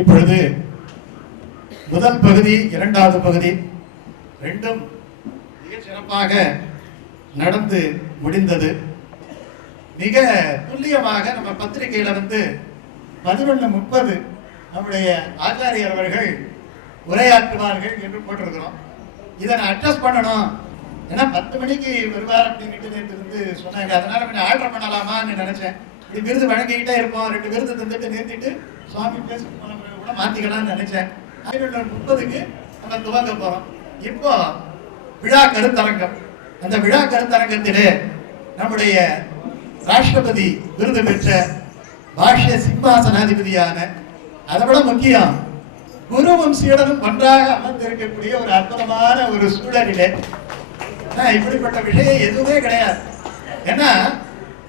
இப்பொழுது முதல் பகுதி இரண்டாவது பகுதி ரெண்டும் மிக சிறப்பாக நடந்து முடிந்தது. மிக துல்லியமாக நம்ம பத்திரிகையில 11:30 நம்முடைய ஆச்சாரியர் அவர்கள் உரையாற்றுவார்கள் என்று போட்டிருக்கிறோம். இதை நான் அட்ஜஸ்ட் பண்ணணும், ஏன்னா 10 மணிக்கு வருவார் அப்படின்னு நேற்று சொன்னாங்க. அதனால கொஞ்சம் ஆர்டர் பண்ணலாமான்னு நினைச்சேன். இப்படி விருது வழங்கிக்கிட்டே இருப்போம், 2 விருது தந்துட்டு நிறுத்திட்டு சுவாமி பேச கூட மாத்திக்கலாம்னு நினைச்சேன். 11:30க்கு நம்ம துவங்க போறோம். இப்போ விழா கருத்தரங்கம். அந்த விழா கருத்தரங்கத்திலே நம்முடைய ராஷ்டிரபதி விருது பெற்ற பாஷ்ய சிம்மாசனாதிபதியான, அதை விட முக்கியம், குருவும் சீடனும் ஒன்றாக அமர்ந்திருக்கக்கூடிய ஒரு அற்புதமான ஒரு சூழலிலே இப்படிப்பட்ட விஷயம் எதுவுமே கிடையாது. ஏன்னா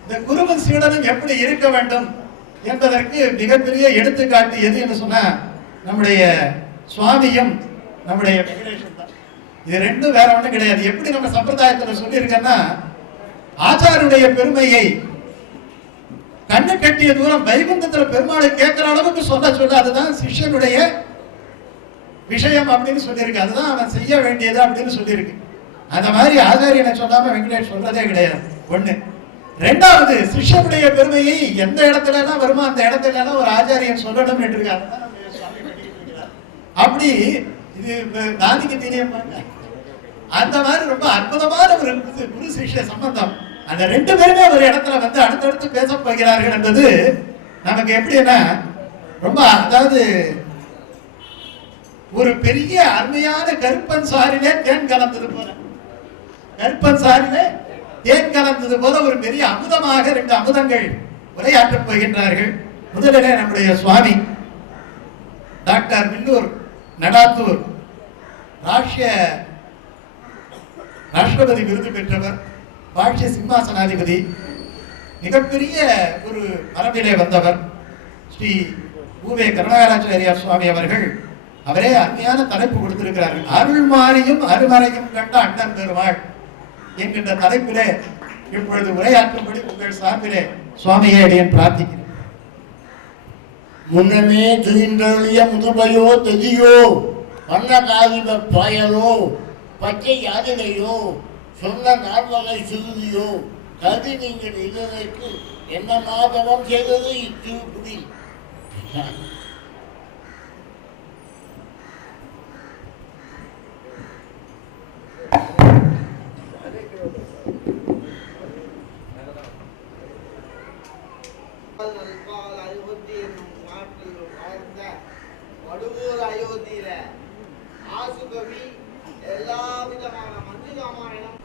இந்த குருவும் சீடனும் எப்படி இருக்க வேண்டும் என்பதற்கு மிகப்பெரிய எடுத்துக்காட்டு எது என்று சொன்னா நம்முடைய சுவாமியும் நம்முடைய வெங்கடேஷன் தான். இது ரெண்டும் வேற ஒன்றும் கிடையாது. எப்படி நம்ம சம்பிரதாயத்தில் சொல்லியிருக்கேன்னா, ஆச்சாருடைய பெருமையை கண்ணு கட்டிய தூரம் வைகுந்தத்தில் பெருமாளை கேட்கிற அளவுக்கு சொல்ல அதுதான் சிஷ்யனுடைய விஷயம் அப்படின்னு சொல்லியிருக்கு. அதுதான் அவன் செய்ய வேண்டியது அப்படின்னு சொல்லியிருக்கு. அந்த மாதிரி ஆச்சாரியனை சொல்லாம வெங்கடேஷ் சொல்றதே கிடையாது. ஒண்ணு. ரெண்டாவது, சிஷ்யனுடைய பெருமையை எந்த இடத்துல எல்லாம் வருமோ அந்த இடத்துல எல்லாம் ஒரு ஆச்சாரியன் சொல்லணும் என்று இருக்கு. அப்படி இது தானிக்கு தெரியும். அந்த மாதிரி ரொம்ப அற்புதமான ஒரு குரு சிஷ்ய சம்பந்தம். அந்த 2 பேருமே ஒரு இடத்துல அடுத்தடுத்து பேச போகிறார்கள் என்பது நமக்கு எப்படின்னா ரொம்ப, அதாவது ஒரு பெரிய அருமையான கருப்பன் சாரிலே தேன் கலந்தது போல, கருப்பன் சாரிலே தேன் கலந்தது போல ஒரு பெரிய அமுதமாக 2 அமுதங்கள் உரையாற்றப் போகின்றார்கள். முதலிலே நம்முடைய சுவாமி டாக்டர் வில்லூர் நடாத்தூர் ராஷ்டிரபதி விருது பெற்றவர், பாஷ்ய சிம்மாசனாதிபதி, மிகப்பெரிய ஒரு மரபிலே வந்தவர் ஸ்ரீ பூவே கருணாகராச்சாரியார் சுவாமி அவர்கள். அவரே அருமையான தலைப்பு கொடுத்திருக்கிறார்கள். அருள் மாறியும் அருமறையும் கண்ட அண்ணன் பெருமாள் என்கின்ற தலைப்பிலே இப்பொழுது உரையாற்றும்படி உங்கள் சார்பிலே சுவாமியை அடியேன் பிரார்த்திக்கிறேன். முன்னமே துயின்றொழிய முதுபையோ தெதியோ வண்ண காதிப பாயலோ பச்சை யாதிலையோ சொன்ன 4 வகை சுருதியோ கதி நீங்கள் இதற்கு என்ன மாதவம் செய்தது இத்திருப்புடி. வடுவூர் அயோத்தியில ஆசுகவி எல்லா விதமான மஞ்சு ராமாயணம்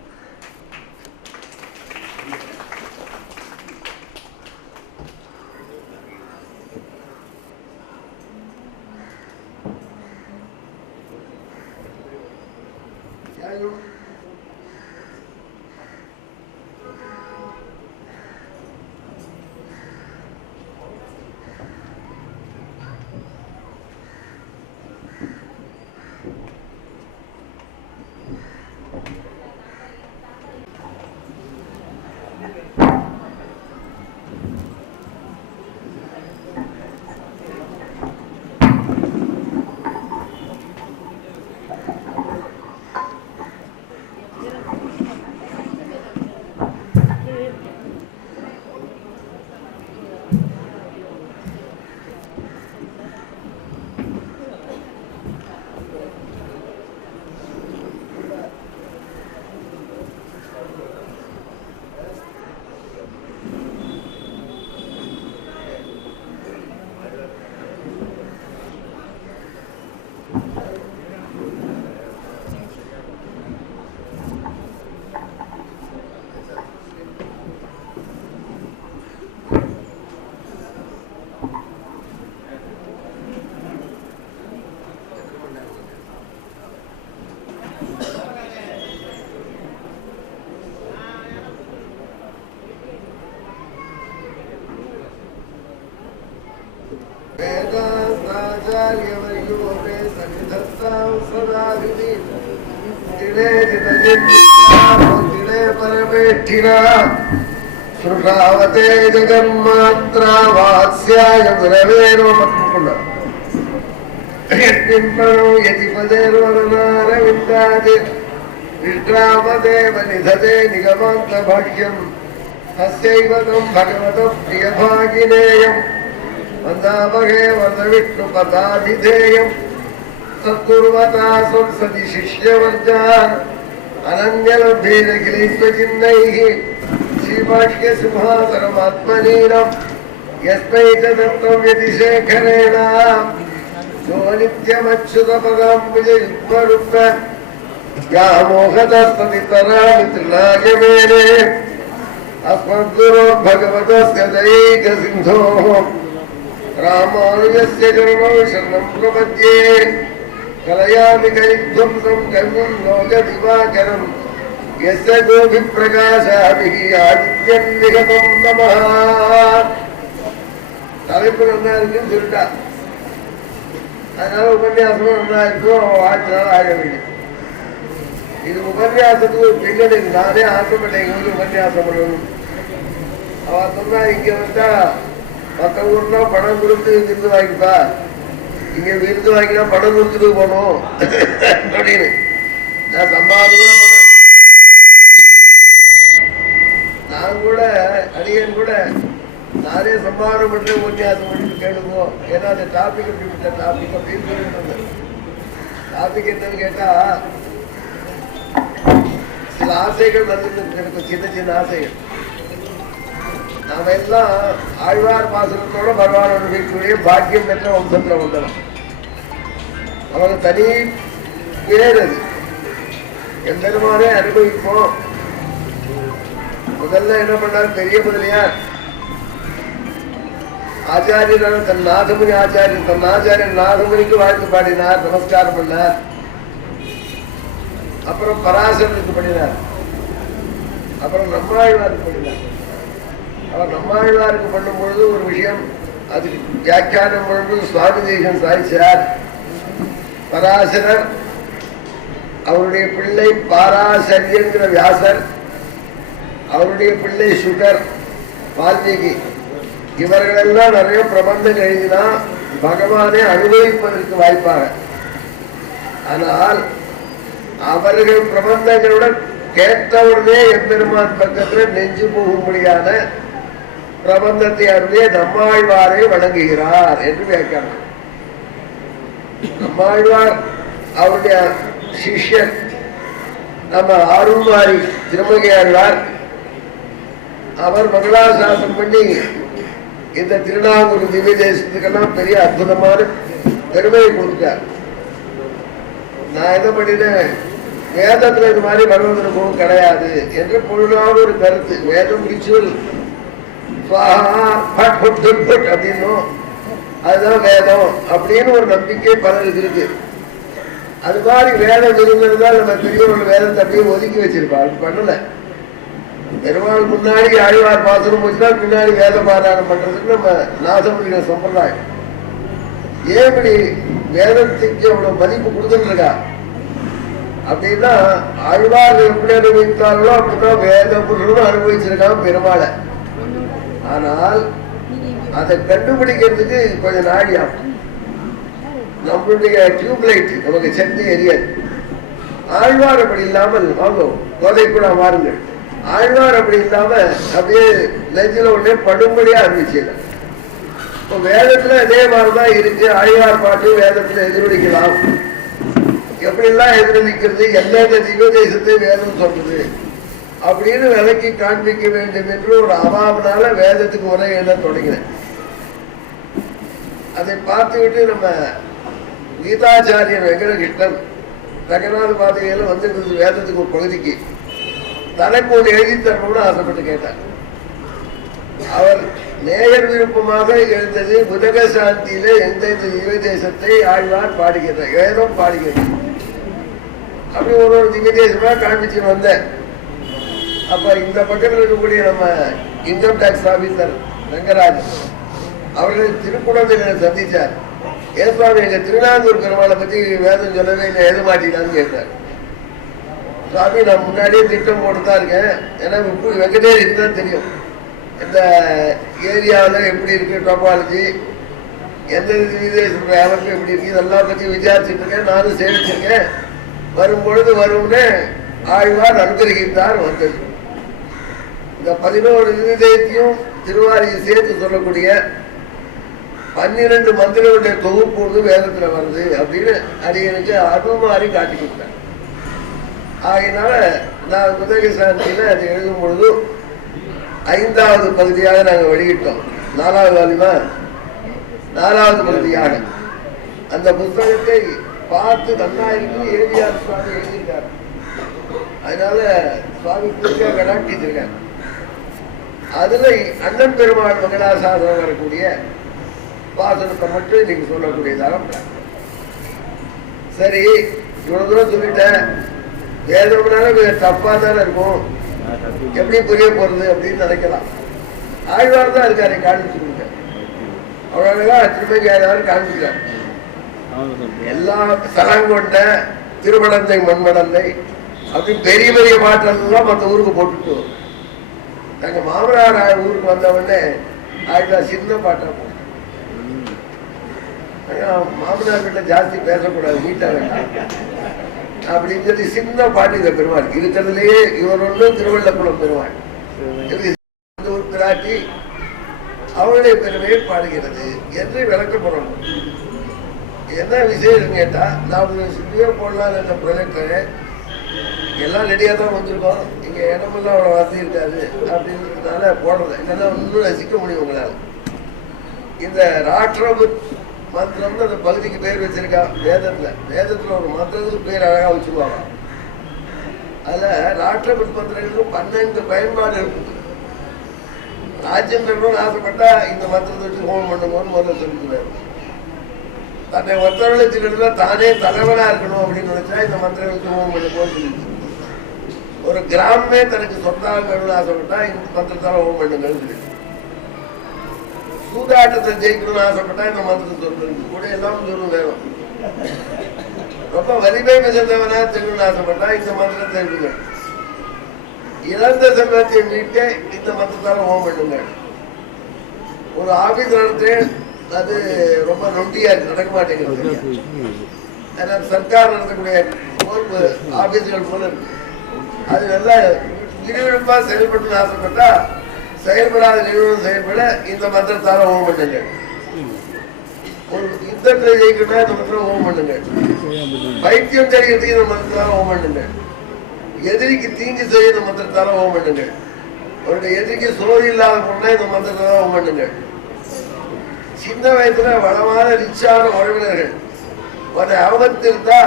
సుఖావతే జగన్మాత్రా వాస్యాయ గురవే నమః. यत्पिम्पणो यतिपदेर्वरनारविन्दात् विश्रामदेव निधते निगमान्तभाष्यम् तस्यैव तं भगवतः प्रियभागिनेयम् वन्दामहे वरदविष्णुपदाभिधेयम् तत्कुर्वता संसदि शिष्यवर्गान् अनन्यलभ्यैरखिलैस्वचिह्नैः श्रीभाष्यसिंहासनमात्मनीलम् यस्मै च दत्तं यतिशेखरेण यो नित्यमच्युतपदाम्बुजयुग्मरुग्म व्यामोहतस्तदितराणि तृणाय मेने अस्मद्गुरोः भगवतस्य दैकसिन्धोः रामानुजस्य चरणौ शरणं प्रपद्ये कलयामि कलिध्वंसं कर्मं लोकदिवाकरम् यस्य गोभिप्रकाशाभिः आदित्यं निगतं नमः தலைப்பு நல்லா இருக்குன்னு சொல்லிட்டா. அதனால உபன்யாசமும் நல்லா இருக்கும். அவன் வாழ்த்தினால ஆக வேண்டும். இது உபன்யாசத்துக்கு ஒரு பின்னணி. நானே ஆசைப்பட்டேன் எங்களுக்கு உபன்யாசம் பண்ணணும். அவன் சொன்னா இங்க வந்தா மற்ற ஊர்னா பணம் கொடுத்து விருது வாங்கிப்பா, இங்க விருது வாங்கினா பணம் கொடுத்துட்டு போகணும் அப்படின்னு. நான் சம்பாதம் கூட நான் கூட அடியன் கூட நானே சம்பாதம் பண்ற உபன்யாசம் பண்ணிட்டு கேளுவோம். ஏன்னா அந்த டாபிக் எப்படிப்பட்ட டாபிக் அப்படின்னு சொல்லிட்டு டாபிக் என்னன்னு கேட்டா, சில ஆசைகள் வந்துட்டு எனக்கு சின்ன சின்ன ஆசைகள். நாம எல்லாம் ஆழ்வார் பாசனத்தோட பகவானோட வீட்டுடைய பாக்கியம் பெற்ற வம்சத்துல வந்தோம். அவங்க தனி பேர் அது. எம்பெருமானே அனுபவிப்போம். முதல்ல என்ன பண்ணார் பெரிய முதலியார் ஆச்சாரியரான தன் நாதமுனி ஆச்சாரியர் தன் ஆச்சாரியன் நாதமுனிக்கு வாழ்த்து பாடினார், நமஸ்காரம் பண்ணார். அப்புறம் பராசரனுக்கு பண்ணினார். அப்புறம் நம்மாழ்வாருக்கு பண்ணினார். அவர் நம்மாழ்வாருக்கு பண்ணும் பொழுது ஒரு விஷயம், அதுக்கு வியாக்கியானம் பண்ணும்போது சுவாமி தேசம் சாதிச்சார். பராசரர், அவருடைய பிள்ளை பாராசரியங்கிற வியாசர், அவருடைய பிள்ளை சுகர் வால்மீகி, இவர்களெல்லாம் நிறைய பிரபந்தங்கள் எழுதினா பகவானை அனுபவிப்பதற்கு வாய்ப்பாக. ஆனால் அவர்கள் பிரபந்தங்களுடன் கேட்டவுடனே எம்பெருமான் பக்கத்தில் நெஞ்சு போகும்படியான பிரபந்தத்தை அருளே நம்மாழ்வாரை வணங்குகிறார் என்று வியாக்கியானம். நம்மாழ்வார் அவருடைய சிஷ்யன் நம்ம ஆருமாரி திருமகையாழ்வார். அவர் மங்களாசாசனம் பண்ணி இந்த திருநாங்கூர் திவ்ய தேசத்துக்கெல்லாம் பெரிய அற்புதமான பெருமையை கொடுத்தார். நான் என்ன பண்ணினேன், வேதத்துல இது மாதிரி வருவதற்கும் கிடையாது என்று பொழுதான ஒரு கருத்து. வேதம் ரிச்சுவல் அப்படின்னும் அதுதான் வேதம் அப்படின்னு ஒரு நம்பிக்கை பலருக்கு இருக்கு. அது மாதிரி வேதம் இருந்ததுதான் நம்ம பெரியவர்கள் வேதத்தை அப்படியே ஒதுக்கி வச்சிருப்பாங்க. பண்ணல. பெருமாள் முன்னாடி ஆழ்வார் பாசனம் போச்சுன்னா பின்னாடி வேத பாராயணம் பண்றதுக்கு நம்ம நாசமுடிகிற சம்பிரதாயம். ஏன் இப்படி வேதத்துக்கு அவ்வளவு மதிப்பு கொடுத்துட்டு இருக்கா அப்படின்னா, ஆழ்வார் எப்படி அனுபவித்தார்களோ அப்படிதான் வேத பொருளும் அனுபவிச்சிருக்கான் பெருமாளை. ஆனால் அதை கண்டுபிடிக்கிறதுக்கு கொஞ்சம் நாடியாகும். நம்மளுடைய டியூப்லைட் நமக்கு சக்தி எரியாது. ஆழ்வார் அப்படி இல்லாமல் வாங்கும் கோதை கூட வாருங்கள். ஆழ்வார் அப்படி இல்லாம அப்படியே நெஞ்சில உடனே படும்படியா அறிவிச்சல. இப்போ வேதத்துல அதே மாதிரிதான் இருக்கு. ஆழ்வார் பாட்டு வேதத்துல எதிரொலிக்கலாம். எப்படிலாம் எதிரொலிக்கிறது, எந்தெந்த திவ்ய தேசத்தை வேதம் சொல்றது அப்படின்னு விலக்கி காண்பிக்க வேண்டும் என்று ஒரு அவாவனால வேதத்துக்கு உரை என்ன தொடங்கினேன். அதை பார்த்துவிட்டு நம்ம கீதாச்சாரியர் வெங்கடகிருஷ்ணன் ரங்கநாத பாதையில வந்துருந்தது வேதத்துக்கு ஒரு பகுதிக்கு தலைப்பு ஒன்று எழுதி தரணும்னு ஆசைப்பட்டு கேட்டார். அவர் நேயர் விருப்பமாக எழுந்தது புதக சாந்தியில எந்தெந்த திவ்ய தேசத்தை ஆழ்வார் பாடுகிறது, வேதம் பாடுகிறது. அப்படி ஒரு திவ்ய தேசமா காண்பிச்சு வந்தேன். அப்ப இந்த பக்கத்தில் இருக்கக்கூடிய நம்ம இன்கம் டாக்ஸ் ஆபீசர் ரங்கராஜ் அவர்கள் திருக்குடந்தையில சந்திச்சார். ஏற்பாடு எங்க திருநாங்கூர் பெருமாளை பத்தி வேதம் சொல்லவே இல்லை, எழுத மாட்டீங்களான்னு கேட்டார். சுவாமி நான் முன்னாடியே திட்டம் போட்டுதான் இருக்கேன். ஏன்னா வெங்கடேஷ் தான் தெரியும் இந்த ஏரியாவில் எப்படி இருக்கு டோபாலஜி, எந்த விதேசம் யாருக்கும் எப்படி இருக்கு இதெல்லாம் பற்றி விசாரிச்சுட்டு இருக்கேன். நானும் சேமிச்சிருக்கேன். வரும்பொழுது வரும்னு ஆழ்வார் அனுகிரகித்தார் வந்தது. இந்த 11 விதேயத்தையும் திருவாரியை சேர்த்து சொல்லக்கூடிய 12 மந்திரங்களுடைய தொகுப்பு ஒன்று வேதத்துல வருது அப்படின்னு அடியனுக்கு அருமாறி காட்டி கொடுத்தேன். ஆகையினால நான் உதவி சாந்தியில அதை எழுதும் பொழுது 5வது பகுதியாக நாங்கள் வெளியிட்டோம். 4வது வால்யூமா 4வது பகுதியாக அந்த புத்தகத்தை பார்த்து நன்னாயிருக்கு ஏவிஆர் சுவாமி எழுதியிருக்காரு. அதனால சுவாமி பூஜா கடாட்சிச்சிருக்காரு. அதுல அண்ணன் பெருமாள் மங்களாசாசனம் வரக்கூடிய பாசனத்தை மட்டும் இன்னைக்கு சொல்லக்கூடியதாக. சரி, இவ்வளவு தூரம் சொல்லிட்டேன். வேதம்னால தப்பா தானே இருக்கும், எப்படி புரிய போறது அப்படின்னு நினைக்கலாம். ஆழ்வார் தான் இருக்காரு காணிச்சு கொடுக்க. அவ்வளவுதான் திருமங்கி ஆழ்வார் காணிச்சுக்கிறார். எல்லாம் சலங்கொண்ட திருமணந்தை மண்மடந்தை அப்படி பெரிய பெரிய பாட்டெல்லாம் மற்ற ஊருக்கு போட்டுட்டு நாங்க மாமனார் ஊருக்கு வந்தவொடனே ஆழ்வார் சின்ன பாட்டா போட்டோம். மாமனார் கிட்ட ஜாஸ்தி பேசக்கூடாது, வீட்டா வேண்டாம் அப்படின்னு சொல்லி சின்ன பாட்டு இந்த பெருமாள் இருக்கிறதுலயே இவர் ஒன்று திருவள்ளக்குளம் பெருமாள் ஒரு பிராட்டி அவளுடைய பெருமையை பாடுகிறது என்று விளக்கப்படும். என்ன விசேஷம் கேட்டா, நான் சிட்டியோ போடலாம் என்ற ப்ரொஜெக்டரு எல்லாம் ரெடியாக தான் வந்திருக்கோம். இங்க இடமெல்லாம் அவ்வளோ வசதி இருக்காது அப்படின்றதுனால போடுறது இல்லைன்னா இன்னும் ரசிக்க முடியும் உங்களால். இந்த ராஷ்டிரபுத் மந்திரம்னு அந்த பகுதிக்கு பேர் வச்சிருக்கா வேதத்துல ஒரு மந்திரத்துக்கு பேர் அழகா வச்சுருவாங்க. அதுல ராஷ்டிரபுத் மந்திரங்களுக்கு 12 பயன்பாடு இருக்குது. ராஜ்யம் பெறணும்னு ஆசைப்பட்டா இந்த மந்திரத்தை வச்சு ஹோமம் பண்ணுங்கன்னு முதல்ல சொல்லிக்கிறாரு. தன்னை ஒத்தவழைச்சுக்கிட்டு தானே தலைவனா இருக்கணும் அப்படின்னு நினைச்சா இந்த மந்திரம் வச்சு ஹோமம் பண்ணும்போது சொல்லிச்சு. ஒரு கிராமமே தனக்கு சொத்தாக வேணும்னு ஆசைப்பட்டா இந்த மந்திரத்தால ஹோமம் பண்ணுங்கன்னு சொல்லி. சூதாட்டத்தை ஜெயிக்கணும்னு ஆசைப்பட்டா இந்த மந்திரத்தை சொல்றது கூட எல்லாம் தூரம் வேணும். ரொம்ப வலிமை மிகுந்தவனா தெரியணும்னு ஆசைப்பட்டா இந்த மந்திரத்தை எழுதுங்க. இழந்த செல்வத்தை மீட்க இந்த மந்திரத்தால ஹோமம் பண்ணுங்க. ஒரு ஆபீஸ் நடத்து அது ரொம்ப நொண்டியா இருக்கு, நடக்க மாட்டேங்கிறது. சர்க்கார் நடத்தக்கூடிய ஆபீஸ்கள் போல இருக்கு. அது நல்லா விறுவிறுப்பா செயல்பட்டு ஆசைப்பட்டா செயல்படாத நிறுவனம் செயல்பட இந்த மந்திரத்தால ஹோமம் பண்ணுங்க. ஒரு யுத்தத்தில் ஜெயிக்கணும்னா இந்த மந்திரம் ஹோமம் பண்ணுங்க. வைத்தியம் தெரிகிறதுக்கு இந்த மந்திரத்தால ஹோமம் பண்ணுங்க. எதிரிக்கு தீங்கு செய்ய இந்த மந்திரத்தால ஹோமம் பண்ணுங்க. அவருடைய எதிரிக்கு சோறு இல்லாத பொண்ணா இந்த மந்திரத்தால ஹோமம் பண்ணுங்க. சின்ன வயசுல வளமான ரிச்சான உறவினர்கள் ஒரு அவமத்திருந்தா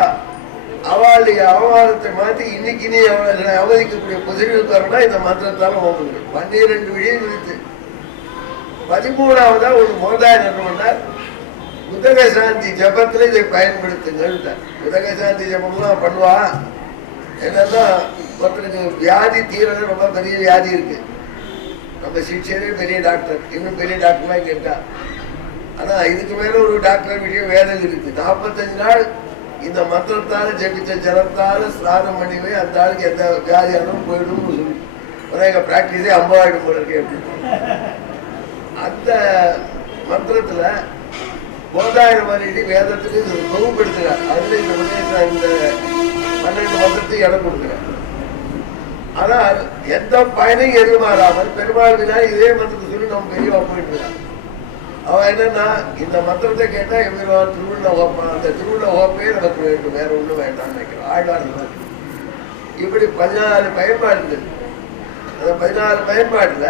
அவளுடைய அவமானத்தை மாற்றி இன்னைக்கு நீ அவளை அவமதிக்கக்கூடிய பொசிஷனுக்கு வரணும்னா இந்த மந்திரத்தால ஹோமம். 12 விஷயம் குறித்து 13வதா ஒரு மோதாயம் என்ன பண்ணார், உதக சாந்தி ஜபத்துல இதை பயன்படுத்துங்கள். உதக சாந்தி ஜபம்லாம் பண்ணுவா. என்னன்னா ஒருத்தருக்கு வியாதி தீரணும், ரொம்ப பெரிய வியாதி இருக்கு. நம்ம சிகிச்சையே பெரிய டாக்டர், இன்னும் பெரிய டாக்டர்லாம் இங்க இருக்கா. ஆனா இதுக்கு மேல ஒரு டாக்டர் விஷயம் வேதம் இருக்கு. 45 நாள் இந்த மந்திரத்தால ஜெபிச்ச ஜலத்தால ஸ்நானம் பண்ணிவே அந்த ஆளுக்கு எந்த வியாதியாலும் போயிடும் சொல்லி எங்க பிராக்டிஸே 50 ஆயிடும் போல இருக்கு. எப்படி அந்த மந்திரத்துல போதாயிரம் மாதிரி வேதத்துக்கு தொகுப்படுத்துறார். அதுல இந்த இந்த 12 மந்திரத்துக்கு இடம் கொடுக்குறார். ஆனால் எந்த பயனையும் எதிர்பாராமல் பெருமாள் இதே மந்திரத்தை சொல்லி நம்ம பெரியவா போயிட்டு இருக்கான். அவன் என்னன்னா இந்த மந்திரத்தை கேட்டா எவ்வளவு திருவிழா ஓப்பான், அந்த திருவிழா ஓப்பே நமக்கு வேண்டும், வேற ஒன்றும் வேண்டாம்னு நினைக்கிறோம். ஆழ்வார் இப்படி 14 பயன்பாடு இருந்தது. அந்த 14 பயன்பாடுல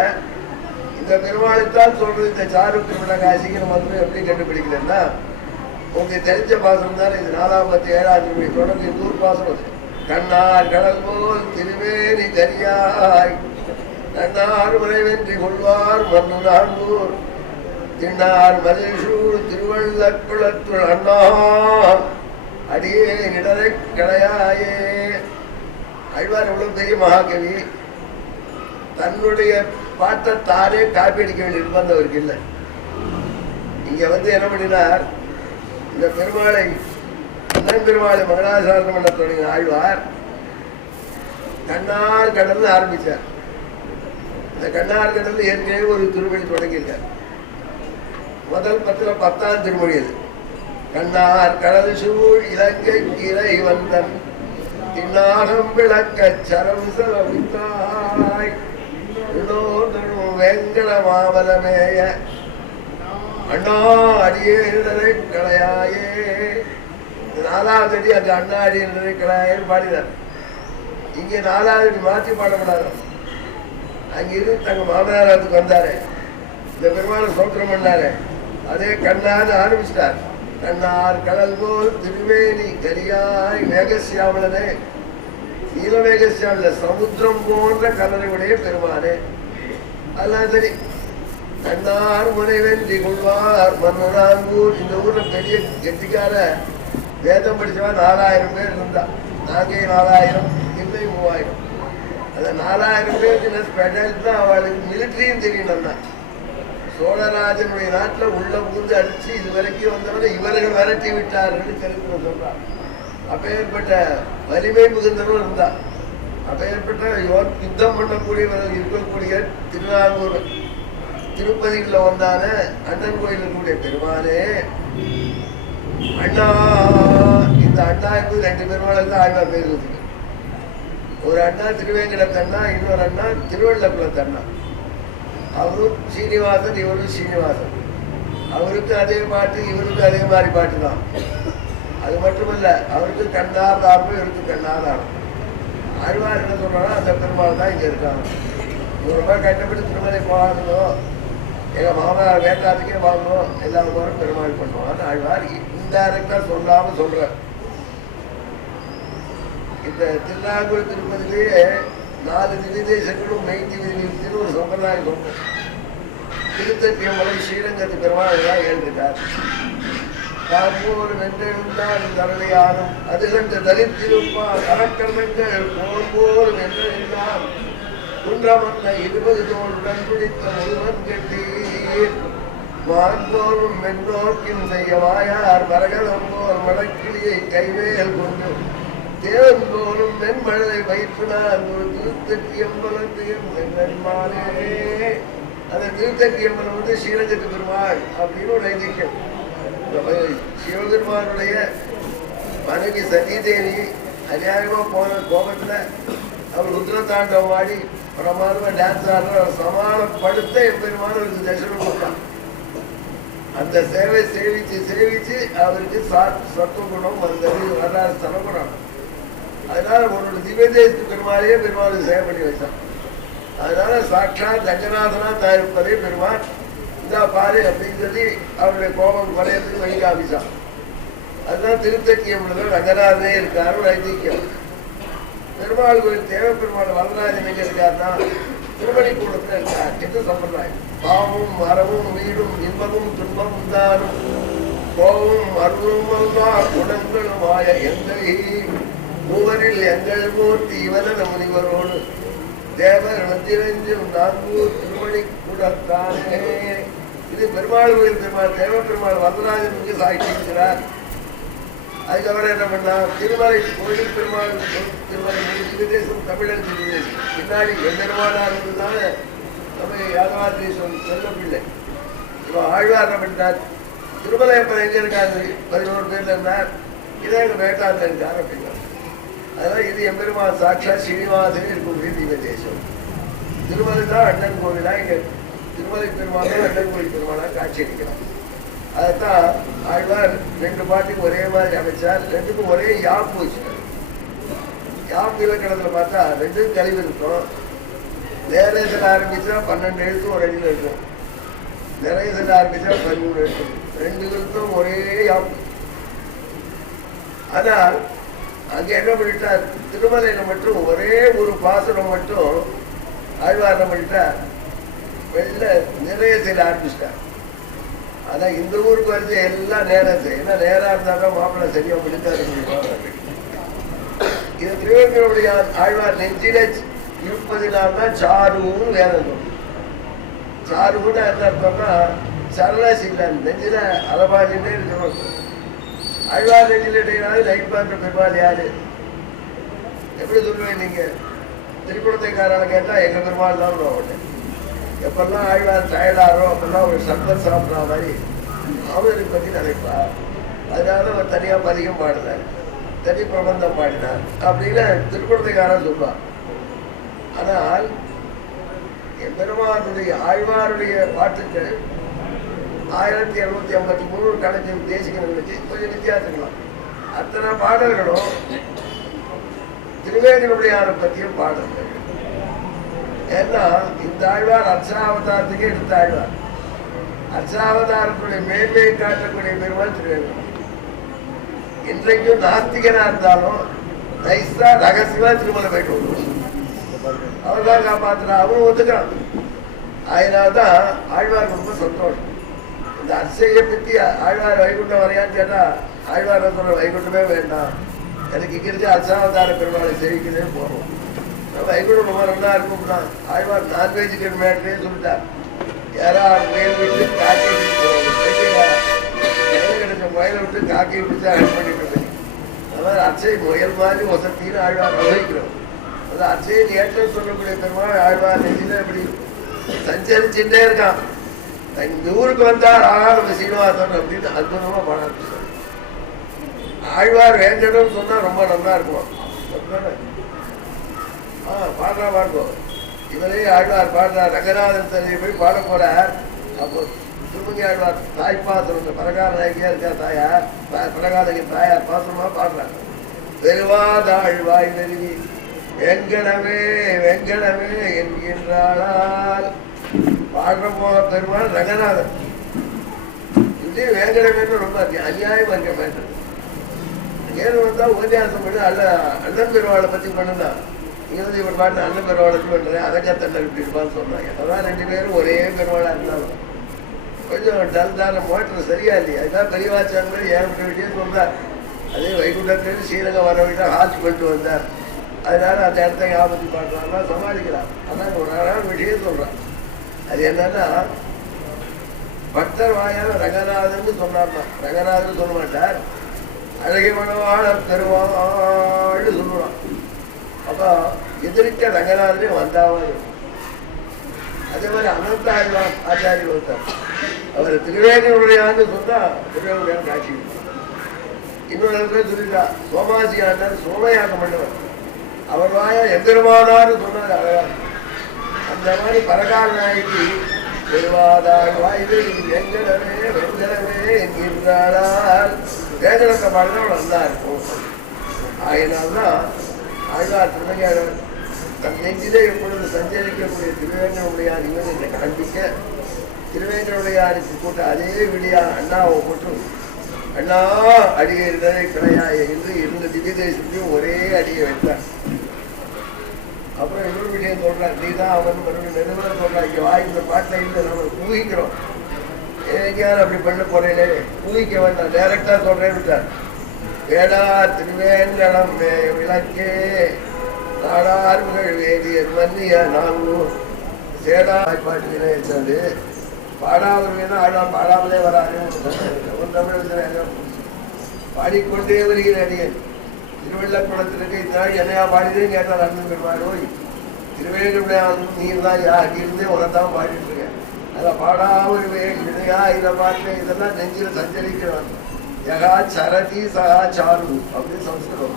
இந்த பெருமாளைத்தான் சொல்றது. இந்த சாரு திருவிழா காசிக்கிற மந்திரம் எப்படி கண்டுபிடிக்கிறேன்னா, உங்களுக்கு தெரிஞ்ச பாசனம் தானே இது. 4ஆம் 7ஆம் திருமணி தொடர்ந்து நூறு பாசனம். கண்ணார் கடல் போல் திருவேணி தரியாய் கண்ணார் மறைவென்றி கொள்வார் மண்ணு நான்கூர் திண்ணார் மதிசூர் திருவள்ளக்குளத்துள் அண்ணா அடியே நிடரை கடையாயே. ஆழ்வார் எவ்வளவு பெரிய மகாகவி. தன்னுடைய பாட்டை தானே காப்பி அடிக்க வேண்டிய நிர்பந்தம் அவருக்கு இல்லை. இங்க என்ன பண்ணினார், இந்த பெருமாளை அண்ணன் பெருமாளை மங்களாசாசனம் பண்ண தொடங்கிய ஆழ்வார் கண்ணார் கடல்னு ஆரம்பிச்சார். இந்த கண்ணார் கடல் ஏற்கனவே ஒரு திருவடி தொடங்கியிருக்கார். முதல் 10ஆம் திருமொழி அது. கண்ணார் கடல் சூழ் இலங்கை இறை வந்தன் தின்னாகம் விளக்க சரம் செலவித்தாய் வெங்கட மாவலமேய அண்ணா அடியேடரை களையாயே. 4வது அடி அந்த அண்ணா அடியேடரை களையாயேன்னு பாடினார். இங்கே 4வது அடி மாற்றி பாடப்படாது. அங்கிருந்து தங்க மாமனாரத்துக்கு வந்தாரு, இந்த பெருமாளை சோத்திரம் பண்ணாரு. அதே கண்ணான்னு ஆரம்பிச்சிட்டார். கண்ணார் கடல் போல் திருவேணி கரியாய் மேகசியாமலனே, நீலமேகசியாமல சமுத்திரம் போன்ற கலரை உடைய பெருமானே. அதெல்லாம் சரி. கண்ணார் முனைவென்றி கொள்வார் மன்னனாங்கூர். இந்த ஊர்ல பெரிய கெட்டிக்கார வேதம் படிச்சவா 4000 பேர் இருந்தா. நாங்கே 4000, இல்லை 3000. அந்த 4000 பேருக்கு ஸ்பெஷல் தான். அவளுக்கு மிலிட்ரியும் தெரியணும் தான். சோழராஜனுடைய நாட்டில் உள்ள பூந்து அடிச்சு இது வரைக்கும் வந்தவரை இவர்கள் விரட்டி விட்டார்கள் தெரிந்து சொல்றார். அப்பேற்பட்ட வலிமை மிகுந்தவர்கள் இருந்தா. அப்பேற்பட்ட யுத்தம் பண்ணக்கூடியவர்கள் இருக்கக்கூடிய திருநாங்கூர் திருப்பதியில் வந்தான அண்ணன் கோயிலுடைய பெருமானே. அண்ணா, இந்த அண்ணா என்பது 2 பெருமாளுக்கு தான் ஆழ்வார் பேர் இருக்கு. ஒரு அண்ணா திருவேங்கடத்தண்ணா, இன்னொரு அண்ணா திருவள்ளக்குளத்தண்ணா. அவரும் சீனிவாசன், இவரும் சீனிவாசன். அவருக்கு அதே பாட்டு, இவருக்கு அதே மாதிரி பாட்டு தான். அது மட்டுமல்ல, அவருக்கு கண்ணார் ஆர்வம், இவருக்கு கண்ணார் ஆர்வம். ஆழ்வார் என்ன சொல்றாங்க, அந்த பெருமாள் தான் இங்க இருக்காங்க. 100 ரூபாய் கட்டப்பட்டு திருமலை போகணும், எங்க மாமனார் வேட்டாத்துக்கே வாங்கணும், எல்லாரும் பெருமாள் பண்ணுவாங்க. ஆழ்வார் இன்டைரக்டா சொல்லாம சொல்ற. இந்த திருநாங்கூர் திருப்பதிலேயே 4 திவ்யதேசங்களும் மெய்தி விதின்னு ஒரு சம்பிரதாயம் சொல்றோம். திருத்தட்டியமலை ஸ்ரீரங்கத்து பெருமாள் எல்லாம் ஏழுட்டார். காப்போர் வென்றெழுந்தால் தரலையானும் அது கண்டு தரித்திருப்பார் அறக்கர்மங்கள் போல் வென்றெழுந்தால் குன்றமன்ன 20 தோளுடன் பிடித்த முருகன் கட்டீர் மான்போரும் மென்னோக்கின் செய்ய வாயார் மரகதம்போர் மடக்கிளியை கைவேல் கொண்டு தேவன் போலும் மென்மழலை வைத்துனார் ஒரு திருத்தட்டியம்பலத்தையும் நென்மாலே. அந்த திருத்தட்டியம்பலம் வந்து ஸ்ரீரங்கத்து பெருமாள் அப்படின்னு ஒரு ஐதீகம். சிவபெருமானுடைய மனைவி சதீதேவி அநியாயமா போன கோபத்துல அவர் ருத்ரதாண்டம் ஆடி பிரமாதமா டான்ஸ் ஆடுற சமாளப்படுத்த எம்பெருமான ஒரு தரிசனம் கொடுத்தான். அந்த சேவை சேவிச்சு சேவிச்சு அவருக்கு சத்துவ குணம் வந்தது, வரலாறு தரப்படும். அதனால உன்னோட திவ்யதேசத்து பெருமாளையே பெருமாளுக்கு சேவை பண்ணி வச்சான். அதனால சாட்சாத் ரங்கநாதனா தயாரிப்பதே பெருமாள் இதா பாரு அப்படின்னு சொல்லி அவருடைய கோபம் குறையத்துக்கு வழி காமிச்சான். அதுதான் திருத்தட்டியம் ரங்கநாதனே இருக்காரு ஒரு ஐதீக்கியம். பெருமாள் கோயில் தேவ பெருமாள் வரலாறு எங்க இருக்காருன்னா திருமணிக்கூடத்துல இருக்கார். என்ன சம்பிரதாயம், பாவமும் மரமும் வீடும் இன்பமும் துன்பமும் தானும் கோபமும் அருளும் அல்லா குணங்களும் ஆய எங்களை மூவரில் எங்கள் மூர்த்தி இவன முனிவரோடு தேவர் நந்திரஞ்சும் நான்கூர் திருமணி கூடத்தானே. இது பெருமாள் கோயில் பெருமாள் தேவ பெருமாள் வரதராஜனுக்கு சாட்சி இருக்கிறார். அதுக்கப்புறம் என்ன பண்ணா, திருமலை கோயில் பெருமாள் திருமலை திவ்யதேசம் தமிழர் திவ்யதேசம் பின்னாடி பெருமாளாக இருந்ததுனால நம்ம யாதவாதீஸ்வரன் செல்ல பிள்ளை. இப்போ ஆழ்வார் என்ன பண்ணிட்டார், திருமலை அப்ப எங்க இருக்காரு 11 பேர்ல இருந்தார், இதே எங்க வேட்டாளர் இருக்கார் அப்படின்னார். அதனால இது எம்பெருமான் சாட்சா ஸ்ரீனிவாசனே இருக்கக்கூடிய திவ்யதேசம். திருமலை தான் அண்ணன் கோவிலா, இங்க திருமலை பெருமாள் தான் அண்ணன் கோவில் பெருமாளா காட்சி அளிக்கிறார். அதைத்தான் ஆழ்வார் 2 பாட்டுக்கு ஒரே மாதிரி அமைச்சார். 2க்கும் ஒரே யாப்பு வச்சுட்டார். யாப்பு இலக்கணத்துல பார்த்தா 2 கழிவு இருக்கும். நேரத்தில் ஆரம்பிச்சா 12 எழுத்து ஒரு அடியில் இருக்கும். நிறையத்தில் ஆரம்பிச்சா 13 எழுத்து. 2 எழுத்தும் ஒரே யாப்பு. ஆனால் அங்க என்ன பண்ணிட்டார், திருமலையில மட்டும் ஒரே ஒரு பாசனம் மட்டும் ஆழ்வார் என்ன பண்ணிட்டார், வெள்ள நிறைய செய்ய ஆரம்பிச்சிட்டார். ஆனா இந்த ஊருக்கு வருது எல்லாம் நேரம் செய்யும். ஏன்னா நேரம் இருந்தாலும் மாப்பிள்ளை சரியா முடித்தாரு. இது திருவேங்கடைய ஆழ்வார் நெஞ்சில இருப்பதினால்தான் சாருன்னு வேதம். சாருன்னு என்ன அர்த்தம்னா சரளாசி இல்லை, நெஞ்சில அலபாஜின்னே இருக்கணும். ஆழ்வார் நெஞ்சில லைட் பண்ற பெருமாள் யாரு எப்படி சொல்லுவேன் நீங்க? திருக்குளத்தைக்காரால கேட்டா எங்க பெருமாள் தான் உடனே. எப்பெல்லாம் ஆழ்வார் டயர்டாரோ அப்பெல்லாம் ஒரு சர்பத் சாப்பிட்ற மாதிரி அவரை பற்றி நினைப்பார். அதனால அவர் தனியாக பதிகம் பாடினார், தனி பிரபந்தம் பாடினார் அப்படின்னு திருக்குறளைக்காரன் சொல்வார். ஆனால் பெருமானுடைய ஆழ்வாருடைய பாட்டுக்கள் 1753 கலைஞர் தேசிகர்களுக்கு கொஞ்சம் வித்தியாசங்களாம். அத்தனை பாடல்களும் திருவேங்கடமுடையாரை பற்றியும் பாடல்கள். ஏன்னா இந்த ஆழ்வார் அர்ச்சாவதாரத்துக்கே எடுத்த ஆழ்வார். அர்ச்சாவதாரத்துடைய மேன்மையை காட்டக்கூடிய பெருமாள் திருவேங்கடம். இன்றைக்கும் நாஸ்திகனா இருந்தாலும் நைஸா ரகசியமா திருமலை போயிட்டு வருவோம். அவர்தான் காப்பாத்துறா, அவரும் ஒத்துக்கிறான். அதனால்தான் ஆழ்வார் ரொம்ப சந்தோஷம். இந்த அர்ச்சையை பற்றி ஆழ்வார் வைகுண்டம் வரையான்னு கேட்டா ஆழ்வார் சொல்ற வைகுண்டமே வேண்டாம், எனக்கு இங்க இருந்து அர்ச்சாவதார பெருமாளை சேவிக்கிறதே போகும். வைகுண்டம் ரொம்ப நல்லா இருக்கும்னா ஆழ்வார் நான்வெஜுக்கு மேட்டே சொல்லிட்டார். யாராவது மேல் விட்டு காக்கை கிடைச்ச முயலை விட்டு காக்கையை பிடிச்சா அட் பண்ணிட்டு போய் அதாவது அர்ச்சை முயல் மாதிரி வசத்தின்னு ஆழ்வார் வகிக்கிறோம். அந்த அர்ச்சையில் ஏற்றம் சொல்லக்கூடிய பெருமாள் ஆழ்வார் நெஞ்சில இப்படி சஞ்சரிச்சுட்டே இருக்கான். இந்த ஊருக்கு வந்தார் ஆகாத சீனிவாசன் அப்படின்னு அற்புதமா பாட ஆரம்பிச்சார். ஆழ்வார் வேங்கடம் சொன்னா ரொம்ப நல்லா இருக்கும். பாடுறா பாடுவோம். இவரே ஆழ்வார் பாடுறார். ரங்கநாதன் தலையை போய் பாட போறார். அப்போ திருமங்கி ஆழ்வார் தாய்ப்பாசனம் பரகால நாயகியா இருக்கா தாயார், பரகாலகி தாயார் பாசனமா பாடுறார். பெருவாதாழ்வாய் நெருங்கி வெங்கடமே வெங்கடமே என்கின்றாள். பாடுற போக பெருமாள் ரங்கநாதன். இதே வேங்கடமே ரொம்ப அநியாயம் இருக்க மாட்டேன். ஏன்னு வந்தா உபன்யாசம் பண்ணி அண்ணன் பெருவாளை பத்தி பண்ணுனா நீங்க வந்து இவர் பாட்டு அண்ணன் பெருவாளுக்கு பண்றேன் அதற்காத்தண்ண இப்படி இருப்பான்னு சொன்னாங்க. அதான் 2 பேரும் ஒரே பெருவாளா இருந்தாலும் கொஞ்சம் டல் தான மோட்டர் சரியா இல்லையா. அதுதான் பெரியவாச்சாங்க ஏற்பட்ட விஷயம் சொல்றார். அதே வைகுண்டத்திலிருந்து ஸ்ரீரங்கம் வர விட்டா ஹாஸ்ட் பண்ணிட்டு வந்தார். அதனால அந்த இடத்த ஞாபகத்தி பாடுறாங்கன்னா சமாளிக்கிறார். அதான் ஒரு அழகான விஷயம் சொல்றான். அது என்னன்னா பக்தர் வாயான ரங்கநாதன் சொன்னார்னா ரங்கநாதன் சொல்ல மாட்டார், அழகை மனவாழ பெருவாள் சொல்லுவான். அப்போ எதிர்க்க ரங்கநாதனே வந்தாவா இருக்கும். அதே மாதிரி அனந்த ஆச்சாரிய ஒருத்தர் அவர் திருவேங்கடமுடையான்னு சொன்னா திருவேங்கடையான் காட்சி. இன்னொரு இடத்துல சொல்லிட்டா சோமாசி ஆண்டார் சோமயாகம் பண்ணவர். அவர் வாயா எம்பெருமானார்னு சொன்னார் அழகா. அந்த மாதிரி பரகால நாய்க்கு பெருவாதாள் வாய்வு வெங்கடமே வெங்கடமே என்கின்றாள். வேங்கடத்தை பாடுனா நல்லா இருக்கும். ஆயினால்தான் ஆழ்வார் திருமையாளர் தன் நெஞ்சிலே எப்பொழுது சஞ்சரிக்கக்கூடிய திருவேங்கடமுடையார் இவன் என்று காண்பிக்க திருவேங்கடமுடையாருக்கு போட்டு அதே விடியா அண்ணாவை போட்டு அண்ணா அடியை கிடையாது என்று 2 திவ்ய தேசத்தையும் ஒரே அடியை வைத்தார். அப்புறம் இன்னொரு விஷயம் சொல்றார், நீதான் அவன் மறுபடியும் நிறுவனம் சொல்றான். இங்க வாய்ந்த பாட்டை இல்லை நம்ம ஊகிக்கிறோம். எங்கேயாரும் அப்படி பண்ண போறேனே ஊகிக்க வேண்டாம், டைரக்டா சொல்றேன் விட்டார். வேடா திருவேங்கடம் விளக்கே நாடார்கள் வேதியர் மன்னிய நாங்களும் சேடா பாட்டிலே இருந்தது. பாடாமல் ஆழம் பாடாமலே வராது. ஒரு தமிழ் பாடிக்கொண்டே வருகிற அடியன் திருவள்ளக்குளத்திற்கு இத்தனாள் என்னையா பாடினேன்னு கேட்டார். அண்ணன் பெருமாள் திருவேங்கடம் நீர் தான் அங்கிருந்தே உனத்தான் பாடிட்டு இருக்கேன். அதில் பாடாமல் விதையா இதை பாட்டு இதெல்லாம் நெஞ்சில் சஞ்சரிக்கிறான். யகா சரதி சகா சாரு அப்படின்னு சம்ஸ்கிருதம்.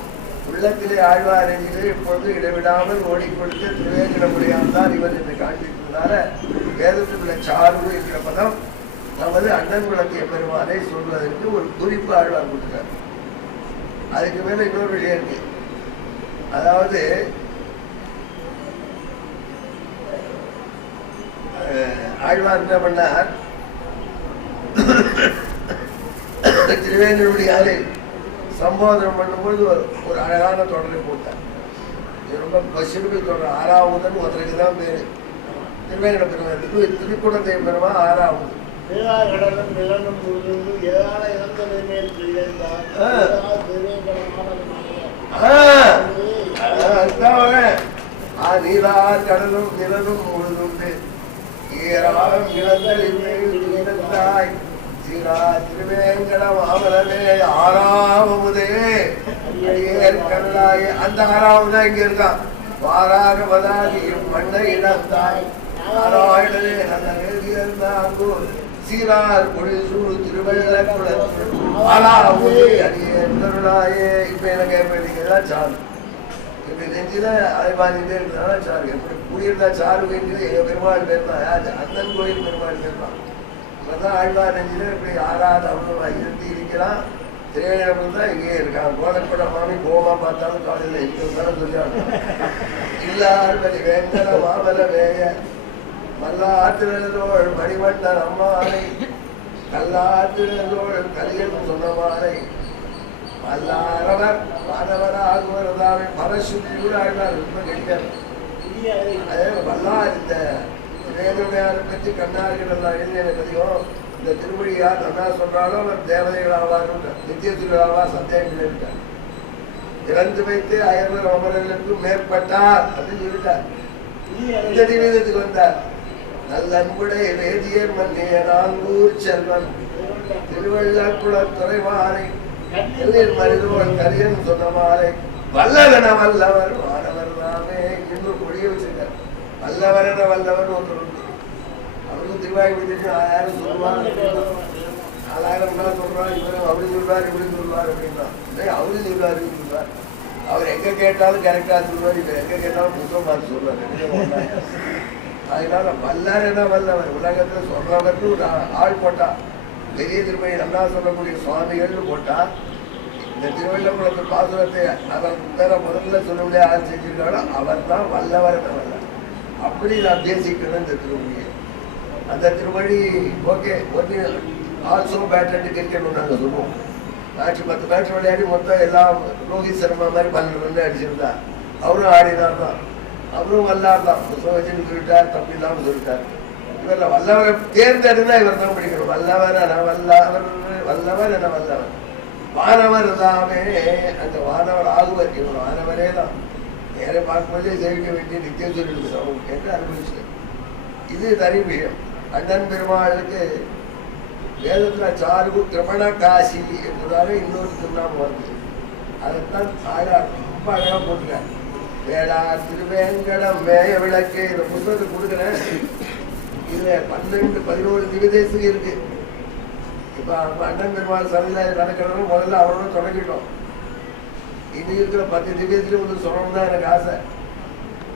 உள்ளத்திலே ஆழ்வார் நெஞ்சிலே இப்பொழுது இடைவிடாமல் ஓடிக்கொடுத்து திருவேங்கடமுடையான் தான் இவர் என்று காண்பிக்கிறதுனால வேதத்துக்குள்ள சாரு என்கிற பதம் நமது அண்ணன் குலத்திய பெருமானை சொல்வதற்கு ஒரு குறிப்பு ஆழ்வார் கொடுத்தார். அதுக்கு மேல இன்னொரு விஷயம் இருக்கு. அதாவது ஆழ்வார் என்ன பண்ணார், திருவேங்கடமுடையாரை சம்போதனம் பண்ணும்போது ஒரு அழகான தொடரை போட்டார். இது ரொம்ப பசுமை தொடர். 6ஆவதுன்னு ஒருத்தருக்கு தான் பேரு. திருவேங்கட பெருமாள் திருக்குடத்தை பெருமா 6ஆவது. நீரார் கடலும் நிலனும் முழுதுண்டு ஈராம் இழந்தாய் சீரா திருவேங்கட மாமலமே 6ஆவதே கடலாய். அந்த 6ஆவதா இங்க இருக்கான். வாராக வதாதியும் மண்ணை இழந்தாய் நாராயணனே நல்ல இருந்தாங்கூர் சீரார் பொழிசூழ் திருவள்ளக்குளத்தில் ஆளாவுதே அடியேருளாயே. இப்ப எனக்கு எப்படிதான் சாரு இப்படி நெஞ்சில அலைபாதிட்டே இருக்கிறதா சாரு. எப்படி குடியிருந்தா சாரு வேண்டியது எங்க பெருமாள் பேர் தான். அண்ணன் கோயில் பெருமாள் பேர் தான். இப்பதான் ஆழ்வார் நெஞ்சில இப்படி ஆறாத அவ்வளவு இருத்தி இருக்கிறான். திரையிடம் தான் இங்கே இருக்கான். கோலப்பட மாமி கோமா பார்த்தாலும் காலையில் இருக்கிறதாலும் சொல்லியாங்க. இல்லார்பலி வேங்கட மாமல வேய மல்லாத்திரதோள் மணிவண்ணன் அம்மானை கல்லாத்திரதோள் கலியன் சொன்னமானை மல்லாரவர் மாணவராகுவதாவை பரசுத்தியோடு ஆழ்வார் ரொம்ப கிடைக்காது. அதே வல்லார் இந்த வேதனையாரை பற்றி கண்ணார்கள் எல்லாம் எழுதி எனக்கு அதிகம். இந்த திருமொழி யார் நல்லா சொல்றாலும் அவர் தேவதைகள் ஆவார், நித்தியத்தில் ஆவார், சந்தேகங்கள் இருக்கார். இறந்து வைத்து அயர்வர் அமரர்களுக்கும் மேற்பட்டார் அப்படின்னு சொல்லிட்டார். இந்த நிமிடத்துக்கு வந்தார். நல்ல அன்புடைய வேதியர் மன்னிய நாங்கூர் செல்வன் திருவள்ளக்குள துறைவாரை மனிதோன் கரியன் சொன்னமாரை வல்லவன வல்லவர் மாணவர் தாமே என்று கொடிய வச்சிருக்கார். வல்லவரென வல்லவர் ஒருத்தர் உண்டு. அவருக்கும் திருவாய் முடிஞ்சு 1000 சொல்லுவார், 4000 தான் சொல்றான். இவரும் அவரு சொல்வார் இப்படி சொல்வார் அப்படின்னா அவரு சொல்வார் இப்படி சொல்வார். அவர் எங்க கேட்டாலும் கரெக்டா சொல்வார். இப்ப எங்க கேட்டாலும் புத்தகம் பார்த்து சொல்வார். அதனால வல்லார் என்ன வல்லவர் உலகத்துல சொல்றவர்னு ஒரு ஆள் போட்டா. பெரிய திருமணி நல்லா சொல்லக்கூடிய சுவாமிகள்னு போட்டா இந்த திருவள்ளக்குளத்து பாசுரத்தை அவர் வேற முதல்ல சொல்லக்கூடிய ஆள் செஞ்சிருக்காரோ அவர் தான் வல்லவர் என்ன வல்லவர். அப்படி நான் பேசிக்கணும் இந்த திருமொழியை. அந்த திருமொழி ஓகே ஒன்று ஆல்சோ பேட்டன்ட்டு கிரிக்கெட் நாங்கள் சொல்லுவோம். மேட்ச் 10 மேட்ச் விளையாடி மொத்தம் எல்லாம் ரோஹித் சர்மா மாதிரி 12 ரன் அடிச்சிருந்தா அவரும் ஆடினார் தான். அவரும் வல்லார் தான். புத்தகச்சின்னு சொல்லிட்டார், தப்பு இல்லாமல் சொல்லிட்டார். இவர்ல வல்லவரை தேர்ந்தெடுந்தா இவர் தான் பிடிக்கணும். வல்லவர் என வல்லவர், வல்லவர் என வல்லவர். வானவர் தாமே அந்த வானவர் ஆகுவர். இவர் வானவரே தான். நேரே பார்க்கும்போதே சேவிக்க வேண்டிய நித்தியம் சொல்லிடுது அவங்களுக்கு என்று அனுபவிச்சு. இது தனி விஷயம். அண்ணன் பெருமாளுக்கு வேதத்துல சார்பு கிரமண காசி என்பதாக இன்னொரு திருநாமம் வருது. அதைத்தான் ஆழார் ரொம்ப அழகா போட்டுருக்காரு. வேளா திருவேங்கடம் மேய விளக்கு. இந்த புத்தகத்தை கொடுக்குறேன். இதுல 12-11 திவ்யதேசம் இருக்கு. இப்ப அண்ணன் பெருமாள் சமையல நடக்கிறவங்க முதல்ல அவரோட தொடங்கிட்டோம். இனி இருக்கிற 10 திவ்யத்திலும் ஒன்று சொல்லணும் தான் எனக்கு ஆசை.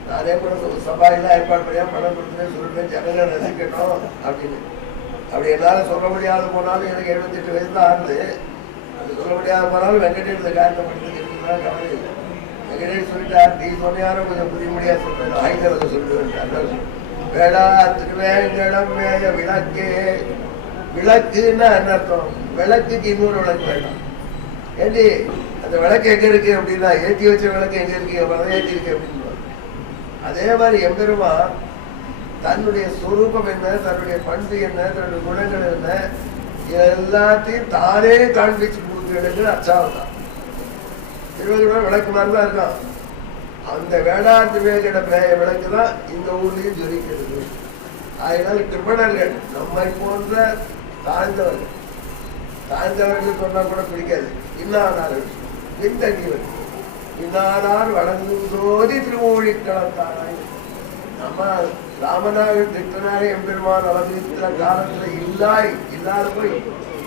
நானே கூட சபாயெல்லாம் ஏற்பாடு பண்ணியா பணம் கொடுத்துனே சொல்றேன், ஜனங்களை ரசிக்கணும் அப்படின்னு. அப்படி என்னால சொல்ல முடியாத போனாலும் எனக்கு 78 வயசு தான் ஆகுது. அது சொல்ல முடியாத போனாலும் வெங்கடேஷ் காரணம் பண்ணுறதுக்கு இருக்குதான் கவலை இல்லை. வெங்கடேஷ் சொல்லிட்டார், நீ சொன்னியாரும் கொஞ்சம் புரிய முடியாது சொல்றேன், ஆயுதத்தை சொல்லுவேன். வேடா திருவேங்கடம் மேய விளக்கே. விளக்குன்னா என்ன அர்த்தம்? விளக்குக்கு இன்னொரு விளக்கு வேண்டாம். ஏண்டி அந்த விளக்கு எங்க இருக்கு அப்படின்னா ஏற்றி வச்ச விளக்கு எங்க இருக்கு, பணம் ஏற்றி இருக்கு அப்படின்னு. அதே மாதிரி எம்பெருமா தன்னுடைய சொரூபம் என்ன, தன்னுடைய பண்பு என்ன, தன்னுடைய குணங்கள் என்ன, எல்லாத்தையும் தானே காண்பிச்சு கொடுக்கிறது அச்சாவதான். திருவள்ளுவர் விளக்கு மாதிரிதான் இருக்கான். அந்த வேளாண் திருவேங்கட விளக்கு தான் இந்த ஊர்லயும் ஜொலிக்கிறது. அதனால கிருபணர்கள் நம்மை போன்ற தாழ்ந்தவர்கள், தாழ்ந்தவர்கள் சொன்னா கூட பிடிக்காது. இன்னானார்கள் பின்தங்கியவர் இன்னானார் வழங்கும் சோதி திருமொழி களத்தாராய். நம்ம ராமநாதன் திட்டனாரே எம்பெருமான் அவதரித்த காலத்துல இல்லாத போய்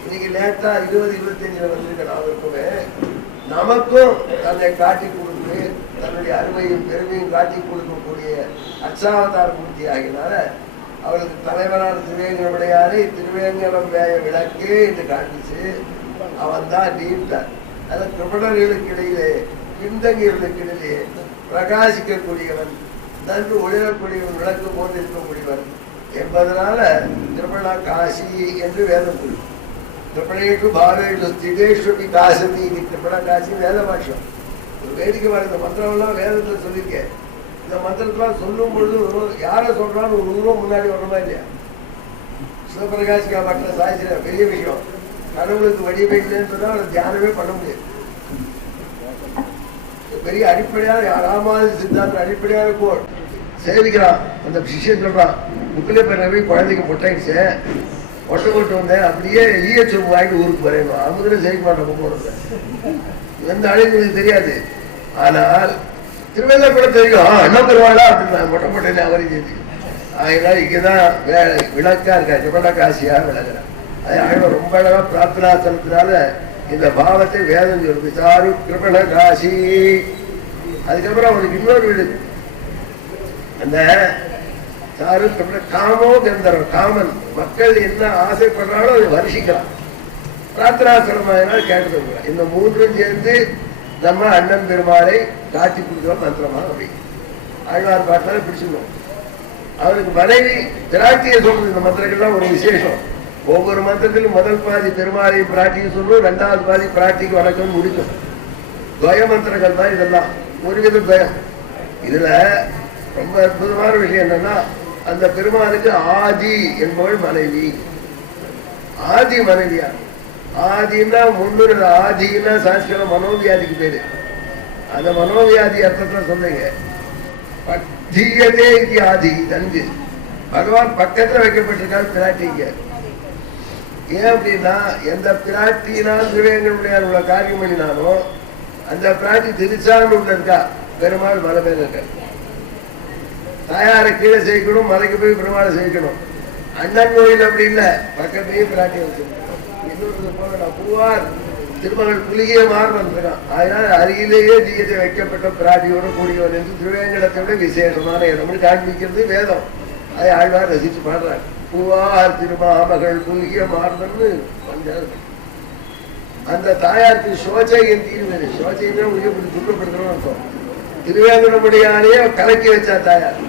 இன்னைக்கு லேட்டா 20-25 வந்திருக்க நாமக்குமே நமக்கும் தன்னை காட்டி கொடுத்து தன்னுடைய அருமையும் பெருமையும் காட்டி கொடுக்கக்கூடிய அச்சாவதார மூர்த்தி ஆகினால அவருக்கு தலைவரான திருவேங்கடமுடையாரை திருவேங்கடம் வேய விளக்கு என்று காண்பிச்சு அவன் தான் நீண்டார். அத கிருபணர்களுக்கு இடையிலே பின்தங்கியவர்களுக்கு இடையிலே பிரகாசிக்கக்கூடியவன், நன்கு ஒளிரக்கூடியவன், விளக்கு போன்று இருக்கக்கூடியவன் என்பதனால திருமணா காசி என்று வேதம் கூறும். திருப்பணேஷு பாவேஷு ஸ்திதேஷு காசதி இது திருப்பண காசி வேத பாஷம். ஒரு வேடிக்கை மாதிரி இந்த மந்திரம்லாம் வேதத்தில் சொல்லியிருக்கேன். இந்த மந்திரத்தெல்லாம் சொல்லும் பொழுது யாரை சொல்றான்னு ஒரு உருவம் முன்னாடி வரணுமா இல்லையா? சிவபிரகாசிக்கா பாட்டில் சாதிச்சிட பெரிய விஷயம். கடவுளுக்கு வடிவே இல்லைன்னு சொன்னா அதை தியானமே பண்ண முடியாது. பெரிய அடிப்படையான ராமானுஜ சித்தாந்த அடிப்படையான கோள் சேவிக்கிறான். அந்த சிஷ்யன் சொல்றான், முக்கிலே பேரவை குழந்தைக்கு முட்டைச்சு ஒட்டை கொட்டு வந்தேன், அப்படியே ஈயச்சொம்பு வாங்கிட்டு ஊருக்கு வரையணும். அவங்க சேவிக்க மாட்டோம் போறது. எந்த அழைப்பு தெரியாது. ஆனால் திருவேங்கடம் கூட தெரியும். என்ன பெருவாளா அப்படின்னு மொட்டை போட்டேன்னு அவரையும் செஞ்சு அதனால இங்கதான் விளக்கா இருக்கா கிருபண காசியா விளங்குறான். அது ரொம்ப அழகா பிரார்த்தனாசனத்தினால இந்த பாவத்தை வேதம் சொல்லுது. சாரு கிருபண காசி. அதுக்கப்புறம் அவனுக்கு இன்னொரு வீடு, அந்த சாரு கிருபண காமோ கந்தரம், காமன் மக்கள் என்ன ஆசைப்படுறாலும் அதை வருஷிக்கலாம். பிரார்த்தனாசனமாக கேட்டு இந்த மூன்றும் சேர்ந்து நம்ம அண்ணன் பெருமாளை காட்சி கொடுக்கிறோம் மந்திரமா. அப்படி ஆழ்வார் பாட்டாலும் பிடிச்சிருக்கோம். அவருக்கு மனைவி பிராட்டியை சொல்றது இந்த மந்திரங்கள்லாம் ஒரு விசேஷம். ஒவ்வொரு மந்திரத்திலும் முதல் பாதி பெருமாளை பிராட்டியை சொல்லுவோம், ரெண்டாவது பாதி பிராட்டிக்கு வணக்கம் முடிக்கும். துவய மந்திரங்கள் தான் இதெல்லாம், ஒரு வித துவயம். இதுல ரொம்ப அற்புதமான விஷயம் என்னன்னா, அந்த பெருமாளுக்கு ஆதி என்பவள் மனைவி. ஆதி மனைவியா? ஆதினா முன்னூறு, ஆதினா சாஸ்திரம் மனோவியாதிக்கு பேரு. அந்த மனோவியாதி அர்த்தத்துல சொல்லுங்க. தீயதே இது ஆதி தந்து பகவான் பக்கத்துல வைக்கப்பட்டிருக்காரு பிராட்டிங்க. ஏன் அப்படின்னா, எந்த பிராட்டினால் திருவேங்கனுடைய உள்ள காரியம் பண்ணினாலும் அந்த பிராட்டி திருச்சானூர்ல இருக்கா, பெருமாள் மலை மேல இருக்க. தாயாரை கீழே சேர்க்கணும், மலைக்கு போய் பெருமாளை சேர்க்கணும். அண்ணன் கோயில் அப்படி இல்லை, பக்கத்தையே பிராட்டி வச்சிருக்கோம். இன்னொரு போக பூவார் திருமகள் புலிகைய மாறு வந்திருக்கான். அதனால அருகிலேயே தீயத்தை வைக்கப்பட்ட பிராட்டியோடு கூடியவன் என்று திருவேங்கடத்தை விட விசேஷமான இடம்னு காண்பிக்கிறது வேதம். அதை ஆழ்வார் ரசித்து பாடுறார். பூவார் திருமாமகள் புலிகிய மாறுதல்னு வந்தார். அந்த தாயாருக்கு சோச்சையின் தீர்வு. சோச்சைன்னா உரிய துன்பப்படுத்தணும்னு அர்த்தம். திருவேங்கடமுடியாரையே கலக்கி வச்சா தாயார்.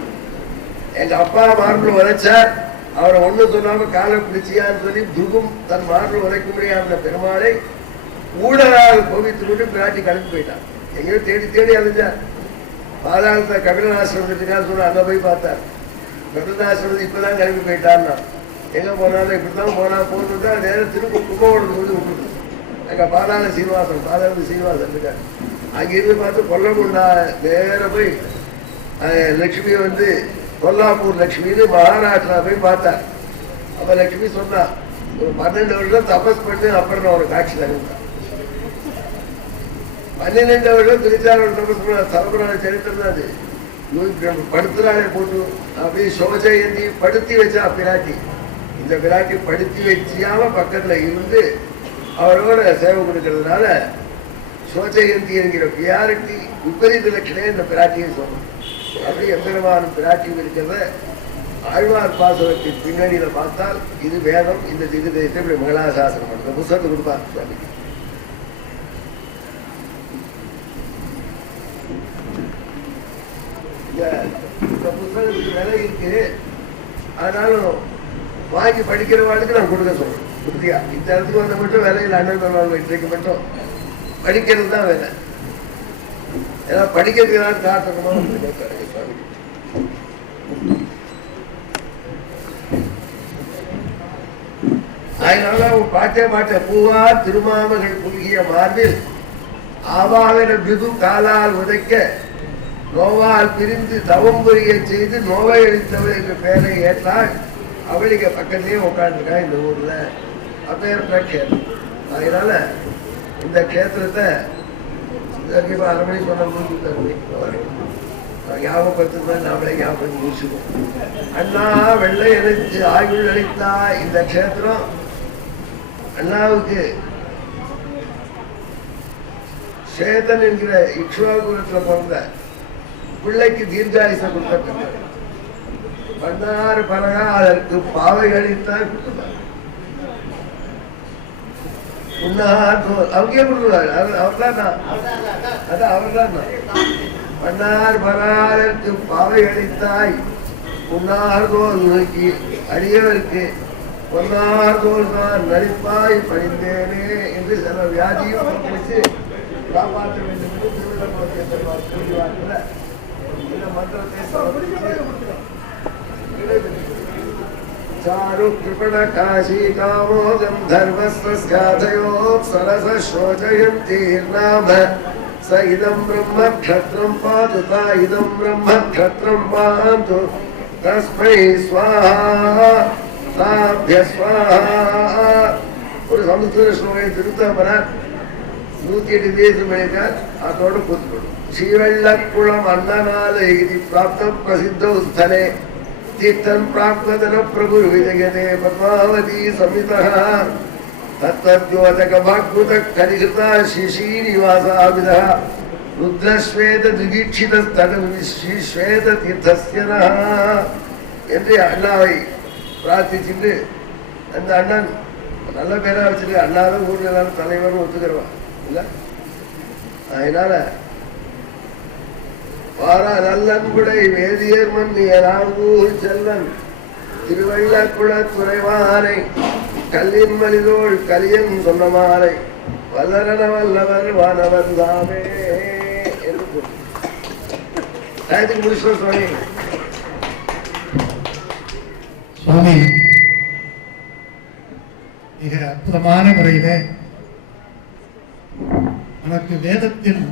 எங்க அப்பா மார்பிள் உரைச்சார், அவரை ஒண்ணு சொல்லாம காலை பிடிச்சியான்னு சொல்லி துருகும் தன் மார்பிள் உரைக்க முடியாத பெருமாளை ஊழலாக கோவித்து கொண்டு பிராட்டி கிளம்பி போயிட்டான். எங்கேயோ தேடி தேடி அழிஞ்சார். பாதாளத்தை கபிலநாசிரமத்துக்காக சொல்ல அங்க போய் பார்த்தார். கபிலநாசிரமத்து இப்பதான் கிளம்பி போயிட்டான்னா, எங்க போனாலும் இப்படிதான் போனா போட்டுட்டா நேரம் திரும்ப கும்பகோணம் போது விட்டுது. அங்க பாதாள சீனிவாசன், பாதாளத்து சீனிவாசன் இருக்காரு. அங்கிருந்து பார்த்து கொல்லமுண்டா நேர போய் லட்சுமி வந்து கொல்லாப்பூர் லட்சுமின்னு மகாராஷ்டிரா போய் பார்த்தார். அப்ப லட்சுமி சொன்னா, ஒரு 12 வருஷம் தபஸ் பண்ணி அப்புறம் நான் ஒரு காட்சி தருவேன். 12 வருஷம் திருச்சாரூர் தபஸ் பண்ண சரபரான சரித்திரம் தான் அது. படுத்துறாளே போட்டு அப்படியே சோஜயந்தி படுத்தி வச்சா பிராட்டி. இந்த பிராட்டி படுத்தி வச்சியாம பக்கத்துல இருந்து அவரோட சேவை கொடுக்கறதுனால சோஜயந்தி என்கிற பியாரிட்டி விபரீத லட்சணே இந்த பிராட்டியை சொல்லணும். அப்படி எம்பெருமானும் பிராட்டியும் இருக்கிறத ஆழ்வார் பாசனத்தின் பின்னணியில பார்த்தால் இது வேதம். இந்த திகுதேசத்தை இப்படி மங்களாசாசனம் பண்ணுற புத்தகத்தை கொடுப்பார் சுவாமி. இந்த புத்தகத்துக்கு விலை இருக்கு, அதனாலும் வாங்கி படிக்கிறவாளுக்கு நான் கொடுக்க சொல்றேன். புத்தியா இந்த இடத்துக்கு வந்த மட்டும் விலையில் அண்ணன் இன்றைக்கு மட்டும் படிக்கிறது தான் வேலை. ஏன்னா படிக்கிறதுக்கு தான் காட்டணும். அதனால பாட்டே பாட்ட பூவார் திருமாமகள் புல்கிய மார்பில் ஆவாவின பிது காலால் உதைக்க நோவால் பிரிந்து தவம் புரிய செய்து நோவை அளித்தவள் என்ற பெயரை ஏற்றாள். அவளுக்கு பக்கத்திலேயே உட்காந்துருக்கா இந்த ஊர்ல. அப்பேற்பட்ட கேத்திரம். அதனால இந்த கேத்திரத்தை 6 மணி சொன்ன ஞாபகப்படுத்துனா நாமளே ஞாபகம் முடிச்சுக்கோம். அண்ணா வெள்ளை அழைத்து ஆயுள் அளித்தா. இந்த கேத்திரம் அண்ணாவுக்கு சேதன் என்கிற இக்ஷ்வாகுலத்துல பிறந்த பிள்ளைக்கு தீர்காயுச கொடுத்த பண்ணாறு பலகா அதற்கு பாவை அளித்தான் கொடுத்தார். அவங்கே கொடுக்குறாரு. அவர்தான் அதான் அவர்தான் பண்ணார் பராருக்கு பாவை அளித்தாய். உன்னார்தோல் நோக்கி அடியவருக்கு பொன்னார்தோல் தான் நடிப்பாய் பணிந்தேனே என்று சில வியாதியும் கழித்து காப்பாற்ற வேண்டும் என்று திருவிழா சொல்லுவார்கள். இந்த மந்திரத்தை சாரு கிருபண காசி காமோ கந்தர்வஸ்வஸ்காதயோ சரச சோஜயந்தீர்நாம स इदं ब्रह्म क्षत्रं पातु ता इदं ब्रह्म क्षत्रं पातु तस्मै स्वाहा ताभ्य स्वाहा. ஒரு சமுத்திர ஸ்லோகம் திருத்தமர 108 தேசம் எழுதினார். அதோடு புத்துக்கணும். ஸ்ரீவெள்ளக்குளம் அண்ணனால இது பிராப்தம் பிரசித்த ஸ்தலே तीर्थं प्राप्तदन प्रभुर्विजयते पद्मावती संहितः तत्तद्योतकभाग्मुतः कलिकृता श्रीश्रीनिवासाविदः रुद्रश्वेतदुदीक्षितस्तदविश्वेततीर्थस्य नः என்று அண்ணாவை பிரார்த்திச்சுட்டு அந்த அண்ணன் நல்ல பேரா வச்சிருக்க அண்ணாத ஊர்ல எல்லாரும் தலைவரும் ஒத்துக்கிறவா இல்ல அதனால வாரா நல்லன்புடை வேதியர் மன்னியராங்கூர் செல்லன் திருவள்ளக்குள துறைவாரை கல்லின் மலிதோள் கலியன் சொன்னமாரை வல்லரன வல்லவர் வானவர் தாமே என்று டயத்துக்கு முடிச்சோம் சுவாமி. சுவாமி மிக அற்புதமான முறையில நமக்கு வேதத்தில்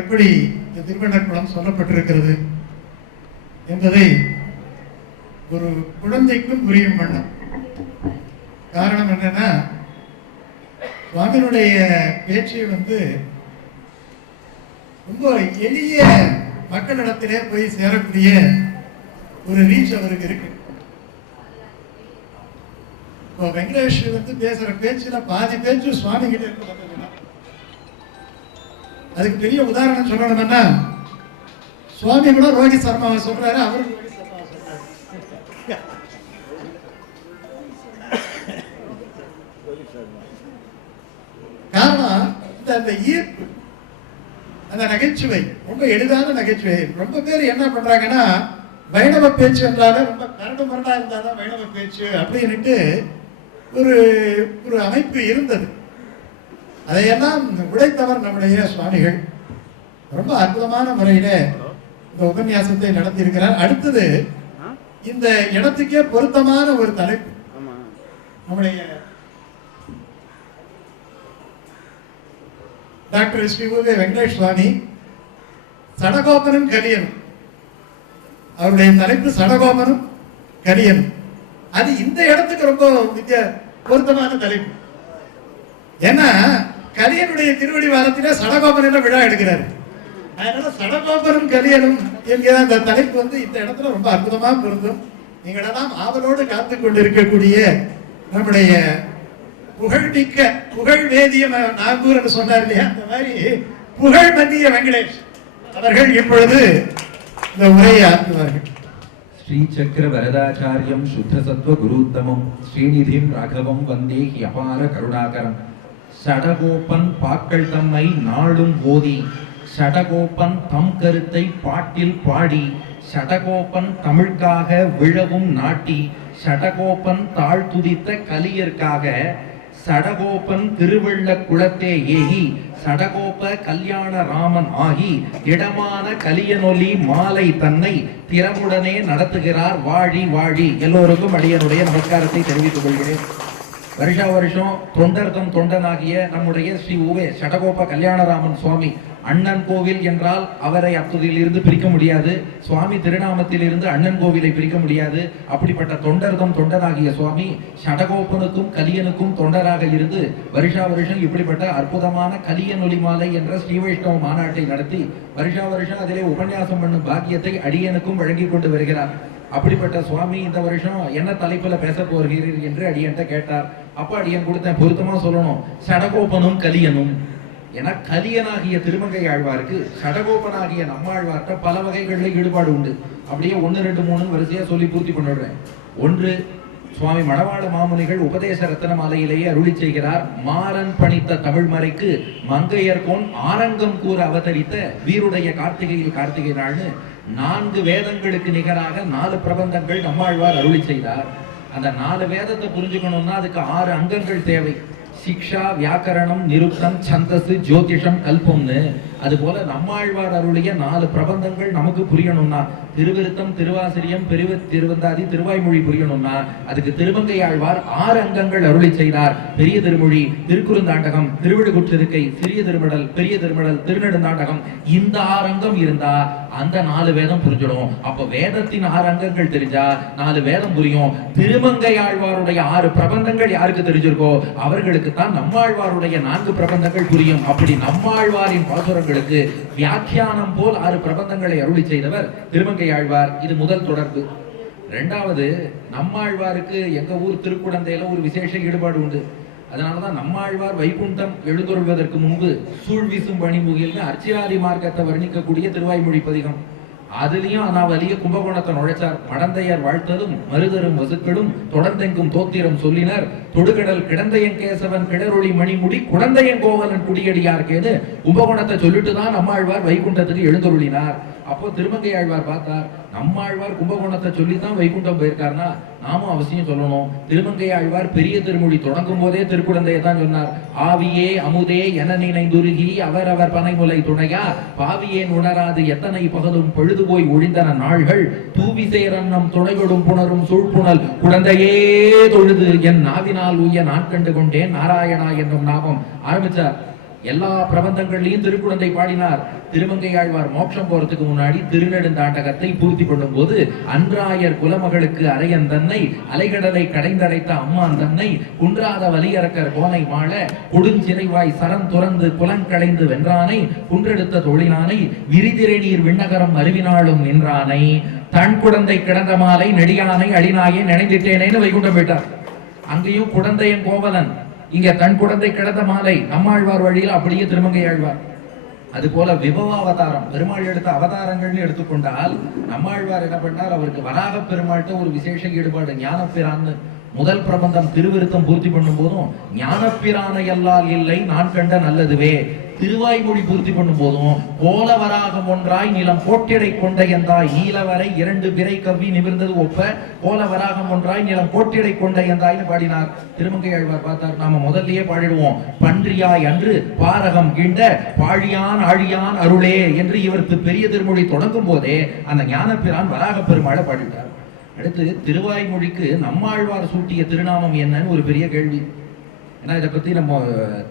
எப்படி இந்த திருவண்ணக்குளம் சொல்லப்பட்டிருக்கிறது என்பதை ஒரு குழந்தைக்கும் புரியும் வண்ணம். காரணம் என்னன்னா, சுவாமியினுடைய பேச்சு ரொம்ப எளிய மக்களிடத்திலே போய் சேரக்கூடிய ஒரு ரீச் அவருக்கு இருக்கு. இப்போ வெங்கடேஷ் பேசுற பேச்சுல பாதி பேச்சு சுவாமி கிட்ட இருக்கு. அதுக்கு பெரிய உதாரணம் சொல்லணும்னா, சுவாமி கூட ரோஹித் சர்மாவை சொல்றாரு, அவருக்கு ரோஹித் சர்மாவை சொல்றாரு. காரணம் அந்த ஈர்ப்பு, அந்த நகைச்சுவை ரொம்ப எளிதான நகைச்சுவை. ரொம்ப பேர் என்ன பண்றாங்கன்னா, வைணவ பேச்சு என்றாலும் ரொம்ப கரடு மரடா இருந்தாதான் வைணவ பேச்சு அப்படின்னுட்டு ஒரு அமைப்பு இருந்தது. அதையெல்லாம் உடைத்தவர் நம்முடைய சுவாமிகள். ரொம்ப அற்புதமான முறையில இந்த உபன்யாசத்தை நடத்தி இருக்கிறார். அடுத்தது இந்த இடத்துக்கே பொருத்தமான ஒரு தலைப்பு. நம்முடைய டாக்டர் ஸ்ரீ வெங்கடேஷ் சுவாமி சடகோபனும் கலியனும், அவருடைய தலைப்பு சடகோபனும் கலியனும். அது இந்த இடத்துக்கு ரொம்ப பொருத்தமான தலைப்பு. ஏன்னா கலியனுடைய திருவடி வாரத்தில சடகோபன் என்ற விழா எடுக்கிறாரு. அதனால சடகோபனும் கலியனும் என்கிற அந்த தலைப்பு இந்த இடத்துல ரொம்ப அற்புதமா பொருந்தும். நீங்களெல்லாம் ஆவலோடு காத்து கொண்டிருக்கக்கூடிய நம்முடைய புகழ்மிக்க புகழ் வேதிய நாகூர் என்று சொன்னார் இல்லையா, அந்த மாதிரி புகழ் மன்னிய வெங்கடேஷ் அவர்கள் இப்பொழுது இந்த உரையை ஆற்றுவார்கள். श्री चक्र वरदाचार्यं शुद्ध सत्व गुरुत्तमं श्रीनिधिं राघवं वन्दे ह्यपार करुणाकरं சடகோபன் பாக்கள் தம்மை நாளும் ஓதி சடகோபன் தம் கருத்தை பாட்டில் பாடி சடகோபன் தமிழ்க்காக விழவும் நாட்டி சடகோபன் தாழ் துதித்த கலியர்க்காக சடகோபன் திருவள்ள குளத்தே ஏகி சடகோப கல்யாண ராமன் ஆகி இடமான கலியனொலி மாலை தன்னை திறமுடனே நடத்துகிறார் வாழி வாழி. எல்லோருக்கும் அடியனுடைய நமஸ்காரத்தை தெரிவித்துக் கொள்கிறேன். வருஷா வருஷம் தொண்டர்தம் தொண்டனாகிய நம்முடைய ஸ்ரீ உவே சடகோப கல்யாணராமன் சுவாமி, அண்ணன் கோவில் என்றால் அவரை அத்துதில் இருந்து பிரிக்க முடியாது, சுவாமி திருநாமத்தில் இருந்து அண்ணன் கோவிலை பிரிக்க முடியாது. அப்படிப்பட்ட தொண்டர்தம் தொண்டனாகிய சுவாமி சடகோபனுக்கும் கலியனுக்கும் தொண்டராக இருந்து வருஷா வருஷம் இப்படிப்பட்ட அற்புதமான கலியனொலி மாலை என்ற ஸ்ரீ வைஷ்ணவ மாநாட்டை நடத்தி வருஷா வருஷம் அதிலே உபன்யாசம் பண்ணும் பாக்கியத்தை அடியனுக்கும் வழங்கி கொண்டு வருகிறார். அப்படிப்பட்ட சுவாமி இந்த வருஷம் என்ன தலைப்புல பேச போகிறீர்கள் என்று அடியன்ட்ட கேட்டார். அப்ப அடியன் கொடுத்தேன், பொருத்தமா சொல்லணும் சடகோபனும் கலியனும். ஏன்னா கலியனாகிய திருமங்கை ஆழ்வாருக்கு சடகோபனாகிய நம்மாழ்வார்ட்ட பல வகைகளில் ஈடுபாடு உண்டு. அப்படியே 1, 2, 3 வரிசையா சொல்லி பூர்த்தி பண்ணிடுறேன். ஒன்று, சுவாமி மணவாள மாமுனிகள் உபதேச ரத்தன மாலையிலேயே அருளி செய்கிறார். மாறன் பணித்த தமிழ்மறைக்கு மங்கையர்கோன் ஆரங்கம் கூற அவதரித்த வீருடைய கார்த்திகையில் கார்த்திகை நாள்னு 4 வேதங்களுக்கு நிகராக 4 பிரபந்தங்கள் நம்மாழ்வார் அருளி செய்தார். அந்த 4 வேதத்தை புரிஞ்சுக்கணும்னா அதுக்கு 6 அங்கங்கள் தேவை. சிக்ஷா, வியாக்கரணம், நிருக்தம், சந்தஸ், ஜோதிஷம், கல்பம்னு. அதுபோல நம்மாழ்வார் அருளிய 4 பிரபந்தங்கள் நமக்கு புரியணும்னா, திருவிருத்தம், திருவாசிரியம், திருவந்தாதி, திருவாய்மொழி புரியணும்னா அதுக்கு திருமங்கை ஆழ்வார் 6 அங்கங்கள் அருளி செய்தார். பெரிய திருமொழி, திருக்குறுந்தாண்டகம், திருவிழுக்குற்றிருக்கை, சிறிய திருமடல், பெரிய திருமடல், திருநெடுந்தாண்டகம். இந்த 6 அங்கம் இருந்தா அந்த 4 வேதம் புரிஞ்சிடும். அப்ப வேதத்தின் 6 அங்கங்கள் தெரிஞ்சா 4 வேதம் புரியும். திருமங்கை ஆழ்வாருடைய 6 பிரபந்தங்கள் யாருக்கு தெரிஞ்சிருக்கோ அவர்களுக்கு தான் நம்மாழ்வாருடைய 4 பிரபந்தங்கள் புரியும். அப்படி நம்மாழ்வாரின் பாசுரங்களுக்கு வியாக்கியானம் போல் 6 பிரபந்தங்களை அருளி செய்தவர் திருமங்கை ஆழ்வார். இது முதல் தொடர்பு. ரெண்டாவது, நம்மாழ்வாருக்கு எங்க ஊர் திருக்குடந்தையில ஒரு விசேஷ ஈடுபாடு உண்டு. அதனாலதான் நம்மாழ்வார் வைகுண்டம் எழுந்தொள்வதற்கு முன்பு சூழ் வீசும் பணிமுகில்னு அர்ச்சிராதி மார்க்கத்தை வர்ணிக்கக்கூடிய திருவாய்மொழி பதிகம். அதுலயும் அனாவலிய கும்பகோணத்தை நுழைச்சார். மடந்தையர் வாழ்த்ததும் மருதரும் வசுக்களும் தொடர்ந்தெங்கும் தோத்திரம் சொல்லினர், தொடுகடல் கிடந்தையன் கேசவன் கிடரொளி மணிமுடி குடந்தையன் கோவலன் குடியடியார்க்கேது கும்பகோணத்தை சொல்லிட்டு தான் நம்மாழ்வார் வைகுண்டத்துக்கு எழுந்தொருளினார். அப்போ திருமங்கை ஆழ்வார் பார்த்தார், நம்மாழ்வார் கும்பகோணத்தை சொல்லித்தான் வைகுண்டம் போயிருக்காருன்னா நாமும் அவசியம் சொல்லணும். திருமங்கை ஆழ்வார் பெரிய திருமொழி தொடங்கும் போதே திருக்குடந்தையை தான் சொன்னார். ஆவியே அமுதே என நினைந்துருகி அவர் பனைமுலை துணையா பாவியேன் உணராது எத்தனை பகலும் பொழுது போய் ஒழிந்தன நாள்கள் தூவி சேரன்னம் துணைகொடும் புணரும் சூழ்புணல் குழந்தையே தொழுது என் நாவினால் உய்ய நான் கண்டு கொண்டேன் நாராயணா என்னும் நாமம் ஆரம்பிச்சார். எல்லா பிரபந்தங்கள்லையும் திருக்குழந்தை பாடினார். திருமங்கை ஆழ்வார் மோட்சம் போறதுக்கு முன்னாடி திருநெடுந்தாண்டகத்தை பூர்த்தி பண்ணும் போது அன்றாயர் குலமகளுக்கு அரையன் தன்னை அலைகடலை கடைந்தடைத்த அம்மான் தன்னை குன்றாத வலியரக்கர் கோனை மாள கொடுஞ்சிறைவாய் சரம் துறந்து புலங்கடைந்து வென்றானை குன்றெடுத்த தொழிலானை விரிதிரை நீர் விண்ணகரம் அருவினாலும் நின்றானை தன் குழந்தை கிடந்த மாலை நெடியானை அடிநாயை நினைந்திட்டேனேன்னு வைகுண்டம் போயிட்டார். அங்கேயும் குழந்தையன் கோவலன், இங்க தன் குழந்தை கிடந்த மாலை நம்மாழ்வார் வழியில் அப்படியே திருமங்கை ஆழ்வார். அது போல விபவாவதாரம் பெருமாள் எடுத்த அவதாரங்கள்னு எடுத்துக்கொண்டால் நம்மாழ்வார் என்ன பண்ணார், அவருக்கு வராக பெருமாள்கிட்ட ஒரு விசேஷ ஈடுபாடு. ஞானப்பிரான்னு முதல் பிரபந்தம் திருவிருத்தம் பூர்த்தி பண்ணும் போதும் ஞானப்பிரானை எல்லால் இல்லை நான் கண்ட நல்லதுவே, திருவாய்மொழி பூர்த்தி பண்ணும் போதும் கோல வராகம் ஒன்றாய் நிலம் கோட்டிடை கொண்ட எந்தாய் ஈலவரை 2 பிறை கவ்வி நிமிர்ந்தது ஒப்ப கோல வராகம் ஒன்றாய் நிலம் கோட்டிடை கொண்ட எந்தாய்னு பாடினார். திருமங்கை ஆழ்வார் பார்த்தார், நாம முதல்லயே பாடிடுவோம், பன்றியாய் அன்று பாரகம் கீண்ட பாழியான் ஆழியான் அருளே என்று இவருக்கு பெரிய திருமொழி தொடங்கும் போதே அந்த ஞானப்பிரான் வராக பெருமாளை பாடிட்டார். அடுத்து திருவாய்மொழிக்கு நம்மாழ்வார் சூட்டிய திருநாமம் என்னன்னு ஒரு பெரிய கேள்வி. ஏன்னா இதை பத்தி நம்ம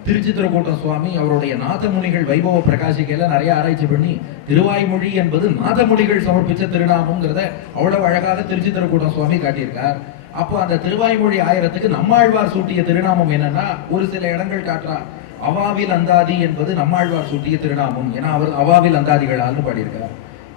திருச்சித்திரக்கூட்டம் சுவாமி அவருடைய நாதமுனிகள் வைபவ பிரகாசிக்கையில நிறைய ஆராய்ச்சி பண்ணி திருவாய்மொழி என்பது நாதமுனிகள் சமர்ப்பிச்ச திருநாமங்கிறத அவ்வளவு அழகாக திருச்சித்திரக்கூட்டம் சுவாமி காட்டியிருக்கார். அப்போ அந்த திருவாய்மொழி 1000க்கு நம்மாழ்வார் சூட்டிய திருநாமம் என்னன்னா ஒரு சில இடங்கள் காட்டுறார். அவாவில் அந்தாதி என்பது நம்மாழ்வார் சூட்டிய திருநாமம், ஏன்னா அவர் அவாவில் அந்தாதிகளால்னு பாடியிருக்கார்.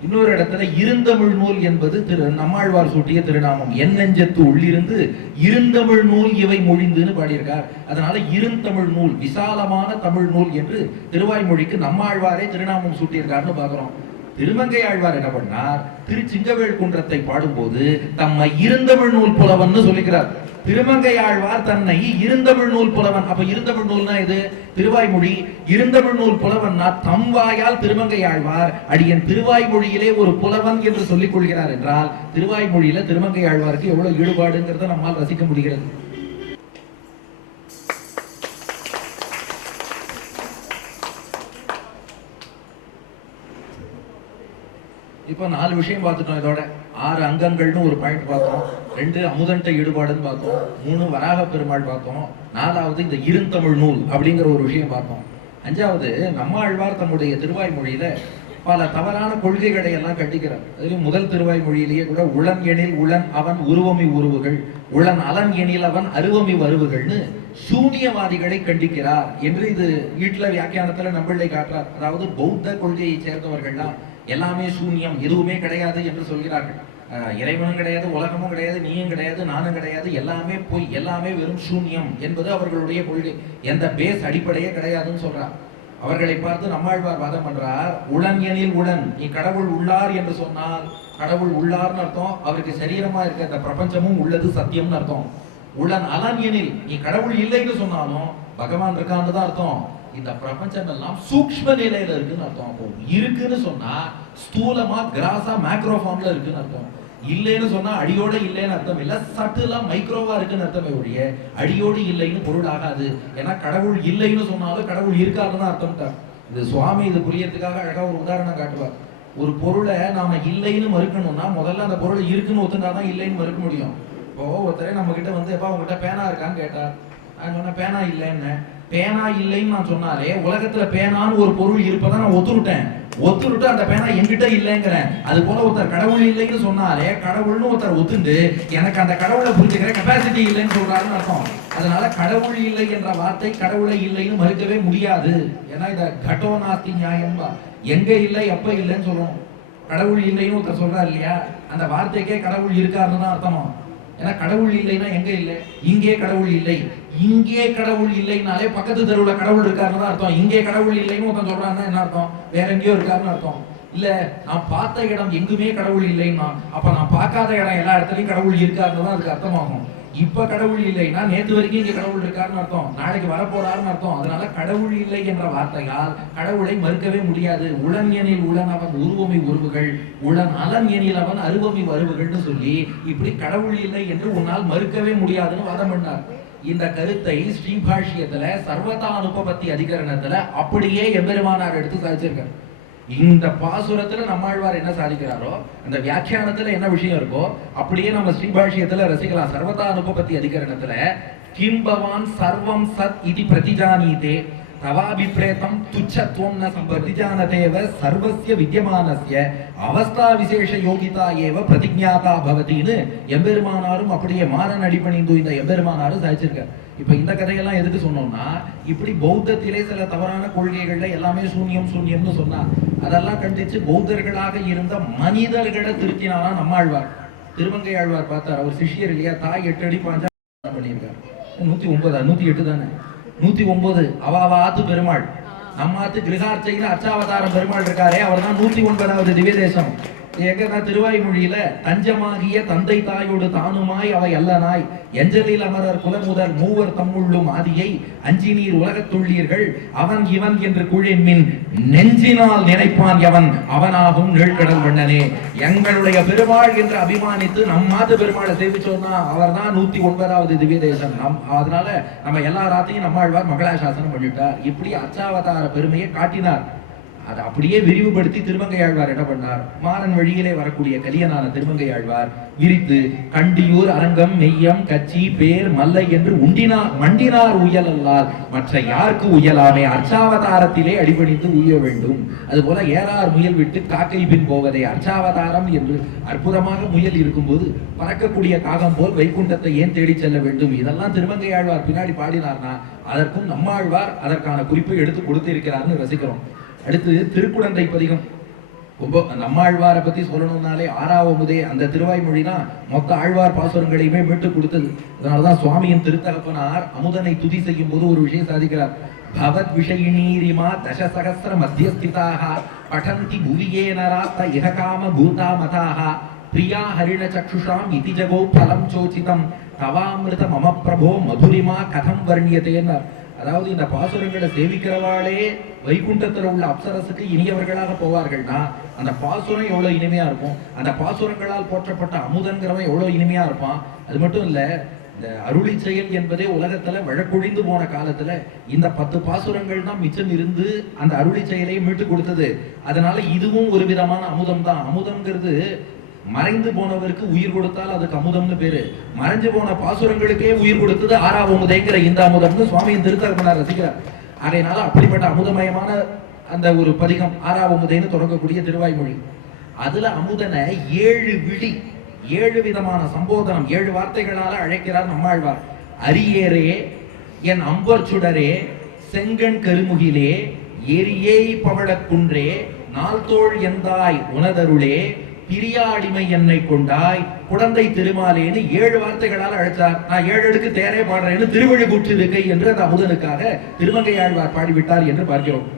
இன்னொரு இடத்துல இருந்தமிழ் நூல் என்பது நம்மாழ்வார் சூட்டிய திருநாமம், என் நெஞ்சத்து உள்ளிருந்து இருந்தமிழ் நூல் இவை மொழிந்துன்னு பாடியிருக்கார். அதனால இருந்தமிழ் நூல் விசாலமான தமிழ் நூல் என்று திருவாய்மொழிக்கு நம்மாழ்வாரே திருநாமம் சூட்டியிருக்காருன்னு பாக்குறோம். திருமங்கை ஆழ்வார் என்ன பண்ணார், திருச்சிங்கவேல் குன்றத்தை பாடும்போது தம்மை இருந்தமிழ் நூல் புலவன் சொல்லிக்கிறார். திருமங்கை ஆழ்வார் தன்னை இருந்தமிழ் நூல் புலவன். அப்ப இருந்தமிழ் நூல்னா இது திருவாய்மொழி. இருந்தமிழ் நூல் புலவன்னா தம் வாயால் திருமங்கை ஆழ்வார் அடியன் திருவாய்மொழியிலே ஒரு புலவன் என்று சொல்லிக் கொள்கிறார் என்றால் திருவாய்மொழியில திருமங்கை ஆழ்வாருக்கு எவ்வளவு ஈடுபாடுங்கிறத நம்மால் ரசிக்க முடிகிறது. இப்போ 4 விஷயம் பார்த்துட்டோம். இதோட 6 அங்கங்கள்னு ஒரு பாயிண்ட் பார்த்தோம், 2 அமுதன்ட்ட ஈடுபாடுன்னு பார்த்தோம், 3 வராக பெருமாள் பார்த்தோம், 4வது இந்த இருந்தமிழ் நூல் அப்படிங்கிற ஒரு விஷயம் பார்த்தோம். 5வது நம்மாழ்வார் தம்முடைய திருவாய்மொழியில பல தவறான கொள்கைகளை எல்லாம் கட்டிக்கிறார். அதுலயும் முதல் திருவாய்மொழியிலேயே கூட உளன் எனில் உளன் அவன் உருவமி உருவுகள் உளன் அலன் எனில் அவன் அருவமி வருவுகள்னு சூனியவாதிகளை கண்டிக்கிறார் என்று இது வீட்டுல வியாக்கியானத்துல நம்மளை காட்டுறார். அதாவது பௌத்த கொள்கையை சேர்ந்தவர்கள்லாம் எல்லாமே சூன்யம், எதுவுமே கிடையாது என்று சொல்கிறார்கள். இறைவனும் கிடையாது, உலகமும் கிடையாது, நீயும் கிடையாது, நானும் கிடையாது, எல்லாமே பொய், எல்லாமே வெறும் சூன்யம் என்பது அவர்களுடைய கொள்கை. எந்த பேஸ் அடிப்படையே கிடையாதுன்னு சொல்றார். அவர்களை பார்த்து நம்மாழ்வார் வாதம் பண்றார், உளன் எனில் உளன், நீ கடவுள் உள்ளார் என்று சொன்னால் கடவுள் உள்ளார்னு அர்த்தம், அவருக்கு சரீரமா இருக்க இந்த பிரபஞ்சமும் உள்ளது சத்தியம்னு அர்த்தம். உளன் அலன் எனில் நீ கடவுள் இல்லைன்னு சொன்னாலும் பகவான் இருக்கான்னு தான் அர்த்தம். இந்த பிரபஞ்சம் எல்லாம் சூக்ஷ்ம நிலையில இருக்குன்னு அர்த்தம். அப்போ இருக்குன்னு சொன்னா ஸ்தூலமா கிராஸா மேக்ரோ ஃபார்ம்ல இருக்குன்னு அர்த்தம். இல்லைன்னு சொன்னா அடியோட இல்லைன்னு அர்த்தம் இல்ல, சட்டுலா மைக்ரோவா இருக்குன்னு அர்த்தமே ஒழிய அடியோடு இல்லைன்னு பொருள் ஆகாது. ஏன்னா கடவுள் இல்லைன்னு சொன்னாலும் கடவுள் இருக்காதுன்னு அர்த்தம். இது சுவாமி இது புரியறதுக்காக அழகா ஒரு உதாரணம் காட்டுவார். ஒரு பொருளை நாம இல்லைன்னு மறுக்கணும்னா முதல்ல அந்த பொருளை இருக்குன்னு ஒத்துனாதான் இல்லைன்னு மறுக்க முடியும். இப்போ ஒருத்தரே நம்ம கிட்ட வந்து எப்ப உங்ககிட்ட பேனா இருக்கான்னு கேட்டார், நான் சொன்ன பேனா இல்லைன்னு. பேனா இல்லைன்னு நான் சொன்னாலே உலகத்துல பேனான்னு ஒரு பொருள் இருப்பதான் நான் ஒத்துருட்டு அந்த பேனா என்கிட்ட இல்லைங்கிறேன். அது போல ஒருத்தர் கடவுள் இல்லைன்னு சொன்னாலே கடவுள்னு ஒருத்தர் ஒத்துண்டு எனக்கு அந்த கடவுளை புரிஞ்சுக்கிற கெப்பாசிட்டி இல்லைன்னு சொல்றாருன்னு அர்த்தம். அதனால கடவுள் இல்லை என்ற வார்த்தை கடவுளை இல்லைன்னு மறுக்கவே முடியாது. ஏன்னா இத கடோ நாஸ்தி நியாயம், எங்க இல்லை எப்ப இல்லைன்னு சொல்லணும். கடவுள் இல்லைன்னு ஒருத்தர் சொல்றாரு இல்லையா, அந்த வார்த்தைக்கே கடவுள் இருக்காருன்னு தான் அர்த்தமா. ஏன்னா கடவுள் இல்லைன்னா எங்க இல்லை, இங்கே கடவுள் இல்லை. இங்கே கடவுள் இல்லைனாலே பக்கத்து தெருவில் கடவுள் இருக்காருன்னு தான் அர்த்தம். இங்கே கடவுள் இல்லைன்னு ஒருத்தன் சொல்றான்னா என்ன அர்த்தம், வேற எங்கேயோ இருக்காருன்னு அர்த்தம். இல்ல நான் பார்த்த இடம் எங்குமே கடவுள் இல்லைன்னா அப்ப நான் பார்க்காத இடம் எல்லா இடத்துலயும் கடவுள் இருக்காருன்னு தான் அதுக்கு அர்த்தமாகும். இப்ப கடவுள் இல்லைன்னா நேற்று வரைக்கும் இங்க கடவுள் இருக்காருன்னு அர்த்தம், நாளைக்கு வரப்போறாருன்னு அர்த்தம். அதனால கடவுள் இல்லை என்ற வார்த்தையால் கடவுளை மறுக்கவே முடியாது. உளன் எனில் உளன் அவன் உருவமை உருவுகள், உளன் அலன் எனில் அவன் அருவமை வருவுகள்னு சொல்லி இப்படி கடவுள் இல்லை என்று உன்னால் மறுக்கவே முடியாதுன்னு வாதம் பண்ணார். இந்த கருத்தை ஸ்ரீபாஷ்யத்துல சர்வதானுபபத்தி அதிகரணத்துல அப்படியே எம்பெருமானார் எடுத்து சாதிச்சிருக்கார். இந்த பாசுரத்துல நம்மாழ்வார் என்ன சாதிக்கிறாரோ, அந்த வியாக்கியானத்துல என்ன விஷயம் இருக்கோ அப்படியே நம்ம ஸ்ரீபாஷ்யத்துல ரசிக்கலாம். சர்வதானுபபத்தி அதிகரணத்துல கிம் பவான் சர்வம் சத் இதி பிரதிஜானீதே தவாபிப்ரேதம் துச்சத்வம் ந பிரதிஜானதேவ சர்வஸ்ய வித்யமானஸ்ய அவஸ்தா விசேஷ யோகிதா ஏவ பிரதிஜ்ஞாதா பவதின்னு எம்பெருமானாரும் அப்படியே மாறன் அடிபணிந்து இந்த எம்பெருமானாரும் சாதிச்சிருக்கார். இப்ப இந்த கதையெல்லாம் எதுக்கு சொன்னோம்னா, இப்படி பௌத்தத்திலே சில தவறான கொள்கைகள்ல எல்லாமே சூன்யம் சூன்யம்னு சொன்னா அதெல்லாம் கண்டிச்சு பௌத்தர்களாக இருந்த மனிதர்களை திருத்தினானா நம்மாழ்வார். திருமங்கை ஆழ்வார் பார்த்தார், அவர் சிஷியர் இல்லையா, தாய் 8 அடி பாஞ்சா பண்ணியிருக்காரு. 109 108 தானே, 109 அவாவாத்து பெருமாள். நம்ம ஆத்து கிரகார்ச்சையில அச்சாவதாரம் பெருமாள் இருக்காரே, அவர் தான் 109வது திவ்ய தேசம். எங்கன்னா திருவாய்மொழியில தஞ்சமாகிய தந்தை தாயோடு தானுமாய் அவை அல்லனாய் எஞ்சலில் அமரர் குலமுதல் மூவர் தம்முள்ளும் ஆதியை அஞ்சி நீர் உலகத்துள்ளீர்கள் அவன் இவன் என்று குழிமின் நெஞ்சினால் நினைப்பான் எவன் அவனாகும் நீழ்கடல் வண்ணனே. எங்களுடைய பெருமாள் என்று அபிமானித்து நம்மாது பெருமாளை சேவிச்சோம்னா அவர் தான் 109வது திவ்ய தேசம். அதனால நம்ம எல்லா ராத்தையும் நம்மாழ்வார் மங்களாசாசனம் பண்ணிட்டார். இப்படி அச்சாவதார பெருமையை காட்டினார். அதை அப்படியே விரிவுபடுத்தி திருமங்கையாழ்வார் என்ன பண்ணார், மாறன் வழியிலே வரக்கூடிய கலியனான திருமங்கையாழ்வார் விரித்து கண்டியூர் அரங்கம் மெய்யம் கச்சி பேர் மல்லை என்று மண்டினார் உயல் அல்லால் மற்ற யாருக்கு உயலாமே அர்ச்சாவதாரத்திலே அடிபணிந்து உய்ய வேண்டும். அதுபோல ஏறார் முயல் விட்டு காக்கை பின் போவதே அர்ச்சாவதாரம் என்று அற்புதமாக முயல் இருக்கும்போது பறக்கக்கூடிய காகம் போல் வைகுண்டத்தை ஏன் தேடி செல்ல வேண்டும். இதெல்லாம் திருமங்கையாழ்வார் பின்னாடி பாடினார்னா அதற்கும் நம்மாழ்வார் அதற்கான குறிப்பை எடுத்து கொடுத்திருக்கிறார்னு ரசிக்கிறோம். அடுத்து திருக்குடந்தை பதிகம். நம்மாழ்வாரை பத்தி சொல்லணும்னாலே ஆறாவமுதே அந்த திருவாய்மொழி தான் மொத்த ஆழ்வார் பாசுரங்களையுமே மீட்டு கொடுத்தது. அதனாலதான் சுவாமியின் திருத்தகப்பனார் அமுதனை துதி செய்யும் போது ஒரு விஷயம் சாதிக்கிறார். பவத் விஷயினீரிமா தசசகஸ்ர மத்தியஸ்திதாக படந்தி புவியே நராத்த இஹகாம பூதா மதாக பிரியா ஹரிண சக்ஷுஷாம் இதி ஜகோ பலம் சோசிதம் தவாமிருத மம பிரபோ மதுரிமா கதம் வர்ணியதேன்னார். அதாவது இந்த பாசுரங்களை சேவிக்கிறவாளே வைகுண்டத்தில் உள்ள அப்சரசுக்கு இனியவர்களாக போவார்கள்னா அந்த பாசுரம் எவ்வளவு இனிமையா இருக்கும், அந்த பாசுரங்களால் போற்றப்பட்ட அமுதன்கிறவன் எவ்வளவு இனிமையா இருப்பான். அது மட்டும் இல்ல, இந்த அருளி செயல் என்பதே உலகத்துல வழக்கொழிந்து போன காலத்துல இந்த 10 பாசுரங்கள் தான் மிச்சம் இருந்து அந்த அருளி செயலையும் மீட்டு கொடுத்தது. அதனால இதுவும் ஒரு விதமான அமுதம் தான். அமுதம்ங்கிறது மறைந்து போனவருக்கு உயிர் கொடுத்தால் அதுக்கு அமுதம்னு பேரு. மறைஞ்சு போன பாசுரங்களுக்கே உயிர் கொடுத்தது ஆறாவமுதைங்கிற இந்த அமுதம்னு சுவாமியின் திருத்தகப்பனார் ரசிக்கிறார். அதனால அப்படிப்பட்ட அமுதமயமான அந்த ஒரு பதிகம் ஆறாவமுதைன்னு தொடங்கக்கூடிய திருவாய்மொழி. அதுல அமுதனை 7 விழி 7 விதமான சம்போதனம் 7 வார்த்தைகளால அழைக்கிறார் நம்மாழ்வார். அரியேரே என் அம்பர் சுடரே செங்கண் கருமுகிலே எரியே பவளக்குன்றே நாள்தோள் எந்தாய் உனதருளே பிரியாடிமை என்னை கொண்டாய் குழந்தை திருமாலேன்னு 7 வார்த்தைகளால் அழைத்தார். நான் 7 அடுக்கு தேரே பாடுறேன்னு திருவழிகூற்று இருக்கை என்று அந்த அமுதனுக்காக திருமங்கையாழ்வார் பாடிவிட்டார் என்று பார்க்கிறோம்.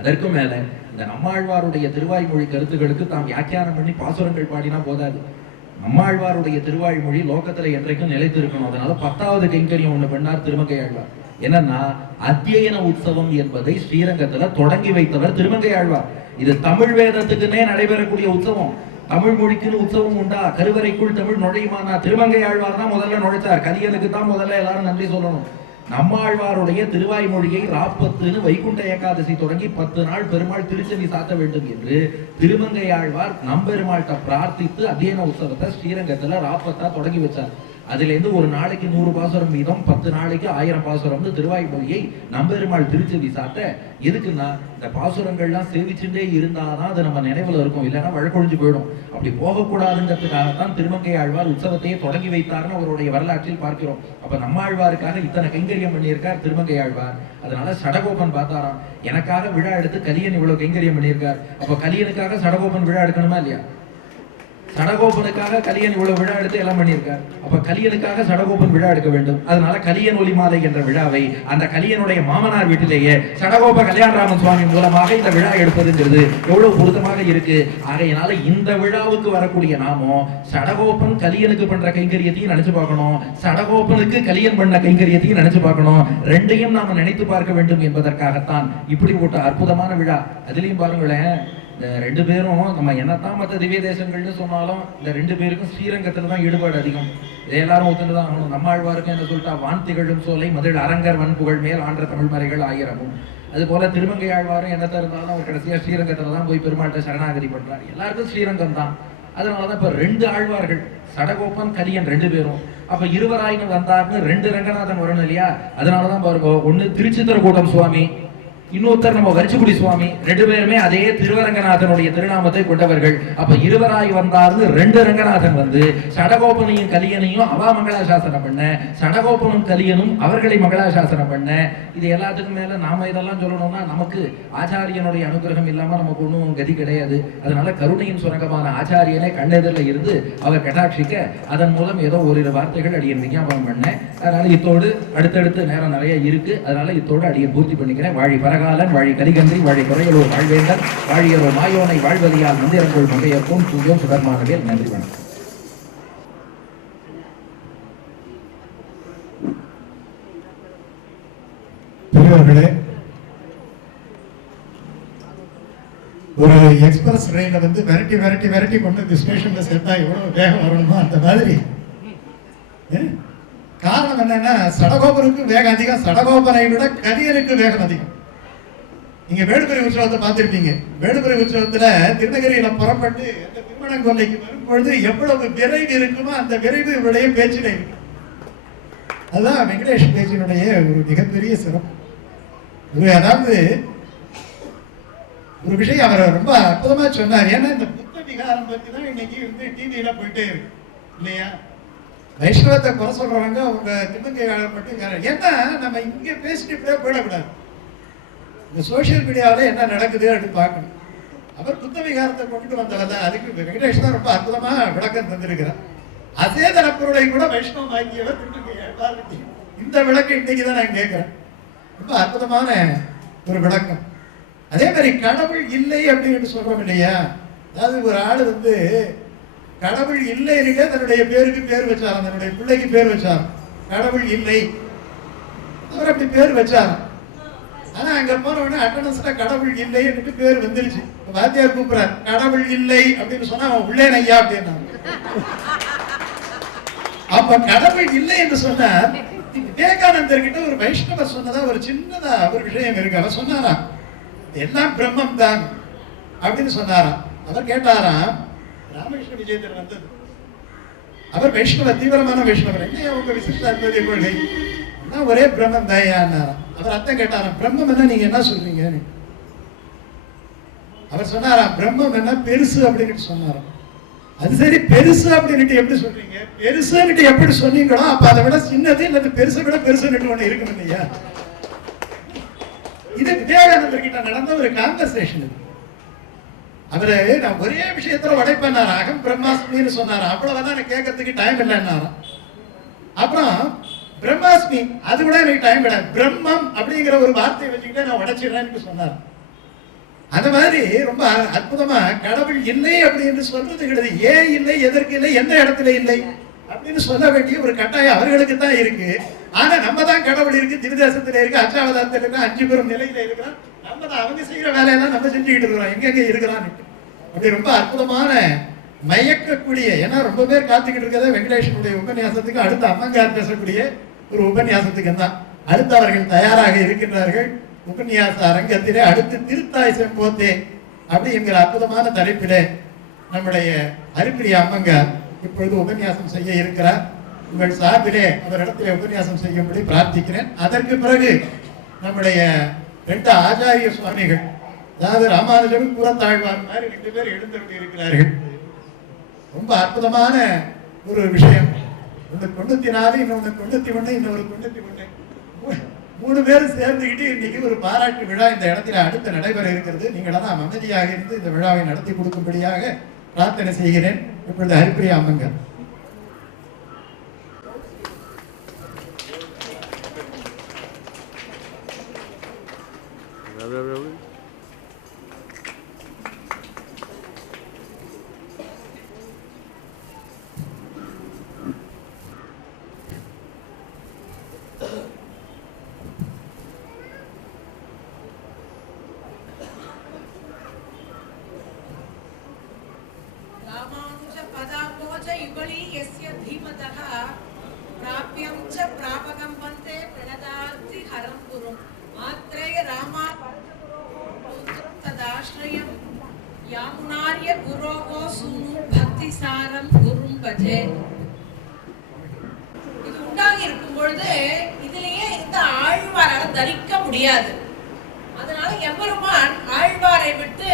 அதற்கு மேல இந்த நம்மாழ்வாருடைய திருவாய்மொழி கருத்துக்களுக்கு தாம் வியாக்கியானம் பண்ணி பாசுரங்கள் பாடினா போதாது. நம்மாழ்வாருடைய திருவாய்மொழி லோகத்துல என்றைக்கும் நிலைத்திருக்கணும். அதனால 10வது கைங்கரியம் ஒண்ணு பண்ணார் திருமங்கையாழ்வார். என்னன்னா அத்தியன உற்சவம் என்பதை ஸ்ரீரங்கத்துல தொடங்கி வைத்தவர் திருமங்கையாழ்வார். இது தமிழ் வேதத்துக்குன்னே நடைபெறக்கூடிய உற்சவம். தமிழ் மொழிக்குன்னு உற்சவம் உண்டா? கருவறைக்குள் தமிழ் நுழையுமானா? திருமங்கையாழ்வார் தான் முதல்ல நுழைச்சார். கலியனுக்கு தான் முதல்ல எல்லாரும் நன்றி சொல்லணும். நம்மாழ்வாருடைய திருவாய்மொழியை ராப்பத்துன்னு வைகுண்ட ஏகாதசி தொடங்கி 10 நாள் பெருமாள் திருச்செவி சாத்த வேண்டும் என்று திருமங்கையாழ்வார் நம்பெருமாள்கிட்ட பிரார்த்தித்து அத்தியன உற்சவத்தை ஸ்ரீரங்கத்துல ராப்பத்தா தொடங்கி வச்சார். அதுலேருந்து ஒரு நாளைக்கு 100 பாசுரம் வீதம், 10 நாளைக்கு 1000 பாசுரம்னு திருவாய்மொழியை நம்பெருமாள் திருச்செவி சாத்த. எதுக்குன்னா இந்த பாசுரங்கள்லாம் சேவிச்சுட்டே இருந்தாதான் அது நம்ம நினைவுல இருக்கும், இல்லைன்னா வழக்கொழிஞ்சு போயிடும். அப்படி போகக்கூடாதுங்கிறதுக்காகத்தான் திருமங்கை ஆழ்வார் உற்சவத்தையே தொடங்கி வைத்தார்னு அவருடைய வரலாற்றில் பார்க்கிறோம். அப்ப நம்ம ஆழ்வாருக்காக இத்தனை கைங்கரியம் பண்ணியிருக்கார் திருமங்கை ஆழ்வார். அதனால சடகோபன் பார்த்தாராம், எனக்காக விழா எடுத்து கலியன் இவ்வளவு கைங்கரியம் பண்ணியிருக்கார், அப்ப கலியனுக்காக சடகோபன் விழா எடுக்கணுமா இல்லையா? சடகோபனுக்காக கலியன் இவ்வளவு விழா எடுத்து எல்லாம் பண்ணியிருக்கார், அப்ப கலியனுக்காக சடகோபன் விழா எடுக்க வேண்டும். அதனால கலியன் ஒலி மாலை என்ற விழாவை அந்த கலியனுடைய மாமனார் வீட்டிலேயே சடகோப கல்யாணராமன் சுவாமி மூலமாக இந்த விழா எடுப்பதுங்கிறது எவ்வளவு பொருத்தமாக இருக்கு. ஆகையினால இந்த விழாவுக்கு வரக்கூடிய நாமோ சடகோபன் கலியனுக்கு பண்ற கைங்கரியத்தையும் நினைச்சு பார்க்கணும், சடகோபனுக்கு கலியன் பண்ண கைங்கரியத்தையும் நினைச்சு பார்க்கணும். ரெண்டையும் நாம நினைத்து பார்க்க வேண்டும் என்பதற்காகத்தான் இப்படி போட்ட அற்புதமான விழா. அதுலயும் பாருங்களேன், இந்த 2 பேரும் நம்ம என்னத்தான் மற்ற திவ்ய தேசங்கள்னு சொன்னாலும் இந்த 2 பேருக்கும் ஸ்ரீரங்கத்துல தான் ஈடுபாடு அதிகம். இதை எல்லாரும் ஒத்துண்டுதான் ஆகணும். நம்ம ஆழ்வாருக்கும் என்ன சொல்லிட்டா, வான் திகழும் சோலை மதில் அரங்கர் வன் புகழ் மேல் ஆன்ற தமிழ் மறைகள் 1000. அது போல திருமங்கை ஆழ்வாரும் என்னத்த இருந்தாலும் அவர் கடைசியா ஸ்ரீரங்கத்துல தான் போய் பெருமாள்கிட்ட சரணாகதி பண்றார். எல்லாருக்கும் ஸ்ரீரங்கம் தான். அதனாலதான் இப்ப 2 ஆழ்வார்கள், சடகோபன் கலியன் 2 பேரும். அப்ப இருவராயின்னு வந்தார்னு 2 ரங்கநாதன் வரணும் இல்லையா? அதனாலதான் பாருங்க, ஒண்ணு திருச்சித்திரக்கூட்டம் சுவாமி, இன்னொருத்தர் நம்ம வரிச்சுக்குடி சுவாமி. 2 பேருமே அதே திருவரங்கநாதனுடைய திருநாமத்தை கொண்டவர்கள். அப்ப இருவராய் வந்தார்னு 2 ரங்கநாதன் வந்து சடகோபனையும் கலியனையும் அவா மங்களாசாசனம் பண்ண, சடகோபனும் கலியனும் அவர்களை மங்களாசாசனம் பண்ண. இது எல்லாத்துக்கும் மேல நாம இதெல்லாம் சொல்லணும்னா நமக்கு ஆச்சாரியனுடைய அனுகிரகம் இல்லாம நமக்கு ஒன்றும் கதி கிடையாது. அதனால கருணையின் சுரங்கமான ஆச்சாரியனே கண்ணெதிரில் இருந்து அவர் கட்டாட்சிக்க, அதன் மூலம் ஏதோ ஒரு வார்த்தைகள் அடியன் விஞ்ஞாபனம் பண்ணேன். அதனால இத்தோடு அடுத்தடுத்து நேரம் நிறைய இருக்கு. அதனால இத்தோடு அடியன் பூர்த்தி பண்ணிக்கிறேன். வாழி பரகாலன், வாழி கலிகன்றி, வாழி குறையலூர் வாழ்வேந்தன், வாழியரோ மாயோனை வாழ்வதியால் மந்திரங்கள் மங்கையர்க்கும் தூயோம் சுடர்மானவேல். நன்றி, வணக்கம். பெரியவர்களே, ஒரு எக்ஸ்பிரஸ் ட்ரெயினை வந்து விரட்டி விரட்டி விரட்டி கொண்டு இந்த ஸ்டேஷன்ல சேர்த்தா எவ்வளவு வேகம் வரணுமோ அந்த மாதிரி. காரணம் என்னன்னா, சடகோபனுக்கு வேகம் அதிகம், சடகோபனை விட கலியனுக்கு வேகம் அதிகம். நீங்க வேடுபுரி உற்சவத்தை பார்த்திருப்பீங்க. வேடுபுரி உற்சவத்துல திருநகரியில புறப்பட்டு அந்த திருமணங்கொல்லைக்கு வரும்பொழுது எவ்வளவு விரைவு இருக்குமோ அந்த விரைவு இவருடைய பேச்சில இருக்கு. அதுதான் வெங்கடேஷ் பேச்சினுடைய ஒரு மிகப்பெரிய சிறப்பு. அதாவது ஒரு விஷயம் அவர் ரொம்ப அற்புதமா சொன்னார். ஏன்னா இந்த புத்த விகாரம் பத்தி தான் இன்னைக்கு வந்து டிவியில போயிட்டே இருக்கு இல்லையா? வைஷ்ணவத்தை குறை சொல்றவங்க அவங்க திருமங்கை மட்டும். ஏன்னா நம்ம இங்க பேசிட்டு போயிடக்கூடாது. இந்த சோசியல் மீடியாவில் என்ன நடக்குது அப்படின்னு பார்க்கணும். அவர் புத்த விகாரத்தை கொண்டு வந்தவர் தான். அதுக்கு வெங்கடேஷ் தான் ரொம்ப அற்புதமா விளக்கம் தந்திருக்கிறார். அதே தரப்பொருளை கூட வைஷ்ணவம் ஆக்கியவர் திருமங்கை. இந்த விளக்கம் இன்னைக்கு தான் நான் கேட்கிறேன். ரொம்ப அற்புதமான ஒரு விளக்கம். அதே மாதிரி கடவுள் இல்லை அப்படின்னு சொல்றோம் இல்லையா? அதாவது ஒரு ஆள் வந்து கடவுள் இல்லை தன்னுடைய பேருக்கு பேர் வச்சாராம், தன்னுடைய பிள்ளைக்கு பேர் வச்சாராம். கடவுள் இல்லை அவர் அப்படி பேர் வச்சாராம். ஆனா அங்க போன உடனே அட்டனன்ஸ்ல கடவுள் இல்லை என்று பேர் வந்துருச்சு. வாத்தியார் கூப்பிடுறார், கடவுள் இல்லை அப்படின்னு சொன்னா அவன் உள்ளே ஐயா அப்படின்னா. அப்ப கடவுள் இல்லை என்று சொன்னார். விவேகானந்தர் கிட்ட ஒரு வைஷ்ணவர் சொன்னதா ஒரு சின்னதா ஒரு விஷயம் இருக்கு. அவர் சொன்னாராம், எல்லாம் பிரம்மம் தான் அப்படின்னு சொன்னாராம். அவர் கேட்டாராம், ராமகிருஷ்ண விஜயத்தில் வந்தது. அவர் வைஷ்ணவர், தீவிரமான வைஷ்ணவர். என்ன உங்க விசிஷ்ட அத்வைத கொள்கை? ஒரே பிரம்மம் தயாராம். அவர் அர்த்தம் கேட்டாராம், பிரம்மம் என்ன நீங்க என்ன சொல்றீங்க? அவர் சொன்னாராம், பிரம்மம் என்ன பெருசு அப்படின்னு சொன்னாராம். அது சரி, பெருசு அப்படின்னு எப்படி சொல்றீங்க? பெருசுன்னு எப்படி சொன்னீங்களோ அப்ப அதை விட சின்னது இல்லது பெருசை விட பெருசுன்னு ஒண்ணு இருக்கணும் இல்லையா? இது விவேகானந்தர் கிட்ட நடந்த ஒரு கான்வர்சேஷன். அவரு நான் ஒரே விஷயத்துல உடைப்பேன்னாரா, அகம் பிரம்மாஸ்மின்னு சொன்னாரா. அவ்வளவுதான் எனக்கு கேட்கறதுக்கு டைம் இல்லைன்னாராம். அப்புறம் பிரம்மாஸ்மி, அது கூட எனக்கு டைம் கிடையாது, பிரம்மம் அப்படிங்கிற ஒரு வார்த்தையை வச்சுக்கிட்டே நான் உடைச்சிடுறேன்னு சொன்னார். அந்த மாதிரி ரொம்ப அற்புதமா கடவுள் இல்லை அப்படின்னு சொல்றது கிடையாது. ஏன் இல்லை, எதற்கு இல்லை, எந்த இடத்துல இல்லை அப்படின்னு சொல்ல வேண்டிய ஒரு கட்டாயம் அவர்களுக்கு தான் இருக்கு. ஆனா நம்ம தான் கடவுள் இருக்கு, திருதேசத்துல இருக்கு, அச்சாவதாரத்துல இருக்கு, 5 பெரும் நிலையில இருக்கிறோம். நம்ம தான் அவங்க செய்யற வேலையெல்லாம் நம்ம செஞ்சுக்கிட்டு இருக்கிறோம். எங்கெங்க இருக்கிறான்னு அப்படி ரொம்ப அற்புதமான மயக்கக்கூடிய. ஏன்னா ரொம்ப பேர் காத்துக்கிட்டு இருக்கிறத வெங்கடேஷனுடைய உபன்யாசத்துக்கு அடுத்த அம்மங்கார் பேசக்கூடிய ஒரு உபன்யாசத்துக்கு தான் அடுத்து அவர்கள் தயாராக இருக்கின்றார்கள். உபன்யாச அரங்கத்திலே அடுத்து திருத்தாய் செம்போத்தே அப்படி என்கிற அற்புதமான தலைப்பிலே நம்முடைய அருப்பிரிய அம்மங்கார் இப்பொழுது உபன்யாசம் செய்ய இருக்கிறார். உங்கள் சார்பிலே அவரிடத்திலே உபன்யாசம் செய்யும்படி பிரார்த்திக்கிறேன். அதற்கு பிறகு நம்முடைய 2 ஆச்சாரிய சுவாமிகள், அதாவது ராமானுஜரும் கூறத்தாழ்வார் மாதிரி 2 பேர் எழுந்தருளி இருக்கிறார்கள். ரொம்ப அற்புதமான ஒரு விஷயம். ஒன்று 94, இன்னொன்று 91, இன்னொரு 91. 3 பேரும் சேர்ந்துக்கிட்டு இன்னைக்கு ஒரு பாராட்டு விழா இந்த இடத்துல அடுத்து நடைபெற இருக்கிறது. நீங்களெல்லாம் அமைதியாக இருந்து இந்த விழாவை நடத்தி கொடுக்கும்படியாக பிரார்த்தனை செய்கிறேன். இப்பொழுது ஹரிப்பிரியா அம்மங்க. இது உண்டாகி இருக்கும் பொழுது இதிலேயே இந்த ஆழ்வாரால தரிக்க முடியாது. அதனால எம்பெருமான் ஆழ்வாரை விட்டு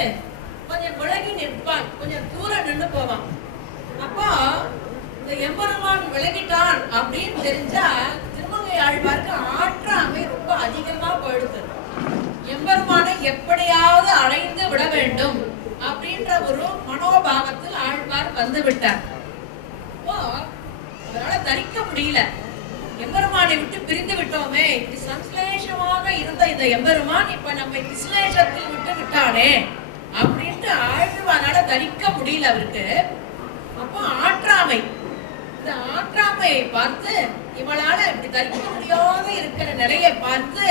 கொஞ்சம் விலகி நிற்பான், கொஞ்சம் தூரம் நின்று போவான். அப்போ இந்த எம்பெருமான் விலகிட்டான் அப்படின்னு தெரிஞ்சா திருமங்கை ஆழ்வாருக்கு ஆற்றாமை ரொம்ப அதிகமா போயிடுது. எம்பெருமானை எப்படியாவது அடைந்து விட வேண்டும் அப்படின்ற ஒரு மனோபாவத்தில் ஆழ்வார் வந்து விட்டார். அப்போ அதனால தரிக்க முடியல. எம்பெருமானை விட்டு பிரிந்து விட்டோமே, இது சம்ஸ்லேஷமாக இருந்த இந்த எம்பெருமான் இப்ப நம்மை விஸ்லேஷத்தில் விட்டு விட்டானே அப்படின்ட்டு ஆழ்வாரால தரிக்க முடியல அவருக்கு. அப்போ ஆற்றாமை, இந்த ஆற்றாமையை பார்த்து இவளால இப்படி தரிக்க முடியாத இருக்கிற நிலையை பார்த்து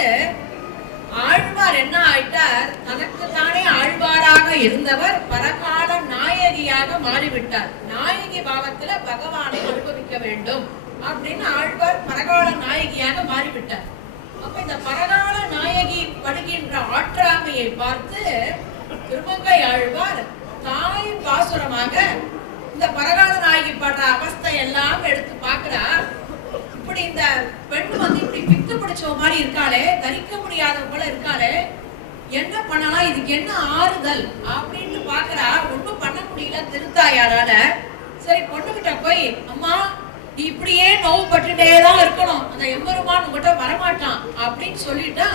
ஆழ்வார் என்ன ஆயிட்டார், தனக்கு தானே ஆழ்வாராக இருந்தவர் பரகால நாயகியாக மாறிவிட்டார். நாயகி பாவத்துல பகவானை அனுபவிக்க வேண்டும் அப்படின்னு ஆழ்வார் பரகால நாயகியாக மாறிவிட்டார். அப்ப இந்த பரகால நாயகி படுகின்ற ஆற்றாமையை பார்த்து திருமங்கை ஆழ்வார் தாய் பாசுரமாக இந்த பரகால நாயகி படுற அவஸ்தை எல்லாம் எடுத்து பார்க்கிறார். இப்படி இந்த பெண் வந்து இப்படி பித்து பிடிச்ச மாதிரி இருக்காளே, தரிக்க முடியாத போல இருக்காளே, என்ன பண்ணலாம், இதுக்கு என்ன ஆறுதல் அப்படின்னு பாக்குறா. ஒண்ணும் பண்ண முடியல திருத்தாயாரால. சரி பொண்ணுகிட்ட போய், அம்மா நீ இப்படியே நோவு பட்டுட்டேதான் இருக்கணும், அந்த எம்பெருமான் உங்ககிட்ட வரமாட்டான் அப்படின்னு சொல்லிட்டா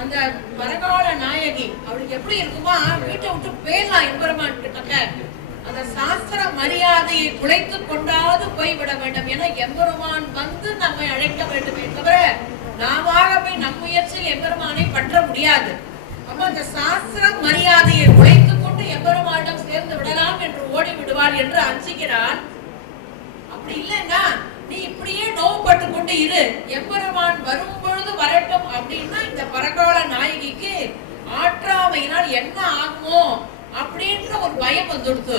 அந்த பரகால நாயகி அவளுக்கு எப்படி இருக்குமா, வீட்டை விட்டு போயிடலாம் எம்பெருமான் கிட்ட. அந்த சாஸ்திர மரியாதையை குலைத்து கொண்டாது போய்விட வேண்டும். ஏன்னா எம்பெருமான் வந்து நம்மை அழைக்க வேண்டுமே தவிர நாமாக போய் நம் முயற்சியில் எம்பெருமானை பற்ற முடியாது. அப்ப அந்த சாஸ்திர மரியாதையை குலைத்து கொண்டு எம்பெருமானிடம் சேர்ந்து விடலாம் என்று ஓடி விடுவாள் என்று அஞ்சுகிறான். அப்படி இல்லைன்னா நீ இப்படியே நோவுபட்டு கொண்டு இரு, எம்பெருமான் வரும் பொழுது வரட்டும் அப்படின்னா இந்த பரகால நாயகிக்கு ஆற்றாமையினால் என்ன ஆகுமோ அப்படின்ற ஒரு பயம் வந்துடுத்து.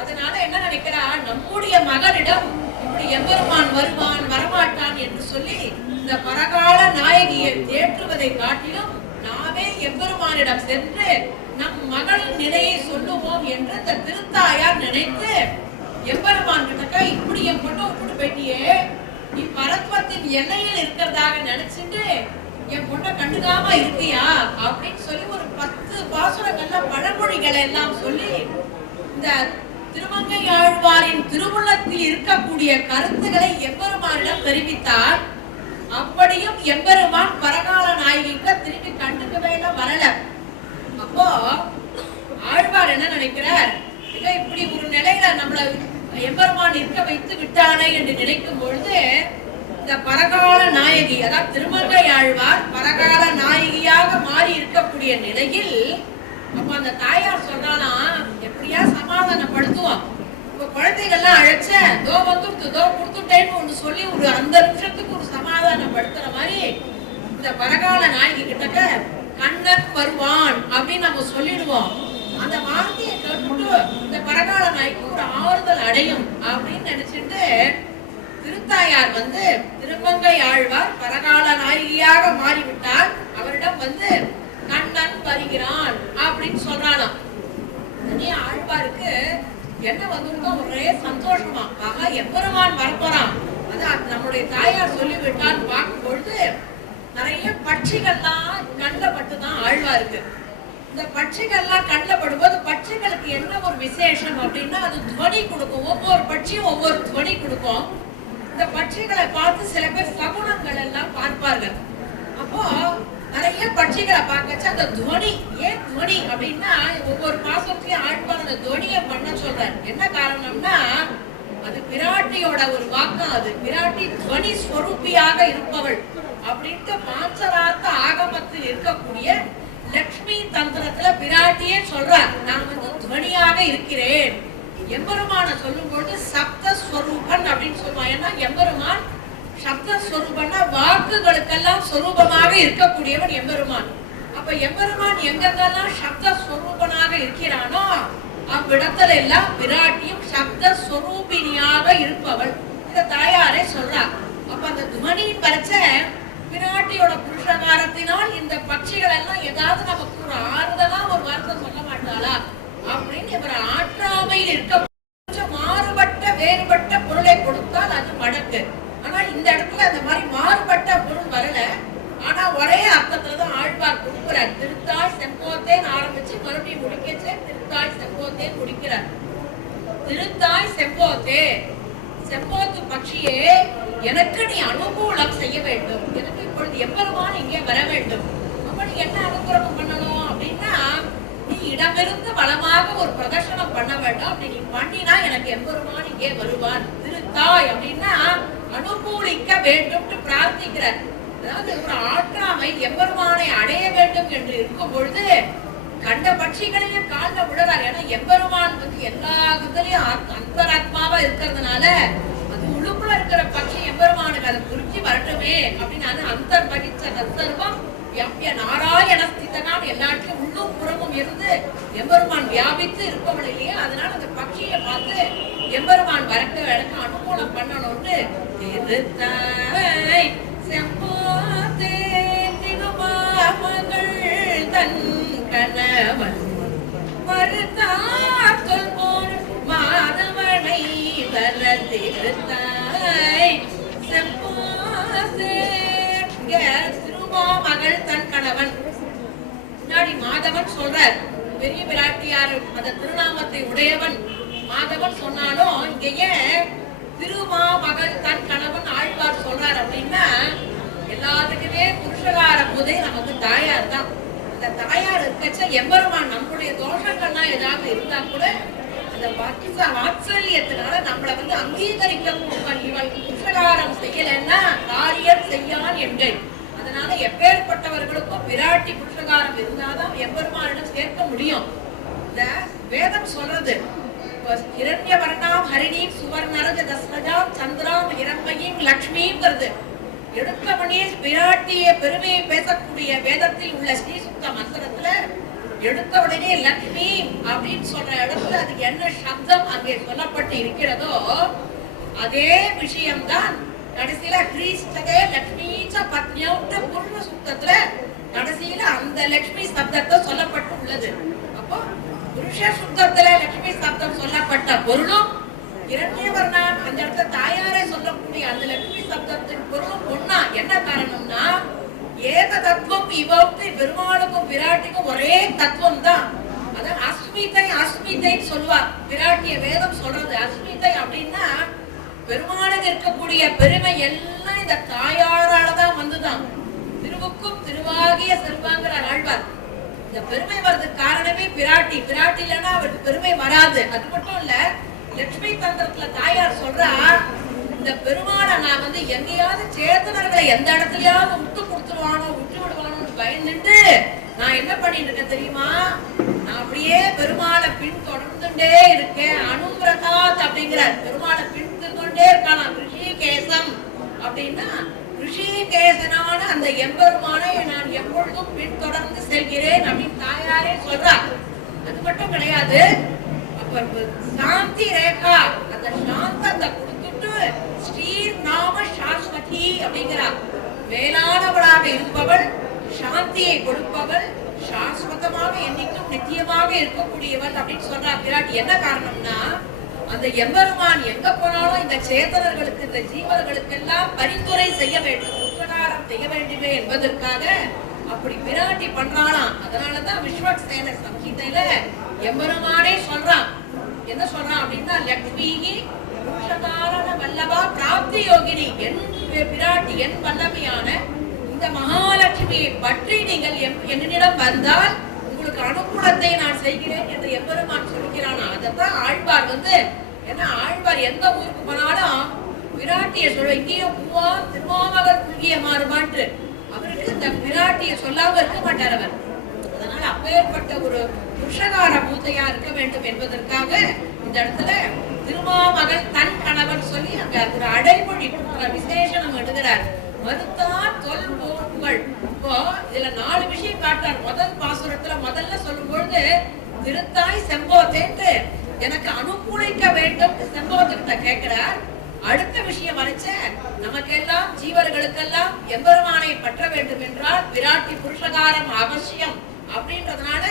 அதனால என்ன நினைக்கிறா, நம்முடைய மகனிடம் இப்படி எம்பெருமான் வருவான் வரமாட்டான் என்று சொல்லி இந்த பரகால நாயகியை தேற்றுவதை காட்டிலும் நாமே எம்பெருமானிடம் சென்று நம் மகளின் நிலையை சொல்லுவோம் என்று இந்த திருத்தாயார் நினைத்து எம்பெருமான் கிட்ட இப்படி என் பொண்ணை விட்டுட்டு போயிட்டியே, நீ பரத்வத்தின் எல்லையில் இருக்கிறதாக நினைச்சிட்டு என் பொண்ணை கண்டுக்காம இருக்கியா அப்படின்னு சொல்லி ஒரு 10 பாசுரங்கள்ல பழமொழிகளை எல்லாம் சொல்லி இந்த திருமங்கை ஆழ்வாரின் திருவுள்ளத்தில் இருக்கக்கூடிய கருத்துக்களை எம்பெருமானிடம் தெரிவித்தார். அப்படியும் எம்பெருமான் பரகால நாயகிக்கு திரும்பி கண்டுக்கவே வரல. அப்போ ஆழ்வார் என்ன நினைக்கிறார், இப்படி ஒரு நிலையில நம்மள எம்பெருமான் இருக்க வைத்து விட்டானே என்று நினைக்கும் பொழுது இந்த பரகால நாயகி, அதாவது திருமங்கை ஆழ்வார் பரகால நாயகியாக மாறி இருக்கக்கூடிய நிலையில் அப்ப அந்த தாயார் சொல்றானா, எப்படியா சமாதானப்படுத்துவோம், இப்ப குழந்தைகள்லாம் அழைச்ச தோ வந்துடுத்து தோ கொடுத்துட்டேன்னு ஒண்ணு சொல்லி ஒரு அந்த நிமிஷத்துக்கு ஒரு சமாதானப்படுத்துற மாதிரி இந்த பரகால நாயகி கிட்டக்க கண்ணன் வருவான் அப்படின்னு நம்ம சொல்லிடுவோம். அந்த வார்த்தையை கேட்டு இந்த பரகால நாய்க்கு ஒரு ஆறுதல் அடையும் அப்படின்னு நினைச்சிட்டு திருத்தாயார் வந்து திருமங்கை ஆழ்வார் பரகால நாயகியாக மாறிவிட்டார். அவரிடம் வந்து கண்ணன் வருகிறான் அப்படின்னு சொல்றானாம். ஆழ்வாருக்கு என்ன வந்துருக்கோ ஒரே சந்தோஷமா, எம்பெருமான் வரப்போறான் ஆழ்வாருக்கு. இந்த பட்சிகள்லாம் கண்ணில் படும்போது பட்சிகளுக்கு என்ன ஒரு விசேஷம் அப்படின்னா அது துவனி கொடுக்கும். ஒவ்வொரு பட்சியும் ஒவ்வொரு துவனி கொடுக்கும். இந்த பட்சிகளை பார்த்து சில பேர் சகுனங்கள் எல்லாம் பார்ப்பார்கள். அப்போ நிறைய பட்சிகளை பார்க்கச்சு அந்த துவனி, ஏன் துவனி அப்படின்னா ஒவ்வொரு பாசத்தையும் ஆழ்வார் அந்த துவனியை பண்ண சொல்றாரு. என்ன காரணம்னா அது பிராட்டியோட ஒரு வாக்கம். அது பிராட்டி துவனி ஸ்வரூபியாக இருப்பவள் அப்படின்ட்டு பாஞ்சரார்த்த ஆகமத்தில் இருக்கக்கூடிய லக்ஷ்மி தந்திரத்துல பிராட்டியே சொல்றார், நான் வந்து துவனியாக இருக்கிறேன். எம்பெருமான சொல்லும் பொழுது சப்தஸ்வரூபன் அப்படின்னு சொல்லுவான். ஏன்னா எம்பெருமான் சப்தஸ்வரூபன்னா வாக்குகளுக்கெல்லாம் சொரூபமாக இருக்கக்கூடியவன் எம்பெருமான். அப்ப எம்பெருமான் எங்கெங்கெல்லாம் சப்தஸ்வரூபனாக இருக்கிறானோ அவ்விடத்துல எல்லாம் பிராட்டியும் சப்தஸ்வரூபினியாக இருப்பவள். இத தாயாரே சொல்றார். அப்ப அந்த துவனியின் பரிச்ச பிராட்டியோட புருஷகாரத்தினால் இந்த பட்சிகள் எல்லாம் ஏதாவது நமக்கு ஒரு ஆறுதலா ஒரு வார்த்தை சொல்ல மாட்டாளா அப்படின்னு இவர் ஆற்றாமையில் இருக்க மாறுபட்ட வேறுபட்ட பொருளை கொடுத்தால் அது வழக்கு. ஆனா இந்த இடத்துல அந்த மாதிரி மாறுபட்ட பொருள் வரல. ஆனா ஒரே அர்த்தத்துலதான் ஆழ்வார் கொடுக்கிறார். திருத்தாய் செம்போத்தேன்னு ஆரம்பிச்சு மறுபடியும் முடிக்கச்சே திருத்தாய் செம்போத்தே முடிக்கிறார். திருத்தாய் செம்போத்தே, செம்போத்து பட்சியே எனக்கு நீ அனுகூலம் செய்ய வேண்டும். எனக்கு இப்பொழுது எம்பெருமான் இங்கே வர வேண்டும். அப்ப நீ என்ன அனுகிரகம் பண்ணணும் அப்படின்னா நீ இடமிருந்து வளமாக ஒரு பிரதர்சனம் பண்ண வேண்டும். அப்படி நீ பண்ணினா எனக்கு எம்பெருமான் இங்கே வருவான். திருத்தாய் அப்படின்னா அனுகூலிக்க வேண்டும் பிரார்த்திக்கிறார். அதாவது ஒரு ஆற்றாமை எம்பெருமானை அடைய வேண்டும் என்று இருக்கும் பொழுது கண்ட பட்சிகளையும் கால்ல விடுறார். ஏன்னா எம்பெருமான் வந்து எல்லா இதுலயும் அந்தராத்மாவா இருக்கிறதுனால அது உள்ளுக்குள்ள இருக்கிற பட்சி எம்பெருமானுக்கு அதை புரிஞ்சு வரட்டுமே அப்படின்னு அந்தர் பகிச்ச நற்சர்வம் எம்பிய நாராயண ஸ்திதனாம் எல்லாத்தையும் உள்ளும் புறமும் இருந்து எம்பெருமான் வியாபித்து இருப்பவள் இல்லையா. அதனால அந்த பட்சியை பார்த்து எம்பெருமான் வரக்க எனக்கு அனுகூலம் பண்ணணும்னு திருத்தாய் செம்போத்தே திருமாமகள் தன் கணவன் மறுத்தார் சொல்போர் மாதவனை வர திருத்தாய் செம்போத்தே. திருமாமகள் தன் கணவன் முன்னாடி மாதவன் சொல்றார். பெரிய பிராட்டியார் அந்த திருநாமத்தை உடையவன் மாதவன் சொன்னாலும் இங்கேயே திருமாமகள் தன் கணவன் ஆழ்வார் சொல்றார். அப்படின்னா எல்லாத்துக்குமே புருஷகார போதே நமக்கு தாயார் தான். அந்த தாயார் இருக்கச்ச எம்பெருமான் நம்மளுடைய தோஷங்கள்லாம் ஏதாவது இருந்தா கூட அந்த வாத்சல்யத்தினால நம்மளை வந்து அங்கீகரிக்க இவன் புருஷகாரம் செய்யலைன்னா காரியம் செய்யான் என்கள். அதனால எப்பேற்பட்டவர்களுக்கும் பிராட்டி புருஷகாரம் இருந்தாதான் எம்பெருமானிடம் சேர்க்க முடியும். இந்த வேதம் சொல்றது இரண்ய வர்ணாம் ஹரிணீம் சுவர்ணரஜ தஸ்ரஜாம் சந்திராம் இரம்பையும் லக்ஷ்மிங்கிறது. எடுத்தவனே பிராட்டிய பெருமையை பேசக்கூடிய வேதத்தில் உள்ள ஸ்ரீசுக்த மந்திரத்துல எடுத்த உடனே லக்ஷ்மி அப்படின்னு சொல்ற இடத்துல அதுக்கு என்ன சப்தம் அங்கே சொல்லப்பட்டு இருக்கிறதோ அதே விஷயம்தான் கடைசியில கிரீஸ்டகே லக்ஷ்மீச்ச பத்னியோட பூர்வ சுத்தத்துல கடைசியில அந்த லக்ஷ்மி சப்தத்தை சொல்லப்பட்டு உள்ளது. அப்போ புருஷ சுத்தத்துல லக்ஷ்மி சப்தம் சொல்லப்பட்ட பொருளும் இரண்யவர்ணான் அந்த இடத்துல தாயாரே சொல்லக்கூடிய அந்த லக்ஷ்மி சப்தத்தின் பொருளும் ஒன்னா. என்ன காரணம்னா ஏக தத்துவம் இவத்தை பெருமாளுக்கும் பிராட்டிக்கும் ஒரே தத்துவம் தான். அதான் அஸ்மிதை அஸ்மிதைன்னு சொல்லுவார். பிராட்டிய வேதம் சொல்றது அஸ்மிதை அப்படின்னா பெருமாளுக்கு இருக்கக்கூடிய பெருமை எல்லாம் இந்த தாயாராலதான் வந்துதான். திருவுக்கும் திருவாகிய செல்வாங்கிற ஆழ்வார். இந்த பெருமை வர்றதுக்கு காரணமே பிராட்டி. பிராட்டி இல்லைன்னா அவருக்கு பெருமை வராது. அது மட்டும் இல்ல லட்சுமி தந்திரத்துல தாயார் சொல்றா இந்த பெருமாளை நான் வந்து எங்கேயாவது சேத்தனர்களை எந்த இடத்துலயாவது விட்டு கொடுத்துருவானோ விட்டு விடுவானோன்னு பயந்துட்டு நான் என்ன பண்ணிட்டு இருக்கேன் தெரியுமா? நான் அப்படியே பெருமாளை பின் தொடர்ந்துட்டே இருக்கேன். அனுபிரகாத் அப்படிங்கிறார். பெருமாளை பின் கொண்டே இருக்கான். ரிஷிகேசம் அப்படின்னா ரிஷிகேசனான அந்த எம்பெருமானை நான் எப்பொழுதும் பின் தொடர்ந்து செல்கிறேன் அப்படின்னு தாயாரே சொல்றார். அது மட்டும் கிடையாது. அப்ப சாந்தி ரேகா அந்த சாந்தத்தை கொடுத்துட்டு ஸ்ரீ நாம சாஸ்வதி அப்படிங்கிறார். மேலானவளாக இருப்பவள், சாந்தியை கொடுப்பவள், சாஸ்வதமாக என்னைக்கும் நித்தியமாக இருக்கக்கூடியவள் அப்படின்னு சொல்றார் பிராட்டி. என்ன காரணம்னா அந்த எம்பெருமான் எங்க போனாலும் இந்த சேத்தனர்களுக்கு இந்த ஜீவர்களுக்கு எல்லாம் பரிந்துரை செய்ய வேண்டும், உபகாரம் செய்ய வேண்டுமே என்பதற்காக அப்படி பிராட்டி பண்றாளாம். அதனாலதான் விஸ்வக்சேன சம்ஹிதையில எம்பெருமானே சொல்றான். என்ன சொல்றான் அப்படின்னா, லக்ஷ்மிகி புருஷகாரண வல்லபா பிராப்தி யோகினி, என் பிராட்டி என் வல்லமையான இந்த மகாலட்சுமியை பற்றி நீங்கள் என்னிடம் வந்தால் உங்களுக்கு அனுகூலத்தை நான் செய்கிறேன் என்று எம்பெருமான் சொல்கிறானா. அதைத்தான் ஆழ்வார் ஏன்னா ஆழ்வார் எந்த ஊருக்கு போனாலும் விராட்டிய சொல்ல, இங்கேயோ பூவா திருமாமலர் புல்கிய மாறுபாட்டு அவருக்கு இந்த விராட்டிய சொல்லாம இருக்க மாட்டார் அவர். அதனால அப்பேற்பட்ட ஒரு புருஷகார பூஜையா இருக்க வேண்டும் என்பதற்காக இந்த இடத்துல திருமாமகள் தன் கணவன் சொல்லி அங்க ஒரு அடைமொழி விசேஷனம் எடுக்கிறார். மறுத்தார் தொல் போக்குகள். இப்போ இதுல 4 விஷயம் காட்டார். முதல் பாசுரத்துல முதல்ல சொல்லும் பொழுது திருத்தாய் செம்போத்தேன்ட்டு எனக்கு அனுகூலிக்க வேண்டும் செம்போத்திட்ட கேட்கிறார். அடுத்த விஷயம் வரைச்ச நமக்கெல்லாம் ஜீவர்களுக்கெல்லாம் எம்பெருமானை பற்ற வேண்டும் என்றால் விராட்டி புருஷகாரம் அவசியம் அப்படின்றதுனால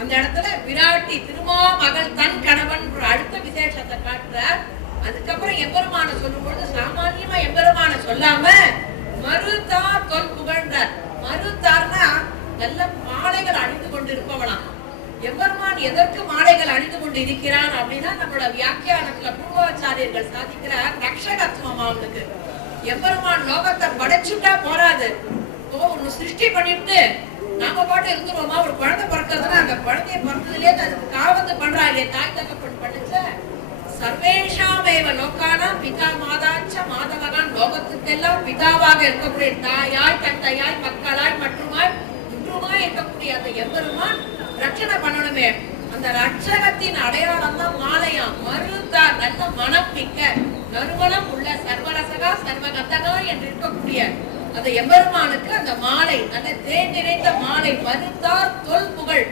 அந்த இடத்துல விராட்டி திருமாமகள் தன் கணவன் அடுத்த விசேஷத்தை காட்டுறார். அதுக்கப்புறம் எம்பெருமான சொல்லும் பொழுது சாமான்யமா எம்பெருமான சொல்லாம மறுத்தார் தொல் புகழ்ந்தார். மறுத்தார்னா நல்ல மாலைகள் அணிந்து கொண்டு இருப்பவளாம். எம்பெருமான் எதற்கு மாலைகள் அணிந்து கொண்டு இருக்கிறான் அப்படின்னா, நம்மளோட வியாக்கியானத்துல பூர்வாச்சாரியர்கள் சாதிக்கிறார் ரக்ஷகத்துவம் அவனுக்கு. எம்பெருமான் லோகத்தை படைச்சுட்டா போராது. ஒன்னு சிருஷ்டி பண்ணிட்டு நாம பாட்டு இருந்துருவோமா, ஒரு குழந்தை பிறக்கிறதுனா அந்த குழந்தைய பிறந்ததுலேயே அதுக்கு காவந்து பண்றா இல்லையே, தாய் தகப்பன் பண்ணுச்ச. சர்வேஷாமேவ லோகானாம் பிதா மாதாச்ச மாதவகான், லோகத்துக்கெல்லாம் பிதாவாக இருக்கக்கூடிய தாயாய் தந்தையாய் மக்களாய் மற்றுமாய் முற்றுமாய் இருக்கக்கூடிய அந்த எம்பெருமான் ரட்சணை பண்ணணுமே. அந்த ரட்சகத்தின் அடையாளம் தான் மாலையாம். மறுத்தார் நல்ல மனம் மிக்க நறுமணம் உள்ள சர்வரசகா சர்வகந்தகா என்று இருக்கக்கூடிய அந்த எம்பெருமானுக்கு அந்த மாலை நல்ல தேன் நிறைந்த மாலை. மறுத்தார் தொல் புகழ்.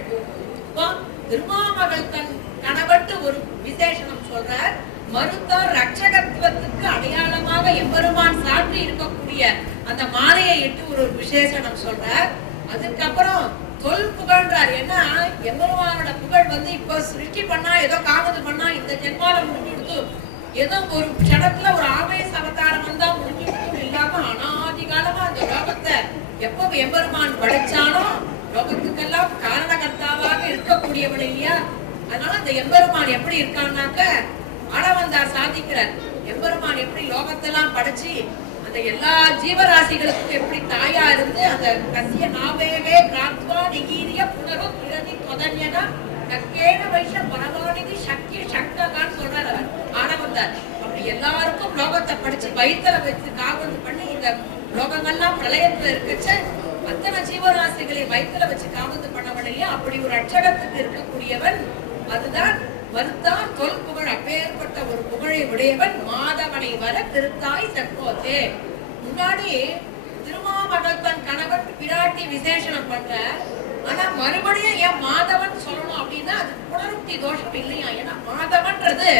திருமாமகள் தன் கணவட்டு ஒரு விசேஷனம் சொல்றார். மறுத்தார் ரட்சகத்துவத்துக்கு அடையாளமாக எம்பெருமான் சாற்றி இருக்கக்கூடிய அந்த மாலையை இட்டு ஒரு விசேஷனம் சொல்றார். அதுக்கப்புறம் தொல் புகழ்றார். ஏன்னா எம்பெருமானோட புகழ் இப்ப சிருஷ்டி பண்ணா ஏதோ காமது பண்ணா இந்த ஜென்மால முடிஞ்சுடுத்து, ஏதோ ஒரு க்ஷணத்துல ஒரு ஆவேச அவதாரம் வந்தா முடிஞ்சுடுத்து இல்லாம அனாதி காலமா அந்த லோகத்தை எப்போ எம்பெருமான் படைச்சானோ லோகத்துக்கெல்லாம் காரணகர்த்தாவாக இருக்கக்கூடியவன் இல்லையா. அதனால அந்த எம்பெருமான் எப்படி இருக்கான்னாக்க ஆளவந்தார் சாதிக்கிறார். எம்பெருமான் எப்படி லோகத்தெல்லாம் படைச்சு அந்த எல்லா ஜீவராசிகளுக்கும் எப்படி தாயா இருந்து அந்த கசிய நாவேவே பிராத்வா நிகீரிய புனரு பிரதி தொதன்யனா கக்கேன வைஷ பரவானிதி சக்தி சக்தகான்னு சொல்றாரு ஆளவந்தார். அப்படி எல்லாருக்கும் லோகத்தை படிச்சு வயிற்றுல வச்சு காவல் பண்ணி இந்த லோகங்கள்லாம் பிரளயத்துல இருக்குச்ச அத்தனை ஜீவராசிகளை வயிற்றுல வச்சு காவல் பண்ணவனையே அப்படி ஒரு அச்சகத்துக்கு இருக்கக்கூடியவன். அதுதான் மறுத்தான் தொல் புகழ். அப்பேற்பட்ட ஒரு புகழை உடையவன் மாதவனை வர திருத்தாய் செப்போத்தே. முன்னாடி திருமாமகள் தன் கணவன் பிராட்டி விசேஷனம் பண்ற. ஆனா மறுபடியும் ஏன் மாதவன் சொல்லணும் அப்படின்னா அது புனருக்தி தோஷம் இல்லையா. ஏன்னா மாதவன்றது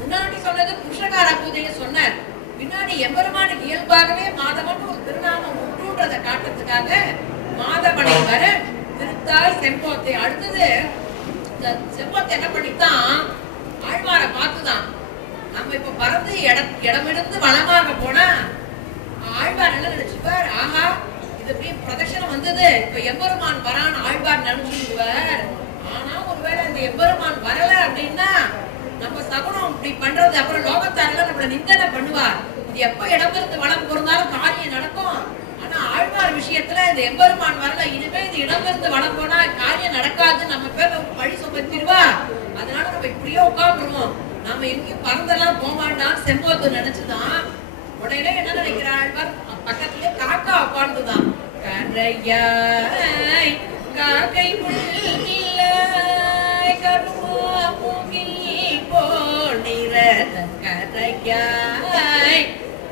முன்னாடி சொன்னது புருஷகார பூஜையை சொன்னார். பின்னாடி எம்பெருமானுக்கு இயல்பாகவே மாதவன் ஒரு திருநாமம் உண்டுன்றதை காட்டுறதுக்காக மாதவனை வர திருத்தாய் செம்போத்தை. அடுத்தது இந்த செம்பத்தை என்ன பண்ணித்தான் ஆழ்வாரை பார்த்துதான் நம்ம இப்ப பறந்து இடமிருந்து வளமாக போனா ஆழ்வார் என்ன நினைச்சுப்பார், ஆஹா இது இப்படி பிரதட்சணம் வந்தது இப்ப எம்பெருமான் வரான் ஆழ்வார் நினைச்சுக்குவார். ஆனா ஒருவேளை இந்த எம்பெருமான் வரல அப்படின்னா நம்ம சகுனம் இப்படி பண்றது அப்புறம் லோகத்தாரெல்லாம் நம்மள நிந்தனை பண்ணுவார். இது எப்ப இடமிருந்து வளம் போறதாலும் காரியம் நடக்கும். ஆனா ஆழ்வார் விஷயத்துல இந்த எம்பெருமான் வரல, இனிமே இது இடமிருந்து வளம் போனா காரியம் நடக்காது, நம்ம பேர் வழி சுமத்திடுவா. அதனால நம்ம இப்படியே உட்காந்துருவோம், நாம எங்கேயும் பறந்தெல்லாம் போமாட்டான்னு செம்போத்து நினைச்சுதான் உடனே என்ன நினைக்கிற ஆழ்வார் பக்கத்திலே காக்கா உட்கார்ந்துதான். கரையாய் காக்கை முள்ளில்லாய் கருவா மூங்கில் போல் நிறதன் கரையாய்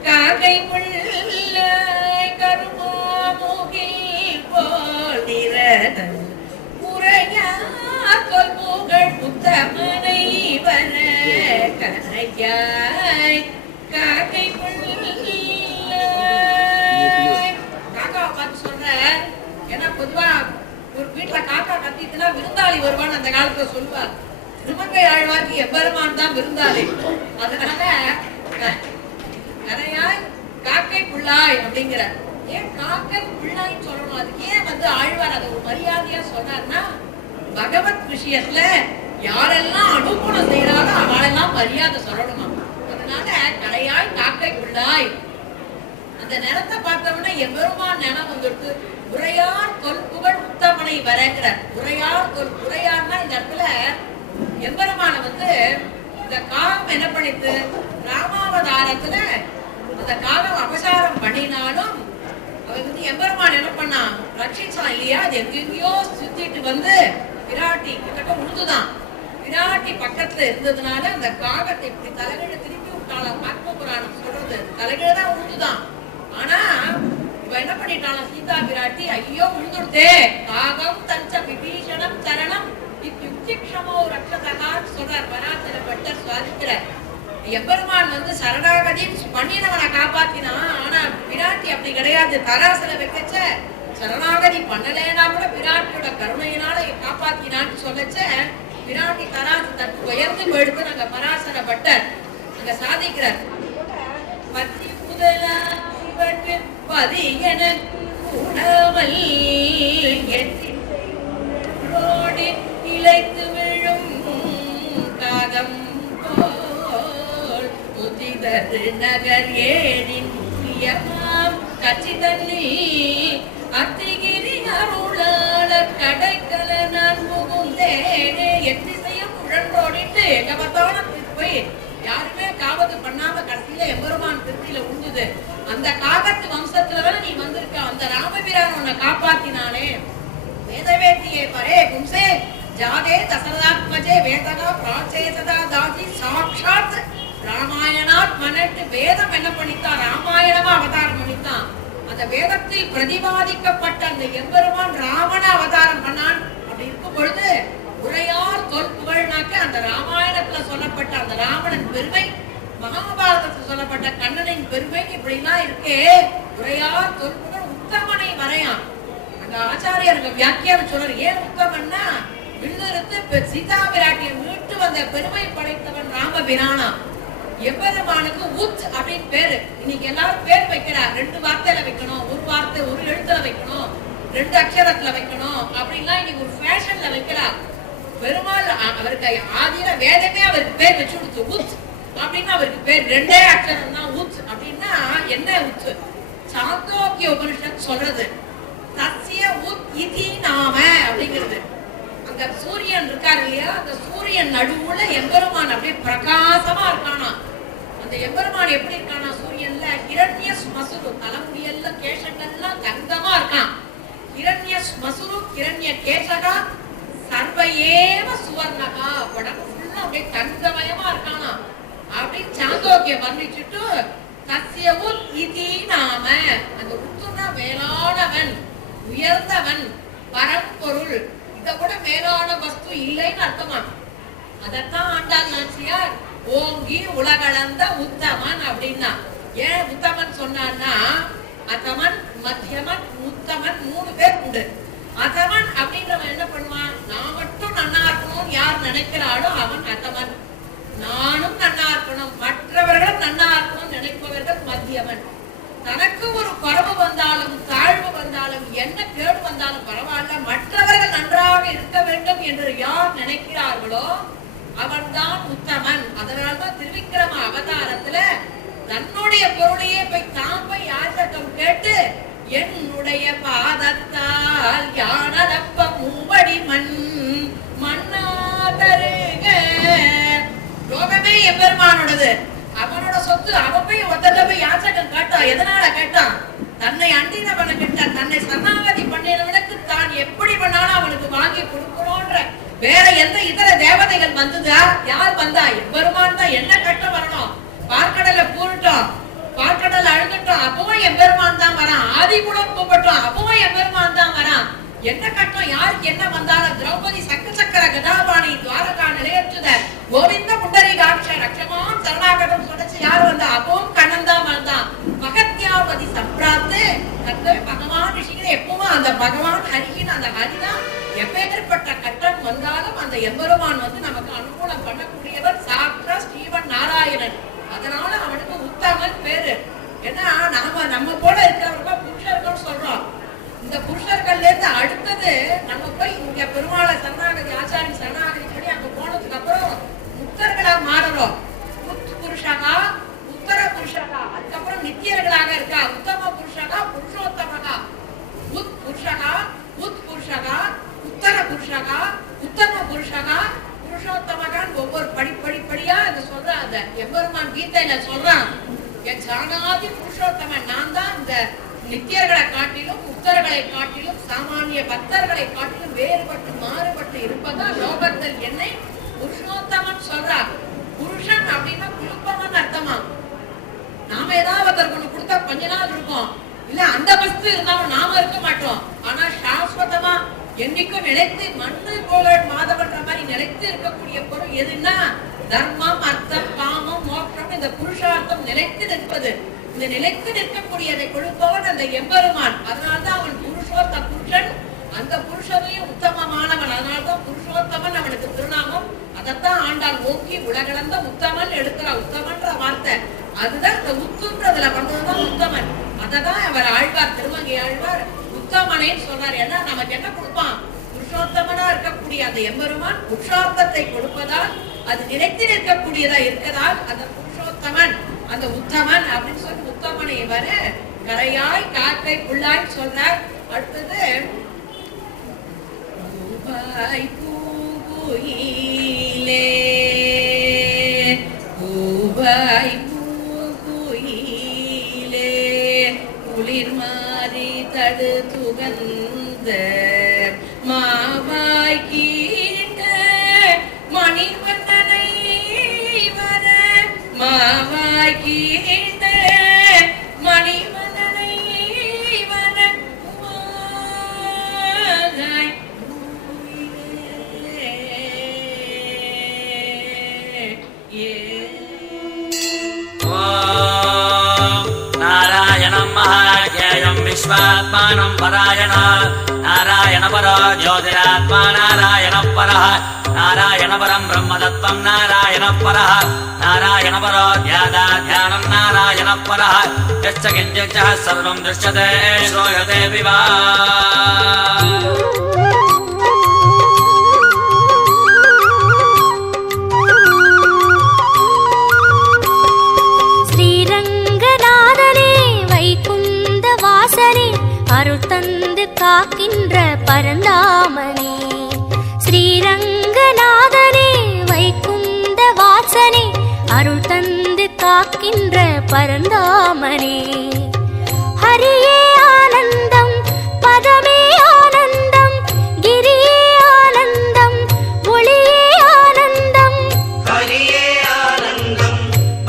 காக்கை முள்ளில்லாய் கருவா மூங்கில் போல் நிறதன் முறையார் தொல் புகழ் முத்தமனை வர கரையாய் காக்கை காக்கா பார்த்து சொல்ற. ஏன்னா பொதுவா ஒரு வீட்டுல காக்கா கத்திட்டுனா விருந்தாளி வருவான்னு அந்த காலத்துல சொல்லுவார். திருமங்கை ஆழ்வார்க்கு எம்பெருமான் தான் விருந்தாளி. அதனால கரையாய் காக்கை புள்ளாய் அப்படிங்கிற ஏன் காக்கை பிள்ளைன்னு சொல்லணும்? அதுக்கு ஏன் ஆழ்வார் அதை ஒரு மரியாதையா சொன்னார்னா, பகவத் விஷயத்துல யாரெல்லாம் அனுகூலம் செய்யறாரோ அவளெல்லாம் மரியாதை சொல்லணுமா. அதனால கடையாய் காக்கை பிள்ளாய் அந்த நிலத்தை பார்த்தோம்னா எம்பெருமான் நிலம் வந்துட்டு உரையார் தொல் புகழ் உத்தமனை வரங்கிறார். உரையார்னா இந்த இடத்துல எம்பெருமான இந்த காகம் என்ன பண்ணிட்டு ராமாவதாரத்துல அந்த காகம் அபசாரம் பண்ணினாலும் அவர் எம்பெருமான் என்ன பண்ணா ரட்சிச்சான் இல்லையா. அது எங்கெங்கயோ சுத்திட்டு விராட்டி கிட்ட உழுதுதான். விராட்டி பக்கத்துல இருந்ததுனால அந்த காகத்தை இப்படி தலைகீழ திருப்பி விட்டாலும் ஆத்ம புராணம் சொல்றது தலைகீழ தான் உழுதுதான். ஆனா இவ என்ன பண்ணிட்டாலும் சீதா பிராட்டி ஐயோ உழுதுடுதே காகம் தஞ்ச விபீஷணம் சரணம் இத்தியுக்திக்ஷமோ ரட்சதகான்னு சொல்றார் பராசர பட்டர் சுவாதிக்கிறார். எம்பெருமான் சரணாகதி பண்ணினவனை காப்பாத்தினான். ஆனா விராட்டி அப்படி கிடையாது. தராசல வைக்கச்ச சரணாகதி பண்ணலேனா கூட விராட்டியோட கருணையினால காப்பாத்தினான்னு சொல்லச்ச விராட்டி தராசு தட்டு உயர்ந்து போயிடுத்து நாங்க பராசர பட்டர் அங்க சாதிக்கிறார். பத்தி முதலா பதியன உணவல் எட்டி இழைத்து விழும் காகம் போல் முதிதரு நகர் ஏனின் முக்கியமாம் கட்சி தள்ளி அத்திகிரி அருளாளர் கடைக்கல நான் புகுந்தேனே எத்திசையும் உழன்றோடிட்டு எங்க பார்த்தாலும் போய் யாருமே காவது பண்ணாம கடைசியில எம்பெருமான் திருத்தியில உண்டுது. அந்த காகத்து வம்சத்துலதான் நீ வந்திருக்க. அந்த ராமபிரான் உன்னை காப்பாத்தினானே. வேதவேத்தியே பரே பும்சே ஜாதே தசரதாத்மஜே வேதனா பிராச்சேததா தாதி சாட்சாத் ராமாயணாத் மனட்டு வேதம் என்ன பண்ணித்தான் ராமாயணமா அவதாரம் பண்ணித்தான். அந்த வேதத்தில் பிரதிபாதிக்கப்பட்ட அந்த எம்பெருமான் ராவண அவதாரம் பண்ணான். அப்படி இருக்கும் பொழுது உரையார் தொல் புகழ்னாக்க அந்த ராமாயணத்துல சொல்லப்பட்ட அந்த ராவணன் பெருமை, மகாபாரதத்துல சொல்லப்பட்ட கண்ணனின் பெருமை இப்படிலாம் இருக்கே. உரையார் தொல் புகழ் உத்தமனை வரையான். அந்த ஆச்சாரியர்கள் வியாக்கியானம் சொல்றாரு. ஏன் உத்தமன்னா வில்லிருந்து சீதா பிராட்டியை மீட்டு வந்த பெருமை படைத்தவன் ராமபிரானா. எம்பெருமானுக்கு உத் அப்படின்னு பேரு. இன்னைக்கு எல்லாரும் பேர் வைக்கிறார். 2 வார்த்தையில வைக்கணும், ஒரு வார்த்தை ஒரு எழுத்துல வைக்கணும், 2 அக்ஷரத்துல வைக்கணும் அப்படின்லாம் இன்னைக்கு ஒரு ஃபேஷன்ல வைக்கிறார். பெருமாள் அவருக்கு ஆதியில வேதமே அவருக்கு பேர் வச்சு கொடுத்து உத் அப்படின்னு அவருக்கு பேர் 2 அக்ஷரம் தான். உத் அப்படின்னா என்ன உத்? சாந்தோக்கிய உபனிஷத் சொல்றது தஸ்ய உத் இதி நாம அப்படிங்கிறது. அந்த சூரியன் இருக்காரு இல்லையா, அந்த சூரியன் நடுவுல எம்பெருமான் அப்படியே பிரகாசமா இருக்கானா. அந்த எம்பெருமான் எப்படி இருக்கானா சூரியன்ல ஹிரண்ய ஸ்மசுரு தலைமுடியல்ல கேசங்கள்லாம் தங்கமா இருக்கான். ஹிரண்ய ஸ்மசுரு ஹிரண்ய கேசகா சர்வயேவ சுவர்ணகா உடம்பு ஃபுல்லா அப்படியே தங்கமயமா இருக்கானா. அப்படி சாந்தோக்கிய வர்ணிச்சுட்டு தஸ்ய உத் இதி நாம அந்த உத்துனா மேலானவன் உயர்ந்தவன் பரம்பொருள் இத கூட மேலான வஸ்து இல்லைன்னு அர்த்தமா. அதத்தான் ஆண்டாள் நாச்சியார் ஓங்கி உலகளந்த உத்தமன் அப்படின்னா. ஏன் உத்தமன் சொன்னான்னா அதமன் மத்தியமன் உத்தமன் 3 பேர் உண்டு. அதமன் அப்படின்றவன் என்ன பண்ணுவான், நான் மட்டும் நன்னா இருக்கணும்னு யார் நினைக்கிறாளோ அவன் அதமன். நானும் நன்னா இருக்கணும் மற்றவர்களும் நன்னா இருக்கணும்னு நினைப்பவர்கள் மத்தியமன். தனக்கு ஒரு குறைவு வந்தாலும் தாழ்வு வந்தாலும் என்ன கேடு வந்தாலும் பரவாயில்ல மற்றவர்கள் நன்றாக இருக்க வேண்டும் என்று யார் நினைக்கிறார்களோ அவன்தான் உத்தமன். அதனால்தான் திருவிக்கிரம அவதாரத்துல தன்னுடைய பொருளையே போய் யாசகம் கேட்டு என்னுடைய பாதத்தால் யானதப்ப மூவடி மண்ணாதருக லோகமே எம்பெருமானோடது, அவனோட சொத்து. அவன் போய் ஒத்தட்ட போய் யாசகம் கேட்டான். எதனால கேட்டான்? தன்னை அண்டினவன கிட்ட தன்னை சரணாகதி பண்ணினவனுக்கு தான் எப்படி பண்ணாலும் அவனுக்கு வாங்கி கொடுக்கணும்ன்ற வேற எந்த இதர தேவதைகள் வந்ததா? யார் வந்தா? எம்பெருமான் தான். என்ன கட்டம் வரணும்? பார்க்கடல பூரிட்டோம், பார்க்கடல அழுதுட்டோம், அப்பவும் எம்பெருமான் தான் வரான். ஆதிகுலம் கூப்பிட்டோம், அப்பவும் எம்பெருமான் தான் வரான். என்ன கட்டம் யாருக்கு என்ன வந்தாலும் திரௌபதி சக்கர கதாபாணி துவாரகா நிலையற்றுத கோவிந்த புண்டரீகாட்ச ரக்ஷமான் சரணாகதம் சொல்லிச்சு யார் வந்தா? அப்பவும் கண்ணன் தான் வந்தான். மகத்யாவதி சம்பிராத்து கர்த்தவே பகவான் ரிஷிகளை எப்பவும் அந்த பகவான் ஹரியின் அந்த ஹரிதான் எப்பேற்பட்ட கட்டம் வந்தாலும் அந்த எம்பெருமான் நமக்கு அனுகூலம் பண்ணக்கூடியவர் சாக்ரா ஸ்ரீவன் நாராயணன். அதனால அவனுக்கு உத்தமன் பேரு. ஏன்னா நம்ம போல இருக்கிறவங்க புருஷர்கள் இந்த புருஷர்கள்ல இருந்து அடுத்தது நம்ம போய் இங்க பெருமாளை சரணாகதி ஆச்சாரிய சரணாகதி படி அங்க போனதுக்கு அப்புறம் முக்தர்களா மாறுறோம். புருஷகா உத்தர புருஷகா, அதுக்கப்புறம் நித்தியர்களாக இருக்கா உத்தம புருஷகா புருஷோத்தமகா, உத் புருஷகா உத் புருஷகா உத்தர புருஷகா உத்தம புருஷகா புருஷோத்தமகான் ஒவ்வொரு படிப்படியா அந்த சொல்ற அந்த எம்பெருமான் கீதையில சொல்றான். என் ஜானாதி புருஷோத்தமன் நான் தான் இந்த நித்தியர்களை காட்டிலும் உத்தரர்களை காட்டிலும் சாமானிய பக்தர்களை காட்டிலும் வேறுபட்டு மாறுபட்டு இருப்பதா லோகத்தில் என்னை புருஷோத்தமன் சொல்றார். புருஷன் அப்படின்னா குழுப்பமன் அர்த்தமா. நாம ஏதாவது ஒருத்தருக்கு ஒண்ணு கொடுத்தா கொஞ்ச நாள் இருக்கும், இல்ல அந்த வஸ்து இருந்தாலும் நாம இருக்க மாட்டோம். ஆனா சாஸ்வதமா என்னைக்கும் நிலைத்து மண்ணு போகல் மாதவன்ற மாதிரி நிலைத்து இருக்கக்கூடிய பொருள் எதுன்னா தர்மம் அர்த்தம் காமம் மோட்சம் இந்த புருஷார்த்தம் நிலைத்து நிற்பது. இந்த நிலைத்து நிற்கக்கூடியதை கொடுப்பவன் அந்த எம்பெருமான். அதனால்தான் அவன் புருஷோத்த புருஷன், அந்த புருஷனையும் உத்தமமானவன். அதனால்தான் புருஷோத்தமன் அவனுக்கு திருநாமம். அதைத்தான் ஆண்டாள் ஓக்கி உலகளந்த உத்தமன் எடுக்கிற உத்தமன்ற வார்த்தை. அதுதான் இந்த உத்துன்றதுல வந்ததுதான் உத்தமன். அததான் அவர் ஆழ்வார் திருமங்கை ஆழ்வார் உத்தமனேன்னு சொல்றாரு. ஏன்னா நமக்கு என்ன கொடுப்பான்? புருஷோத்தமனா இருக்கக்கூடிய அந்த எம்பெருமான் புருஷார்த்தத்தை கொடுப்பதால் அது நிலைத்து நிற்கக்கூடியதா இருக்கதால் அந்த புருஷோத்தமன் அந்த உத்தமன் அப்படின்னு சொல்லி உத்தமனை வர கரையாய் காக்கை புள்ளாய் சொல்றார். அடுத்தது குளிர் மாறி தடு துகந்த மாவாய் கீண்ட மணிவண்ணனை வர மாவாய் கீண்ட மணிவண்ணனை வர மாவாய் நாராயணம் மகாஜேயம் விஸ்வாத்மானம் பராயண நாராயண பரோ ஜோதிராத்மா நாராயண பரः நாராயண பரம் பிரம்மதத்வம் நாராயண பரः நாராயண பரோ த்யானம் நாராயண பரः யச்ச கிஞ்சித் சர்வம் திருஷ்யதே ஸ்ரூயதே விவா. அருள் தந்து காக்கின்ற பரந்தாமனே ஸ்ரீரங்கநாதனே வைகுந்த வாசனே அருள் தந்து காக்கின்ற பரந்தாமனே ஹரியே ஆனந்தம் பதமே ஆனந்தம் கிரியே ஆனந்தம் ஒளியே ஆனந்தம் ஹரியே ஆனந்தம்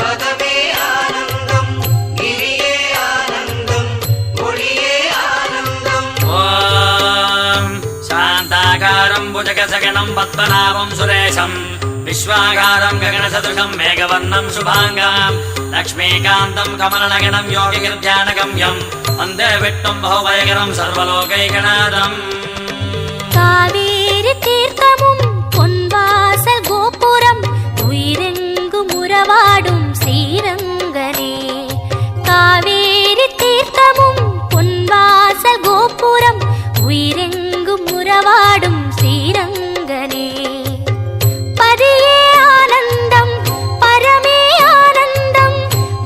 பதமே ஆனந்தம் கிரியே ஆனந்தம் ஒளியே ஆனந்தம். ஓம் சாந்தாகாரம் புஜகசகணம் பத்மநாபம் சுரேஷம் விஸ்வாகாரம் ககனசதுஷம் மேகவர்ணம் சுபாங்காம் லக்ஷ்மீகாந்தம் கமலநகனம் யோகிகிர்த்யானகம்யம் வந்தே விட்டும் பௌவயகரம் சர்வலோகைகநாதம். காவேரி தீர்த்தமும் பொன்வாசல் கோபுரம் உயிரெங்கும் உறவாடும் ஸ்ரீரங்கனே காவேரி தீர்த்தமும் பொன்வாசல் கோபுரம் உயிரெங்கும் உறவாடும் ஸ்ரீரங்கனே பதியே ஆனந்தம் பரமே ஆனந்தம்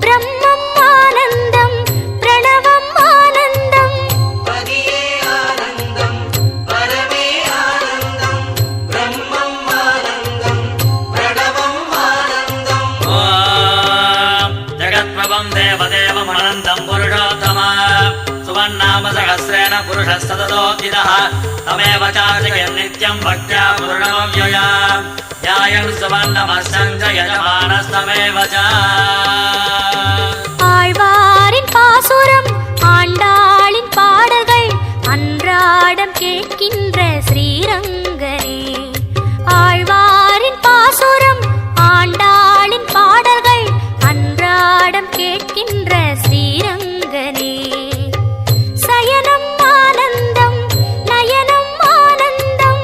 பிரம்மம் ஆனந்தம் பிரணவம் ஆனந்தம் பதியே ஆனந்தம் பரமே ஆனந்தம் பிரம்மம் ஆனந்தம் பிரணவம் ஆனந்தம். ஓம் ஜகத்பிரபம் தேவதேவம் அனந்தம் புருஷோத்தம சுவன்னாம சகஸ்ரேண புருஷः சததோதிதः தமேவ சார்ஜயன் நித்யம் பக்த்யா பூர்ணமவ்யயா ध्यायन् सुवर्णमस्सञ्च यजमानस्तमेव च. ஆழ்வாரின் பாசுரம் ஆண்டாளின் பாடல்கள் அன்றாடம் கேட்கின்ற ஸ்ரீரங்கனே ஆழ்வாரின் பாசுரம் ஆண்டாளின் பாடல்கள் அன்றாடம் கேட்கின்ற ஸ்ரீரங்கனே சயனம் ஆனந்தம் நயனம் ஆனந்தம்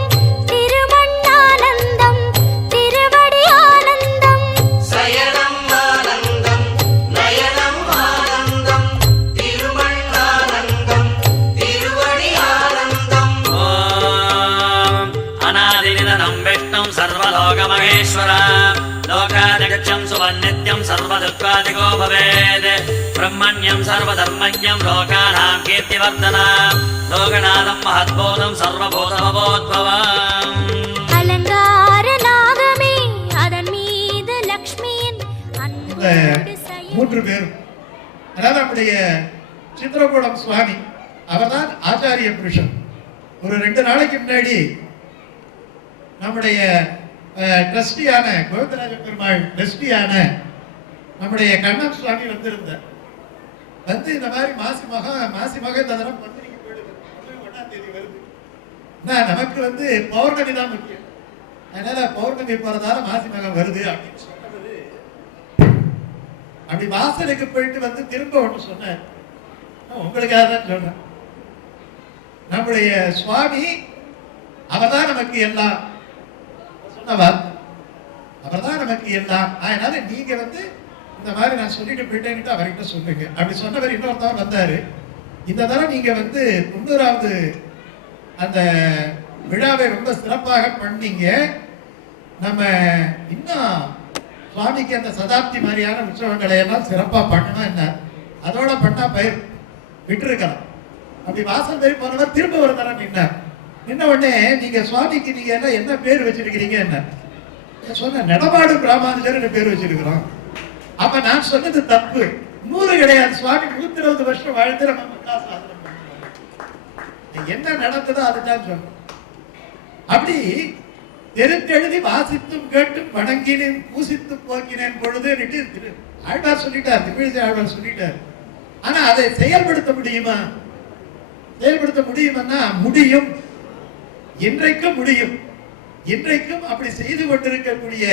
திருமண்ணானந்தம் திருவடி ஆனந்தம் சயனம் ஆனந்தம் நயனம் ஆனந்தம் திருமண்ணானந்தம் திருவடி மகேஸ்வர லோகாதிகச்சம் சுவநித்யம் சர்வதுக்காதிகோ பவேத் பிரம்மண்யம் சர்வதர்மண்யம் லோகானாம் கீர்த்திவர்தனம் லோகநாதம் மஹத்போதம் சர்வபூதமபோத்பவம். அலங்கார நாகமே அதன் மீது லக்ஷ்மியின் இந்த 3 பேரும், அதாவது நம்முடைய சித்திரகூடம் சுவாமி அவர்தான் ஆச்சாரிய புருஷன். ஒரு 2 நாளைக்கு முன்னாடி நம்முடைய ட்ரஸ்டியான கோவிந்தராஜ பெருமாள் ட்ரஸ்டியான நம்முடைய கண்ணன் சுவாமி வந்திருந்தார். வந்து இந்த மாதிரி மாசி மகம் இந்த தடவை பத்திரிக்கை போயிடுது, 1ஆம் தேதி வருது. நமக்கு வந்து பௌர்ணமி தான் முக்கியம், அதனால பௌர்ணமி போறதால மாசி மகம் வருது அப்படின்னு சொன்னது. அப்படி வாசலுக்கு போயிட்டு வந்து திரும்ப ஒன்று சொன்னார். உங்களுக்காக தான் சொல்றேன். நம்முடைய சுவாமி அவர்தான் நமக்கு எல்லாம் சொன்னவர், அவர்தான் நமக்கு எல்லாம். அதனால நீங்க வந்து இந்த மாதிரி நான் சொல்லிட்டு போயிட்டேன்ட்டு அவர்கிட்ட சொல்லுங்க. அப்படி சொன்னவர் இன்னொருத்தவர் வந்தாரு. இந்த தடவை நீங்க வந்து 90வது அந்த விழாவை ரொம்ப சிறப்பாக பண்ணீங்க. நம்ம இன்னும் சுவாமிக்கு அந்த சதாப்தி மாதிரியான உற்சவங்களை எல்லாம் சிறப்பா பண்ணணும். என்ன அதோட பண்ணா பயிர் விட்டுருக்கலாம். அப்படி வாசல் பேர் போனவர் திரும்ப ஒரு தரம் நின்னார். நின்ன உடனே நீங்க சுவாமிக்கு நீங்க எல்லாம் என்ன பேர் வச்சிருக்கிறீங்க? என்ன சொன்ன நடமாடு பிராமணர் பேர் வச்சிருக்கிறோம். அப்ப நான் சொன்னது தப்பு, 100 கிடையாது. சுவாமி 120 வருஷம் வாழ்ந்து நம்ம என்ன நடந்ததோ அதுதான் சொன்னோம். அப்படி தெரிந்தெழுதி வாசித்தும் கேட்டும் வணங்கினேன் பூசித்து போக்கினேன் பொழுது ஆழ்வார் சொல்லிட்டார், தமிழிசை ஆழ்வார் சொல்லிட்டார். ஆனா அதை செயல்படுத்த முடியுமா? செயல்படுத்த முடியுமா? முடியும், இன்றைக்கும் முடியும். இன்றைக்கும் அப்படி செய்து கொண்டிருக்கக்கூடிய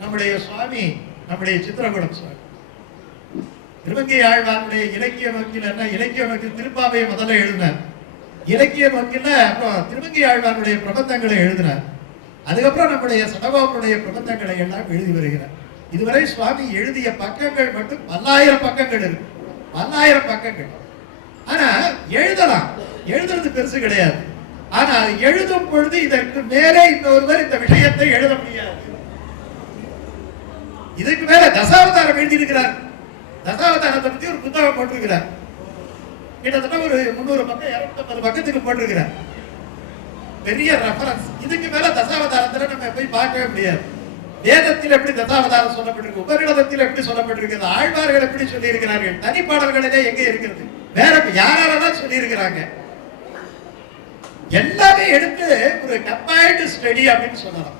நம்முடைய சுவாமி நம்முடைய சித்திரகூடம் சுவாமி. திருமங்கை ஆழ்வாருடைய இலக்கிய நோக்கில் என்ன, இலக்கிய நோக்கில் திருப்பாவையை முதல்ல எழுதினார். இலக்கிய நோக்கில் அப்புறம் திருமங்கை ஆழ்வாருடைய பிரபந்தங்களை எழுதினார். அதுக்கப்புறம் நம்முடைய சடகோபனுடைய பிரபந்தங்களை எல்லாம் எழுதி வருகிறார். இதுவரை சுவாமி எழுதிய பக்கங்கள் மட்டும் 1000 பக்கங்கள் இருக்கு, 1000 பக்கங்கள். ஆனா எழுதலாம், எழுதுறது பெருசு கிடையாது. ஆனா எழுதும் பொழுது இதற்கு மேலே இன்னொருவர் இந்த விஷயத்தை எழுத முடியாது. இதுக்கு மேல தசாவதாரம் எழுதியிருக்கிறார். தசாவதாரத்தை பத்தி ஒரு புத்தகம் போட்டிருக்கிறார். கிட்டத்தட்ட ஒரு 300 பக்கம் 250 பக்கத்துக்கு போட்டிருக்கிறார். பெரிய ரெஃபரன்ஸ். இதுக்கு மேல தசாவதாரத்துல நம்ம போய் பார்க்கவே முடியாது. வேதத்தில் எப்படி தசாவதாரம் சொல்லப்பட்டிருக்கு, உபநிடதத்தில் எப்படி சொல்லப்பட்டிருக்கிறது, ஆழ்வார்கள் எப்படி சொல்லி இருக்கிறார்கள், தனிப்பாடல்களிலே எங்க இருக்கிறது, வேற யாரெல்லாம் சொல்லி இருக்கிறாங்க, எல்லாமே எடுத்து ஒரு கம்பைல்டு ஸ்டடி அப்படின்னு சொல்லலாம்.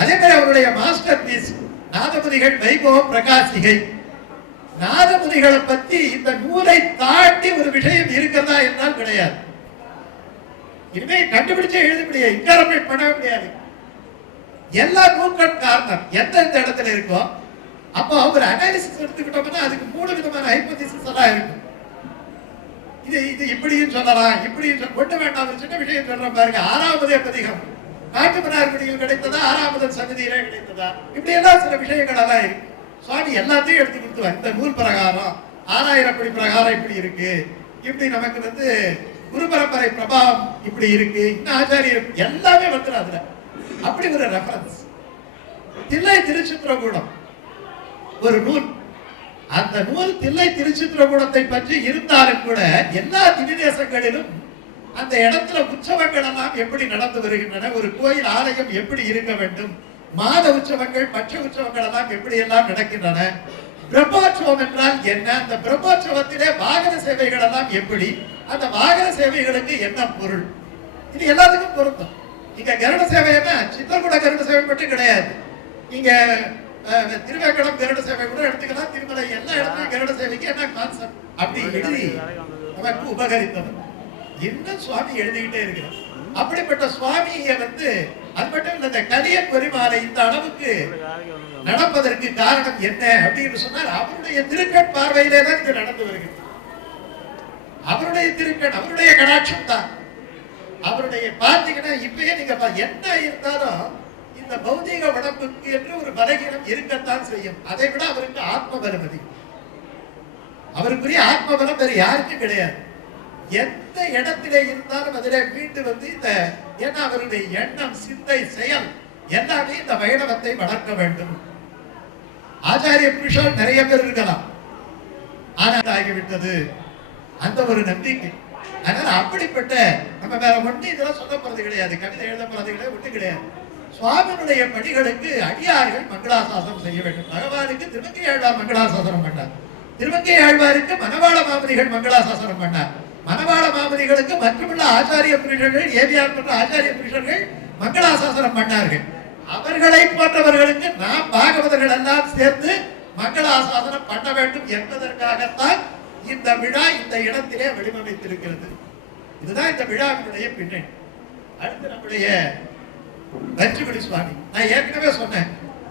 அதே மாதிரி அவருடைய மாஸ்டர் பீஸ் நாதமுனிகள் வைபவம் பிரகாசிகை. நாதமுனிகளை பத்தி இந்த நூலை தாண்டி ஒரு விஷயம் இருக்கிறதா என்றால் கிடையாது. இனிமே கண்டுபிடிச்சே எழுத முடியாது, இன்டர்பிரேட் பண்ண முடியாது. எல்லா நூற்கட் காரணம் எந்தெந்த இடத்துல இருக்கோ அப்போ ஒரு அனாலிசிஸ் எடுத்துக்கிட்டோம்னா அதுக்கு 3 விதமான ஹைபோதீசிஸ் எல்லாம் இருக்கும். இது இப்படியும் சொல்லலாம், இப்படியும் கொண்டு வேண்டாம். ஒரு சின்ன விஷயம் சொல்ற பாருங்க. 6வது பதிகம் காட்டுமன்னார்குடியில் கிடைத்ததா, 6வது சன்னதியிலே கிடைத்ததா, இப்படி எல்லாம் சில விஷயங்கள் எல்லாம் இருக்கு. சுவாமி எல்லாத்தையும் எடுத்து கொடுத்துவார். இந்த நூல் பிரகாரம் 6000 படி பிரகாரம் இப்படி இருக்கு, இப்படி நமக்கு வந்து குரு பரம்பரை பிரபாவம் இப்படி இருக்கு, இன்னும் ஆச்சாரியர் எல்லாமே வந்துடும் அதுல. அப்படி ஒரு ரெஃபரன்ஸ். தில்லை திருச்சித்திரகூடம் ஒரு நூல். அந்த நூல் தில்லை திருச்சித்திரகூடத்தை பற்றி இருந்தாலும் கூட எல்லா திவ்யதேசங்களிலும் அந்த இடத்துல உற்சவங்கள் எல்லாம் எப்படி நடந்து வருகின்றன, ஒரு கோயில் ஆலயம் எப்படி இருக்க வேண்டும், மாத உற்சவங்கள் பட்ச உற்சவங்கள் எல்லாம் எப்படி எல்லாம் நடக்கின்றன, பிரம்மோற்சவம் என்றால் என்ன, அந்த பிரம்மோற்சவத்திலே வாகன சேவைகள் எல்லாம் எப்படி, அந்த வாகன சேவைகளுக்கு என்ன பொருள், இது எல்லாத்துக்கும் பொருத்தம். இங்க கருட சேவை என்ன, சித்திரகூட கருட சேவை மட்டும் கிடையாது. நீங்க திருவேக்கடம் கருட சேவை கூட எடுத்துக்கலாம், திருமலை எல்லா இடத்துலயும் கருட சேவைக்கு என்ன கான்செப்ட் அப்படி எழுதி நமக்கு உபகரித்தவர். இன்னும் சுவாமி எழுதிக்கிட்டே இருக்கிறார். அப்படிப்பட்ட சுவாமியை வந்து அது மட்டும் இல்ல, இந்த கலிய பெருமாளை இந்த அளவுக்கு நடப்பதற்கு காரணம் என்ன அப்படின்னு சொன்னால் அவருடைய திருக்கண் பார்வையிலே தான் இது நடந்து வருகிறது. அவருடைய திருக்கண், அவருடைய கடாட்சம் தான். அவருடைய பார்த்தீங்கன்னா இப்பயே நீங்க என்ன இருந்தாலும் இந்த பௌதிக உடம்புக்கு என்று ஒரு பலகீனம் இருக்கத்தான் செய்யும். அதை விட அவருக்கு ஆத்ம பலம் அதிகம். அவருக்குரிய ஆத்ம பலம் வேறு யாருக்கும் கிடையாது. எந்த இடத்திலே இருந்தாலும் அதிலே மீண்டு வந்து இந்த ஏன்னா அவருடைய எண்ணம் சிந்தை செயல் எல்லாமே இந்த வைணவத்தை வளர்க்க வேண்டும். ஆச்சாரிய புருஷர் நிறைய பேர் இருக்கலாம், ஆனால் ஆகிவிட்டது அந்த ஒரு நம்பிக்கை. அதனால அப்படிப்பட்ட நம்ம வேற ஒண்ணு இதெல்லாம் சொல்ல போறது கிடையாது, கவிதை எழுத போறது கிடையாது, ஒண்ணு கிடையாது. சுவாமியினுடைய பணிகளுக்கு அடியார்கள் மங்களாசாசனம் செய்ய வேண்டும். பகவானுக்கு திருமங்கை ஆழ்வார் மங்களாசாசனம் பண்ணார், திருமங்கை ஆழ்வாருக்கு மணவாள மாமனிகள் மங்களாசாசனம் பண்ணார், மணவாள மாமனிகளுக்கு மற்றுமுள்ள ஆச்சாரிய புருஷர்கள் ஏவியார் போன்ற ஆச்சாரிய புருஷர்கள் மங்களாசாசனம் பண்ணார்கள். அவர்களை போன்றவர்களுக்கு நாம் பாகவதர்கள் எல்லாம் சேர்ந்து மங்களாசாசனம் பண்ண வேண்டும் என்பதற்காகத்தான் இந்த விழா இந்த இடத்திலே வடிவமைத்திருக்கிறது. இதுதான் இந்த விழாவினுடைய பின்னணி. அடுத்து நம்முடைய பஞ்சுமணி சுவாமி, நான் ஏற்கனவே சொன்னேன்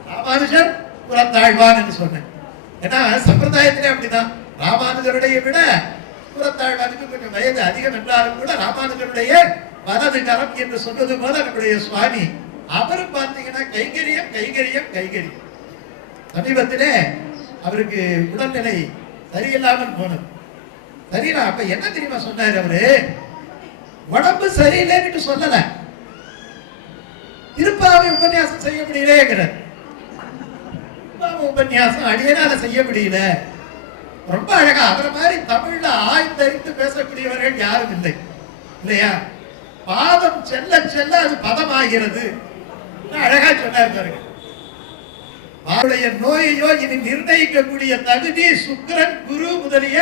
ராமானுஜர் புறத்தாழ்வான் என்று சொன்னேன். ஏன்னா சம்பிரதாயத்திலே அப்படிதான், ராமானுஜருடைய விட புறத்தாழ்வானுக்கு கொஞ்சம் வயது அதிகம் என்றாலும் கூட ராமானுஜருடைய வலது கரம் என்று சொன்னது போல நம்முடைய சுவாமி அவரும் பார்த்தீங்கன்னா கைகரியம் கைகரியம் கைகரியம். சமீபத்திலே அவருக்கு உடல்நிலை சரியில்லாமல் போனது. சரியில்லை, அப்ப என்ன தெரியுமா சொன்னார் அவரு, உடம்பு சரியில்லைன்னு சொல்லல, திருப்பாவை உபன்யாசம் செய்ய முடியலையேங்கிறார். உபன்யாசம் அடியனால செய்ய முடியல. ரொம்ப அழகா அவரை மாதிரி தமிழ்ல ஆய்ந்தறிந்து பேசக்கூடியவர்கள் யாரும் இல்லை இல்லையா? பாதம் செல்ல செல்ல அது பதமாகிறது. அழகா சொன்னார் பாருங்க. அவருடைய நோயையோ இனி நிர்ணயிக்கக்கூடிய தகுதி சுக்கிரன் குரு முதலிய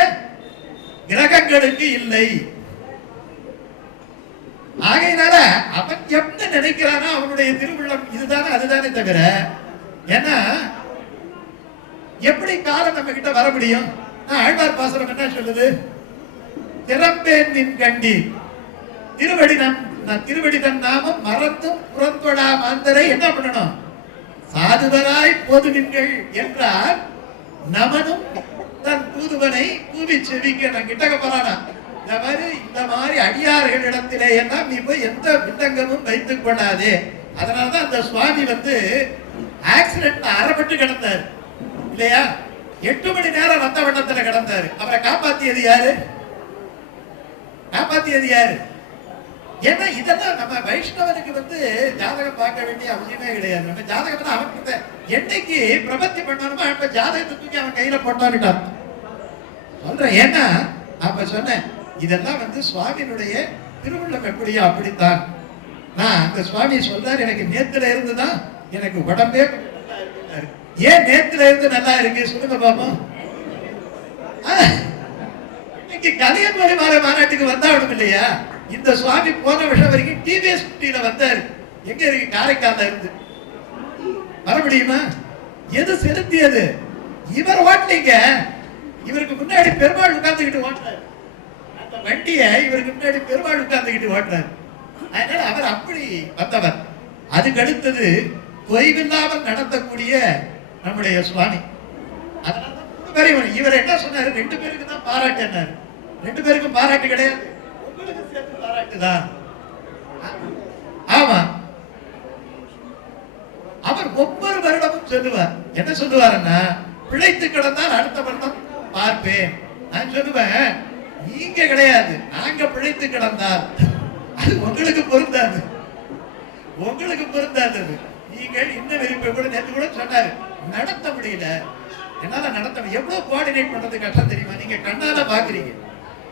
கிரகங்களுக்கு இல்லை. ஆகையினால அவன் என்ன நினைக்கிறானோ அவனுடைய திருவுள்ளம் இதுதானே அதுதானே தவிர, ஏன்னா எப்படி காலம் நம்ம கிட்ட வர முடியும்? ஆழ்வார் பாசுரம் என்ன சொல்லுது? திறம்பேன் நின் கண்டி திருவடி தன் நாமம் மறந்தும் புறந்தொடா மாந்தரை என்ன பண்ணணும்? சாதுவராய் போதுவீர்கள் என்றால் நமனும் தன் தூதுவனை கூவி செவிக்க நான் கிட்டக்க போறானா. இந்த மாதிரி அடியார்கள் இடத்திலே எல்லாம் நீ போய் எந்த வில்லங்கமும் வைத்துக் கொள்ளாதே. அதனாலதான் அந்த சுவாமி ஆக்சிடென்ட்ல அறப்பட்டு கிடந்தார் இல்லையா? 8 மணி நேரம் ரத்த வெள்ளத்துல கிடந்தாரு. அவரை காப்பாத்தியது யாரு? காப்பாத்தியது யாரு? ஏன்னா இதெல்லாம் நம்ம வைஷ்ணவனுக்கு ஜாதகம் பார்க்க வேண்டிய அவசியமே கிடையாது. நம்ம ஜாதகம் அவன் என்னைக்கு பிரபத்தி பண்ணணுமோ அப்ப ஜாதகத்தை தூக்கி அவன் கையில போட்டான்னுட்டான் சொல்றேன். ஏன்னா அப்ப சொன்னேன் இதெல்லாம் சுவாமியினுடைய திருவுள்ளம் எப்படியோ அப்படித்தான். நான் அந்த சுவாமி சொல்றாரு, எனக்கு நேத்துல இருந்துதான் எனக்கு உடம்பே ஏன் நேத்துல இருந்து நல்லா இருக்கு சொல்லுங்க பாப்போம். இன்னைக்கு கலியன்மொழி மாநாட்டுக்கு வந்தாலும் இல்லையா, இந்த சுவாமி போன வருஷம் வரைக்கும் டிவிஎஸ் 50ல வந்தாரு. எங்க இருக்கு? காரைக்கால்ல இருந்து. வர முடியுமா? எது செலுத்தியது? இவர் ஓட்டலீங்க. இவருக்கு முன்னாடி பெருமாள் உட்கார்ந்துகிட்டு ஓட்டுறாரு. அந்த வண்டியை இவருக்கு முன்னாடி பெருமாள் உட்கார்ந்துகிட்டு ஓட்டுறாரு. அதனால அவர் அப்படி வந்தவர். அதுக்கு அடுத்தது தொய்வில்லாமல் நடத்தக்கூடிய நம்முடைய சுவாமி. அதனால இவர் என்ன சொன்னாரு? 2 பேருக்கு தான் பாராட்டினார். 2 பேருக்கும் பாராட்டு கிடையாது, உங்களுக்கு சேர்த்து பாராட்டுதான். ஆமா, அவர் ஒவ்வொரு வருடமும் சொல்லுவார். என்ன சொல்லுவாருன்னா, பிழைத்து கிடந்தால் அடுத்த வருடம் பார்ப்பேன். நான் சொல்லுவேன், நீங்க கிடையாது, நாங்க பிழைத்து கிடந்தால் அது உங்களுக்கு பொருந்தாது, உங்களுக்கு பொருந்தாது. நீங்கள் இன்னும் விருப்ப கூட நேற்று கூட சொன்னாரு, நடத்த முடியல, என்னால நடத்த எவ்வளவு கோஆர்டினேட் பண்றது கஷ்டம் தெரியுமா? நீங்க கண்ணால பாக்குறீங்க,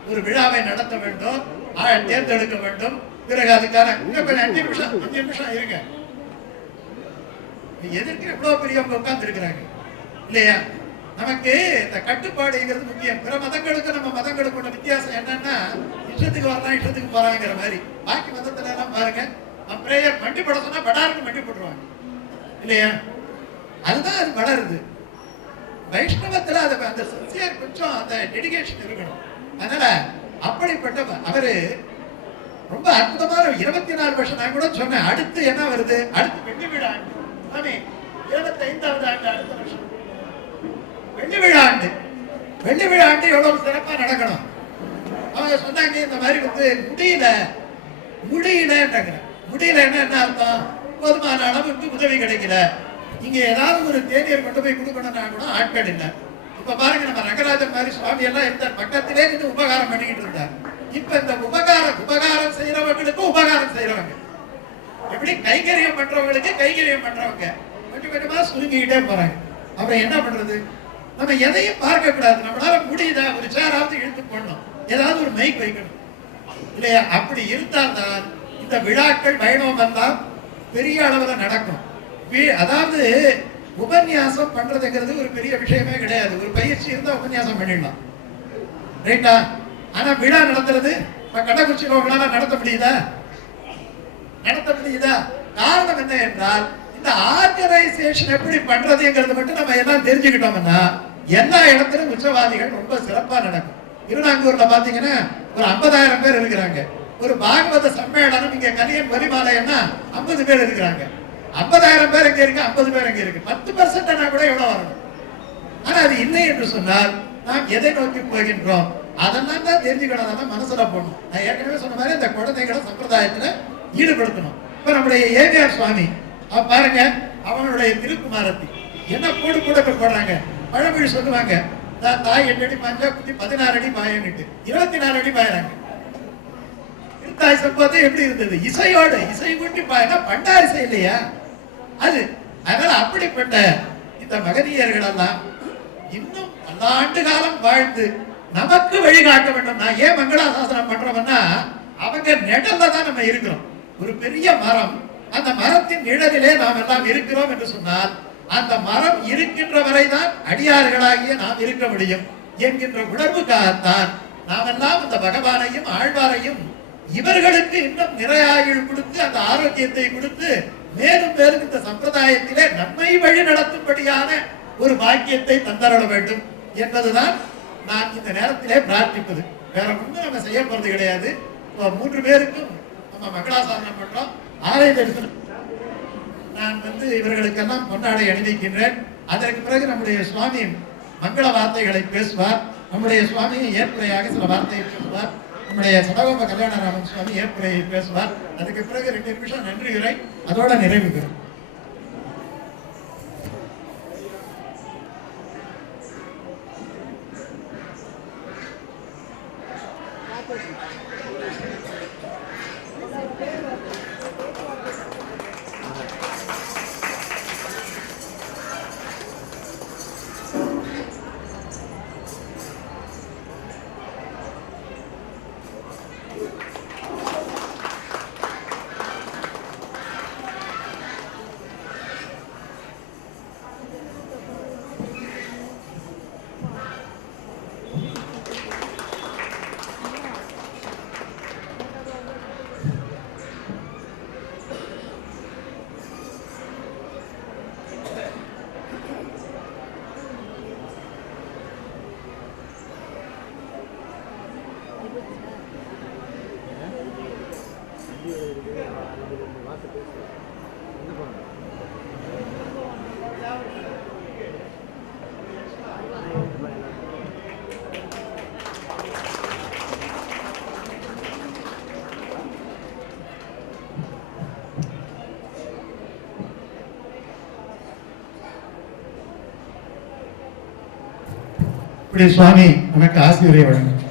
ஒரு விழாவை நடத்த வேண்டும், தேர்ந்தெடுக்க வேண்டும், பிறகு அதுக்கான 5 நிமிஷம் இருங்க, எதற்கு எவ்வளவு பெரியவங்க உட்கார்ந்து இருக்கிறாங்க இல்லையா? நமக்கு இந்த கட்டுப்பாடுங்கிறது முக்கியம். பிற மதங்களுக்கு நம்ம மதங்களுக்கு உள்ள வித்தியாசம் என்னன்னா, இஷ்டத்துக்கு வரலாம் இஷ்டத்துக்கு போறாங்கிற மாதிரி. பாக்கி மதத்துல எல்லாம் பாருங்க, பிரேயர் மண்டி போட சொன்னா படாருக்கு மண்டி போட்டுருவாங்க இல்லையா? அதுதான் அது வளருது. வைஷ்ணவத்துல அந்த சின்சியர் கொஞ்சம் அந்த டெடிகேஷன் இருக்கணும். அதனால அப்படிப்பட்ட அவரு ரொம்ப அற்புதமான 24 வருஷம். நான் கூட சொன்னேன், அடுத்து என்ன வருது? அடுத்து வெள்ளி விழா ஆண்டு, 25வது ஆண்டு, அடுத்த வருஷம் வெள்ளி விழா ஆண்டு. வெள்ளி விழா ஆண்டு எவ்வளவு சிறப்பா நடக்கணும். அவங்க சொன்னாங்க, இந்த மாதிரி முடியலன்றாங்க. முடியலன்னா என்ன அர்த்தம்? போதுமான அளவுக்கு உதவி கிடைக்கல. இங்க ஏதாவது ஒரு தேநீர் கொண்டு போய் கொடுக்கணும்னா கூட ஆட்கள் இல்லை. இப்ப பாருங்க, நம்ம ரங்கராஜன் மாதிரி சுவாமி எல்லாம் இருந்தார், பக்கத்திலே நின்று உபகாரம் பண்ணிக்கிட்டு இருந்தார். இப்ப இந்த உபகாரம் செய்யறவங்களுக்கு உபகாரம் செய்யறவங்க எப்படி கைங்கரியம் பண்றவங்களுக்கு கைங்கரியம் பண்றவங்க கொஞ்சம் கொஞ்சமா சுருங்கிக்கிட்டே போறாங்க. அப்புறம் என்ன பண்றது? நம்ம எதையும் பார்க்க கூடாது. நம்மளால முடியுதா? ஒரு சேராவது இழுத்து போடணும், ஏதாவது ஒரு மைக் வைக்கணும் இல்லையா? அப்படி இருந்தால்தான் இந்த விழாக்கள் வைணவம் எல்லாம் பெரிய அளவுல நடக்கும். அதாவது உபன்யாசம் பண்றதுங்கிறது ஒரு பெரிய விஷயமே கிடையாது. ஒரு பயிற்சி இருந்தா உபன்யாசம் பண்ணிடலாம், ரைட்டா? ஆனா விழா நடத்துறது இப்ப கள்ளக்குறிச்சியில உங்களால நடத்த முடியுதா? காரணம் என்ன என்றால் இந்த ஆர்கனைசேஷன் எப்படி பண்றதுங்கிறது மட்டும் நம்ம எல்லாம் தெரிஞ்சுக்கிட்டோம்னா எல்லா இடத்திலும் உற்சவாதிகள் ரொம்ப சிறப்பா நடக்கும். திருநாங்கூர்ல பாத்தீங்கன்னா ஒரு 50,000 பேர் இருக்கிறாங்க. ஒரு பாகவத சம்மேளனம் இங்க கலியன் வரிமாலைன்னா 50 பேர் இருக்கிறாங்க. 50,000 பேர் எங்க இருக்கு, 50 பேர் எங்க இருக்கு. 10% கூட எவ்வளவு வரணும். ஆனா அது இல்லை என்று சொன்னால் நாம் எதை நோக்கி போகின்றோம் அதெல்லாம் தான் தெரிஞ்சுக்கணும், அதெல்லாம் மனசுல போடணும். நான் ஏற்கனவே சொன்ன மாதிரி இந்த குழந்தைகளை சம்பிரதாயத்துல ஈடுபடுத்தணும். இப்ப நம்முடைய ஏவிஆர் சுவாமி பாருங்க, அவங்களுடைய திருக்குமாரத்தி என்ன போடு கூட போடுறாங்க. பழமொழி சொல்லுவாங்க, தாய் 8 அடி பாஞ்சா குட்டி 16 அடி பாயன்னுட்டு 24 அடி பாயறாங்க. தாய் சம்பவத்தை எப்படி இருந்தது? இசையோடு இசை கூட்டி பாயினா பண்டா இசை இல்லையா அது? அதனால அப்படிப்பட்ட இந்த மகனியர்கள் எல்லாம் இன்னும் பல ஆண்டு காலம் வாழ்ந்து நமக்கு வழிகாட்ட வேண்டும். நான் ஏன் மங்களாசாசனம் பண்றோம்னா அவங்க நிழல்ல தான் நம்ம இருக்கிறோம். ஒரு பெரிய மரம், அந்த மரத்தின் நிழலிலே நாம் எல்லாம் இருக்கிறோம் என்று சொன்னால் அந்த மரம் இருக்கின்ற வரைதான் அடியார்களாகிய நாம் இருக்க முடியும் என்கின்ற உணர்வுக்காகத்தான் நாம் எல்லாம் அந்த பகவானையும் ஆழ்வாரையும் இவர்களுக்கு இன்னும் நிறையாயுள் கொடுத்து அந்த ஆரோக்கியத்தை கொடுத்து மேலும் மேலும் இந்த சம்பிரதாயத்திலே நம்மை வழி நடத்தும்படியான ஒரு பாக்கியத்தை தந்தரட வேண்டும் என்பதுதான் நான் இந்த நேரத்திலே பிரார்த்திப்பது. வேற ஒன்றும் நம்ம செய்ய போறது கிடையாது. 3 பேருக்கும் நம்ம மங்களாசாசனம் பண்றோம். ஆலய தரிசனம் நான் இவர்களுக்கெல்லாம் பொன்னாடை அணிவிக்கின்றேன். அதற்கு பிறகு நம்முடைய சுவாமி மங்கள வார்த்தைகளை பேசுவார். நம்முடைய சுவாமி ஏற்புரையாக சில வார்த்தையை பேசுவார். நம்முடைய சடகோப கல்யாணராமன் சுவாமி ஏற்புரையை பேசுவார். அதுக்கு பிறகு 2 நிமிஷம் நன்றி உரை, அதோட நிறைவு பெறும். இப்படி சுவாமி நமக்கு ஆசிரியரை வழங்கும்.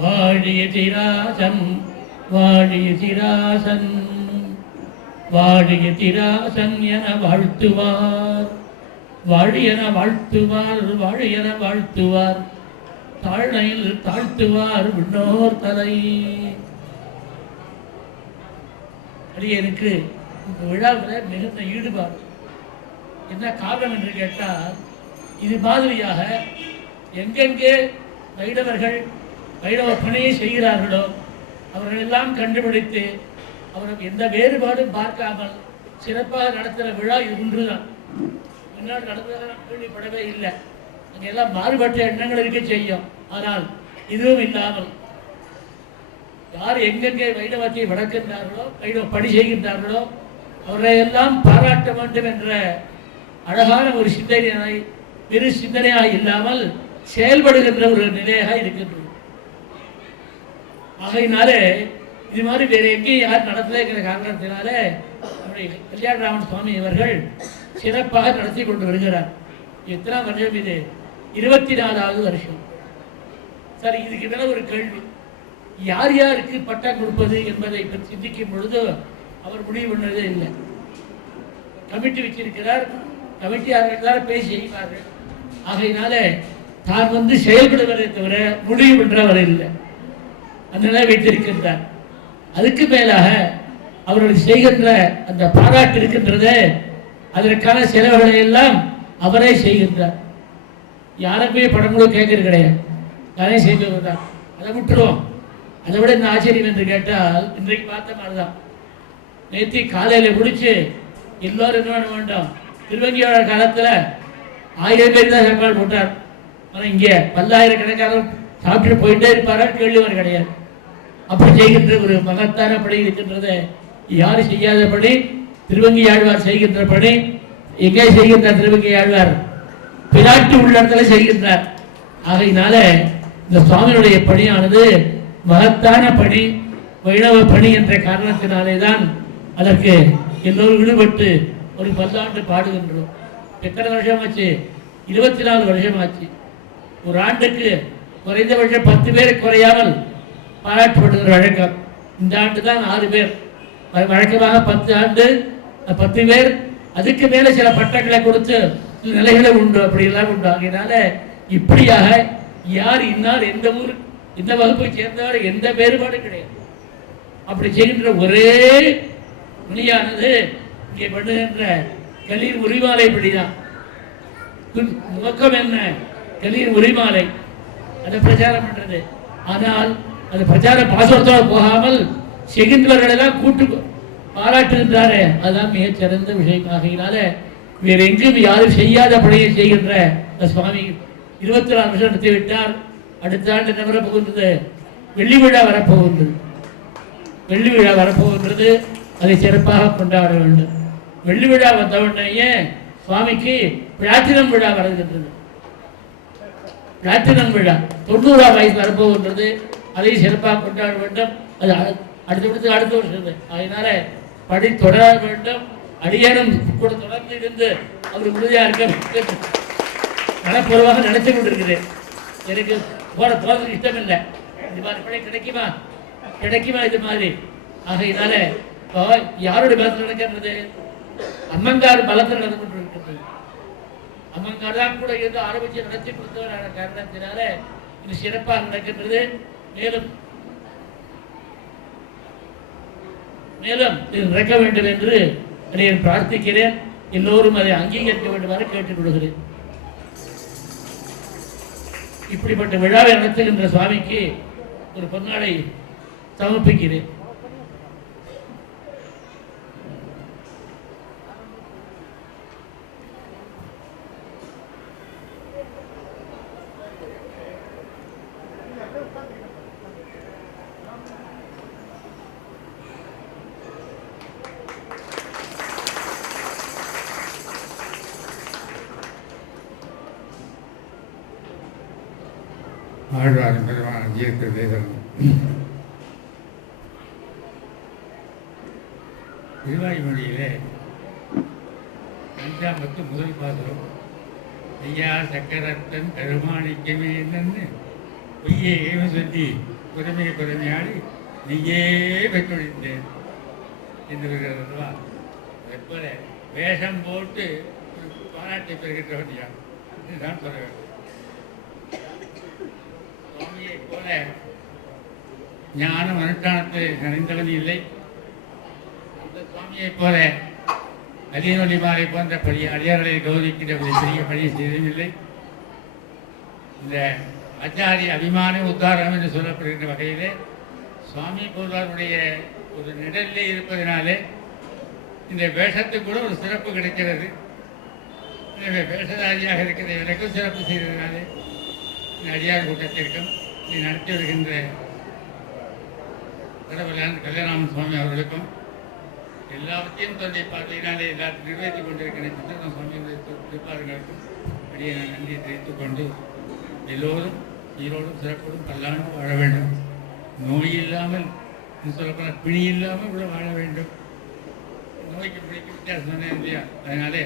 வாழிய திராசன் வாழிய திராசன் வாழிய திராசன் என வாழ்த்துவார், வாழியன வாழ்த்துவார், வாழியன வாழ்த்துவார், தாழ்நிலையில் தாழ்த்துவார் விண்ணோர் தலை. அடியனுக்கு இந்த விழாவில் மிகுந்த ஈடுபாடு. என்ன காரணம் என்று கேட்டால், இது மாதிரியாக எங்கெங்கே வைணவர்கள் வைணவ பணியை செய்கிறார்களோ அவர்களெல்லாம் கண்டுபிடித்து அவருக்கு எந்த வேறுபாடும் பார்க்காமல் சிறப்பாக நடத்துகிற விழா இது ஒன்றுதான். முன்னாடி நடத்துகிற கேள்விப்படவே இல்லை. அங்கெல்லாம் மாறுபட்ட எண்ணங்கள் இருக்க செய்யும். ஆனால் இதுவும் இல்லாமல் யார் எங்கெங்கே வைணவத்தை வளர்க்கின்றார்களோ வைணவ பணி செய்கின்றார்களோ அவரையெல்லாம் பாராட்ட வேண்டும் என்ற அழகான ஒரு சிந்தனை பெரு சிந்தனையாக இல்லாமல் செயல்படுகின்ற ஒரு நிலையாக இருக்கின்றது. ஆகையினாலே இது மாதிரி வேற எங்கேயும் யார் நடத்தலைங்கிற காரணத்தினால நம்முடைய கல்யாணராமன் சுவாமி அவர்கள் சிறப்பாக நடத்தி கொண்டு வருகிறார். எத்தனை வருஷம் இது? 24வது வருஷம். சரி, இதுக்கு மேல ஒரு கேள்வி, யார் யாருக்கு பட்டம் கொடுப்பது என்பதை பற்றி சிந்திக்கும் பொழுது அவர் முடிவு பண்ணதே இல்லை. கமிட்டி வச்சிருக்கிறார், கமிட்டியாளர்கள் பேசி செய்வார்கள். ஆகையினால தான் செயல்படுவதை தவிர முடிவு பண்றவர் இல்லை, அதனால வைத்திருக்கின்றார். அதுக்கு மேலாக அவர்கள் செய்கின்ற அந்த பாராட்டு இருக்கின்றத, அதற்கான செலவுகளை எல்லாம் அவரே செய்கின்றார். யாருக்குமே படம் கூட கேட்கறது கிடையாது, தானே செய்தவர் தான். அதை விட்டுருவோம். அதை விட இந்த ஆச்சரியம் என்று கேட்டால், இன்றைக்கு பார்த்த மாதிரிதான் நேற்று காலையில முடிச்சு எல்லாரும் என்ன பண்ண வேண்டாம், திருவங்கியோட காலத்துல 1000 பேர் தான் சாப்பாடு போட்டார். ஆனால் இங்கே பல்லாயிரக்கணக்கான சாப்பிட்டு போயிட்டே இருப்பாரா, கேள்விவர் கிடையாது. அப்படி செய்கின்ற ஒரு மகத்தான பணி இருக்கின்றத யாரு செய்யாதபடி திருவங்கி ஆழ்வார் செய்கின்ற பணி. எங்கே செய்கின்றார் திருவங்கி ஆழ்வார்? பிராட்டி உள்ள இடத்துல செய்கின்றார். ஆகையினால இந்த சுவாமியுடைய பணியானது மகத்தான பணி, வைணவ பணி என்ற காரணத்தினாலே தான் அதற்கு எல்லோரும் ஈடுபட்டு ஒரு 10 ஆண்டு பாடுகின்றோம். எத்தனை வருஷம் ஆச்சு? 24 வருஷம் ஆச்சு. ஒரு ஆண்டுக்கு குறைந்தபட்சம் 10 பேர் குறையாமல் பாராட்டப்படுகிற வழக்கம். இந்த ஆண்டு தான் 6 பேர். வழக்கமாக 10 ஆண்டு 10 பேர், அதுக்கு மேல சில பட்டங்களை கொடுத்து சில நிலைகளை உண்டு, அப்படியெல்லாம் உண்டு. ஆகையினால இப்படியாக யார் இன்னார் எந்த ஊர் இந்த வகுப்பை சேர்ந்தவர் எந்த வேறுபாடும் கிடையாது. அப்படி செய்கின்ற ஒரே மொழியானது இங்கே பண்ணுகின்ற கலியின் உரிமாலை படிதான். நோக்கம் என்ன? கலியின் உரிமாலை அதை பிரச்சாரம் பண்றது. ஆனால் அது பிரச்சார பாசத்தோடு போகாமல் செய்கின்றவர்களெல்லாம் கூட்டு பாராட்டுகின்றாரே, அதுதான் மிகச் சிறந்த விஷயம். ஆகையினால வேற எங்கும் யாரும் செய்யாத பணியை செய்கின்ற சுவாமி 24 வருஷம் நடத்தி விட்டார். அடுத்த ஆண்டு என்ன வரப்போகின்றது? வெள்ளி விழா வரப்போகின்றது. வெள்ளி விழா வரப்போகின்றது. அதை சிறப்பாக கொண்டாட வேண்டும். வெள்ளி விழா வந்தவுடனேயே சுவாமிக்கு பிளாட்டினம் விழா வருகின்றது. பிளாட்டினம் விழா 90ஆம் வயசு வரப்போகின்றது. அதை சிறப்பாக கொண்டாட வேண்டும். அது அடுத்த வருஷம். அதனால படி தொடர வேண்டும். அடியேனும் கூட தொடர்ந்து இருந்து அவர் உறுதியா இருக்க மனப்பூர்வமாக நினைச்சு கொண்டிருக்கிறேன். எனக்கு போறதுக்கு இஷ்டம் இல்லை. இது மாதிரி படை கிடைக்குமா இது மாதிரி? ஆகையினால யாருடைய பலத்தில் நடக்கிறது? அம்மங்கார் பலத்தில் நடந்து கொண்டிருக்கிறது. அம்மங்கார் தான் கூட இருந்து ஆரம்பிச்சு நடத்தி கொடுத்தவரான காரணத்தினால இது சிறப்பாக நடக்கின்றது. மேலும் மேலும் இது நடக்க வேண்டும் என்று நான் பிரார்த்திக்கிறேன். எல்லோரும் அதை அங்கீகரிக்க வேண்டுமாறு கேட்டுக் கொள்கிறேன். இப்படிப்பட்ட விழாவை நடத்துகின்ற சுவாமிக்கு ஒரு பொன்னாடை சமர்ப்பிக்கிறேன். ஆழ்வார் பெருமான ஜீவித்த வேதம் திருவாய்மொழியிலே 5ஆம் முதல் பாசுரம், ஐயா சக்கரத்தன் பெருமாணிக்கமே என்னன்னு பொய்யே சொல்லி புறமையாடி நீயே பெற்றொழிந்தேன் என்று இருக்கிறதா. அதுபோல வேஷம் போட்டு பாராட்டை பெறுகின்றவன் யார் இதுதான் சொல்ல வேண்டும். சுவாமியை போல ஞானம் அனுஷ்டானத்தில் நிறைந்தவன் இல்லை. அந்த சுவாமியை போல அரியனொலி மாலை போன்ற பணி அடியார்களை கௌரவிக்கின்ற பெரிய பணியை செய்ததில்லை. இந்த ஆச்சாரிய அபிமான உத்தாரம் என்று சொல்லப்படுகின்ற வகையிலே சுவாமி போதாருடைய ஒரு நிழலிலே இருப்பதனாலே இந்த வேஷத்துக்கு கூட ஒரு சிறப்பு கிடைக்கிறது. எனவே வேஷதாரியாக இருக்கிற எனக்கும் சிறப்பு செய்ததினாலே அடியார் கூட்டத்திற்கும் இதை நடத்தி வருகின்ற கடவுளான கல்யாணராமன் சுவாமி அவர்களுக்கும் எல்லாவற்றையும் தன்னுடைய பார்வையினாலே எல்லாத்தையும் நிறைவேற்றிக் கொண்டிருக்கிற சித்தராம சுவாமியுடைய திருப்பாளர்களுக்கும் அடியை நான் நன்றியை தெரிவித்துக் கொண்டு எல்லோரும் ஈரோடும் சிறப்போடும் பல்லாண்டும் வாழ வேண்டும். நோய் இல்லாமல் சொல்லப்போனால் பிணி இல்லாமல் கூட வாழ வேண்டும். நோய்க்கு பிடிக்க வித்தியாசம் தானே இல்லையா? அதனாலே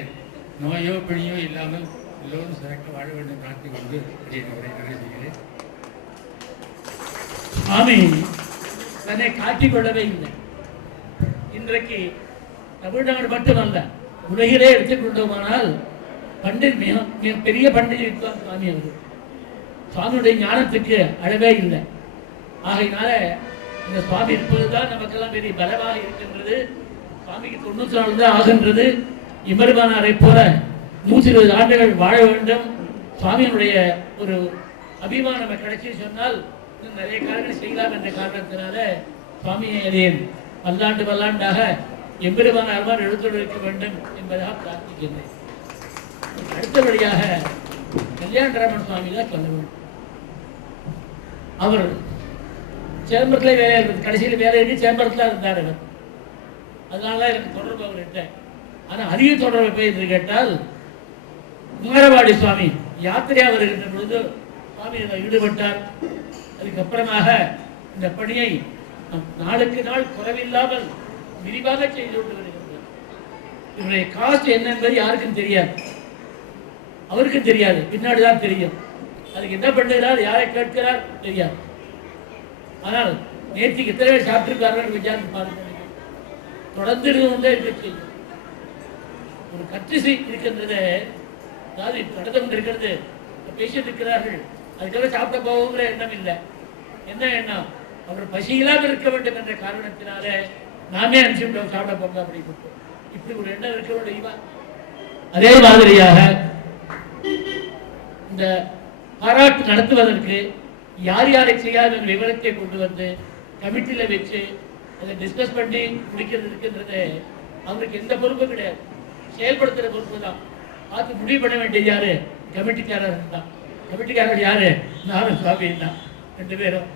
நோயோ பிணியோ இல்லாமல் எல்லோரும் சிறக்க வாழ வேண்டும் பிரார்த்திக் கொண்டு அடியை நிறைவு செய்கிறேன். சுவாமி தன்னை காட்டிக்கொள்ளவே இல்லை. இன்றைக்கு தமிழ்நாடு மட்டுமல்ல, உலகிலே எடுத்துக்கொண்டோமானால் பண்டிட் மிக பெரிய பண்டிட் இருக்கார் சுவாமி அவர்கள். சுவாமியுடைய ஞானத்துக்கு அளவே இல்லை. ஆகையினால இந்த சுவாமி இருப்பதுதான் நமக்கெல்லாம் பெரிய பலமாக இருக்கின்றது. சுவாமிக்கு 94 தான் ஆகின்றது. இமருமானாரை போல 120 ஆண்டுகள் வாழ வேண்டும். சுவாமியினுடைய ஒரு அபிமானம் நம்ம கிடைச்சி சொன்னால் இன்னும் நிறைய காரியங்கள் செய்யலாம் என்ற காரணத்தினால சுவாமியை அறியேன் பல்லாண்டாக எம்பெருமானார் மாதிரி எழுத்துரைக்க வேண்டும் என்பதாக பிரார்த்திக்கின்றேன். அடுத்தபடியாக கல்யாணராமன் சுவாமி தான் சொல்ல வேண்டும். அவர் சேம்பரத்திலே வேலை இருந்தது, கடைசியில் வேலையை சேம்பரத்தில் இருந்தார் அவர். அதனால எனக்கு தொடர்பு அவர்கிட்ட. ஆனால் அதிக தொடர்பு போய் என்று கேட்டால் உங்கரவாடி சுவாமி யாத்திரையா வருகின்ற பொழுது சுவாமி இதில் ஈடுபட்டார். அதுக்கப்புறமாக இந்த பணியை நாளுக்கு நாள் குறைவில்லாமல் விரிவாக செய்து கொண்டு வருகின்றார். இவருடைய காஸ்ட் என்ன என்பது யாருக்கும் தெரியாது, அவருக்கும் தெரியாது, பின்னாடிதான் தெரியும். அதுக்கு என்ன பண்ணுகிறார், யாரை கேட்கிறார் தெரியாது. ஆனால் நேற்றுக்கு எத்தனை பேர் சாப்பிட்டிருக்கார்கள் விசாரித்து பாருங்க. தொடர்ந்து கொண்டே இருக்க செய்யும். ஒரு கட்சி இருக்கின்றது, அதாவது நடந்து கொண்டிருக்கிறது, பேசிட்டு இருக்கிறார்கள், அதுக்காக சாப்பிட போகிற எண்ணம் இல்லை. என்ன எண்ணம், அவர் பசியில்லாமல் இருக்க வேண்டும் என்ற காரணத்தினால நாமே அனுப்பிச்சுட்டோம் சாப்பிட போங்க அப்படின்னு. இப்படி ஒரு எண்ணம் இருக்க முடியுமா? அதே மாதிரியாக இந்த பாராட்டு நடத்துவதற்கு யார் யாரை செய்யாத விவரத்தை கொண்டு வந்து கமிட்டியில வச்சு அதை டிஸ்கஸ் பண்ணி முடிக்கிறது இருக்கின்றது. அவருக்கு எந்த பொறுப்பும் கிடையாது, செயல்படுத்துற பொறுப்பு தான். பார்த்து முடிவு பண்ண வேண்டியது யாரு, கமிட்டிக்காரர் தான். கமிட்டிக்காரர் யாரு, நானும் சுவாமி தான், 2 பேரும்.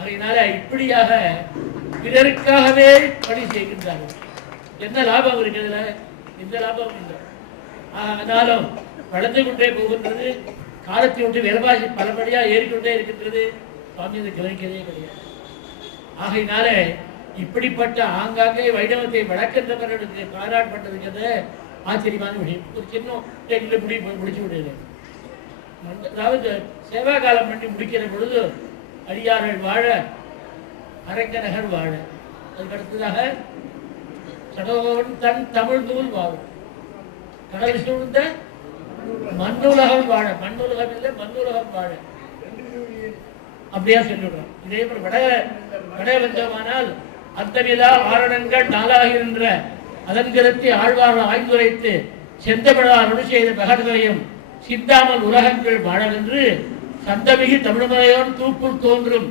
அதனால இப்படியாக பிறருக்காகவே பணி செய்கின்றார்கள். என்ன லாபம் இருக்கிறதுல, எந்த லாபமும் இல்லை. ஆனாலும் வளர்ந்து கொண்டே போகின்றது. காலத்தை விட்டு விலைவாசி பலபடியா ஏறிக்கொண்டே இருக்கின்றது. சுவாமி அதை கவனிக்கவே கிடையாது. ஆகையினால இப்படிப்பட்ட ஆங்காங்கே வைணவத்தை வளர்க்கின்றவர்களுக்கு பாராட்டு பண்றதுங்கிறது ஆச்சரியமான விஷயம். ஒரு சின்ன முடிச்சு விடுது. அதாவது சேவா காலம் பண்ணி முடிக்கிற பொழுது அடியார்கள் வாழ, அரங்கநகர் வாழ, அதுக்கு அடுத்ததாக சடோகன் தன் தமிழ் நூல் வாழும், கடல் சூழ்ந்த மண்ணுலகம் வாழ, மண்ணுலகம் இல்லை மண்ணுலகம் வாழ, அப்படியா சொல்லிடுறோம். இதே போல வட வந்தமானால் அந்தமிலா ஆரணங்கள் நாளாகின்ற அதன்கருத்தி ஆழ்வார் ஆய்ந்துரைத்து செந்தமிழார் அருள் செய்த பகர்வையும் சிந்தாமல் உலகங்கள் வாழவென்று சந்தமிகு தமிழ்மலையோன் தூப்புள் தோன்றும்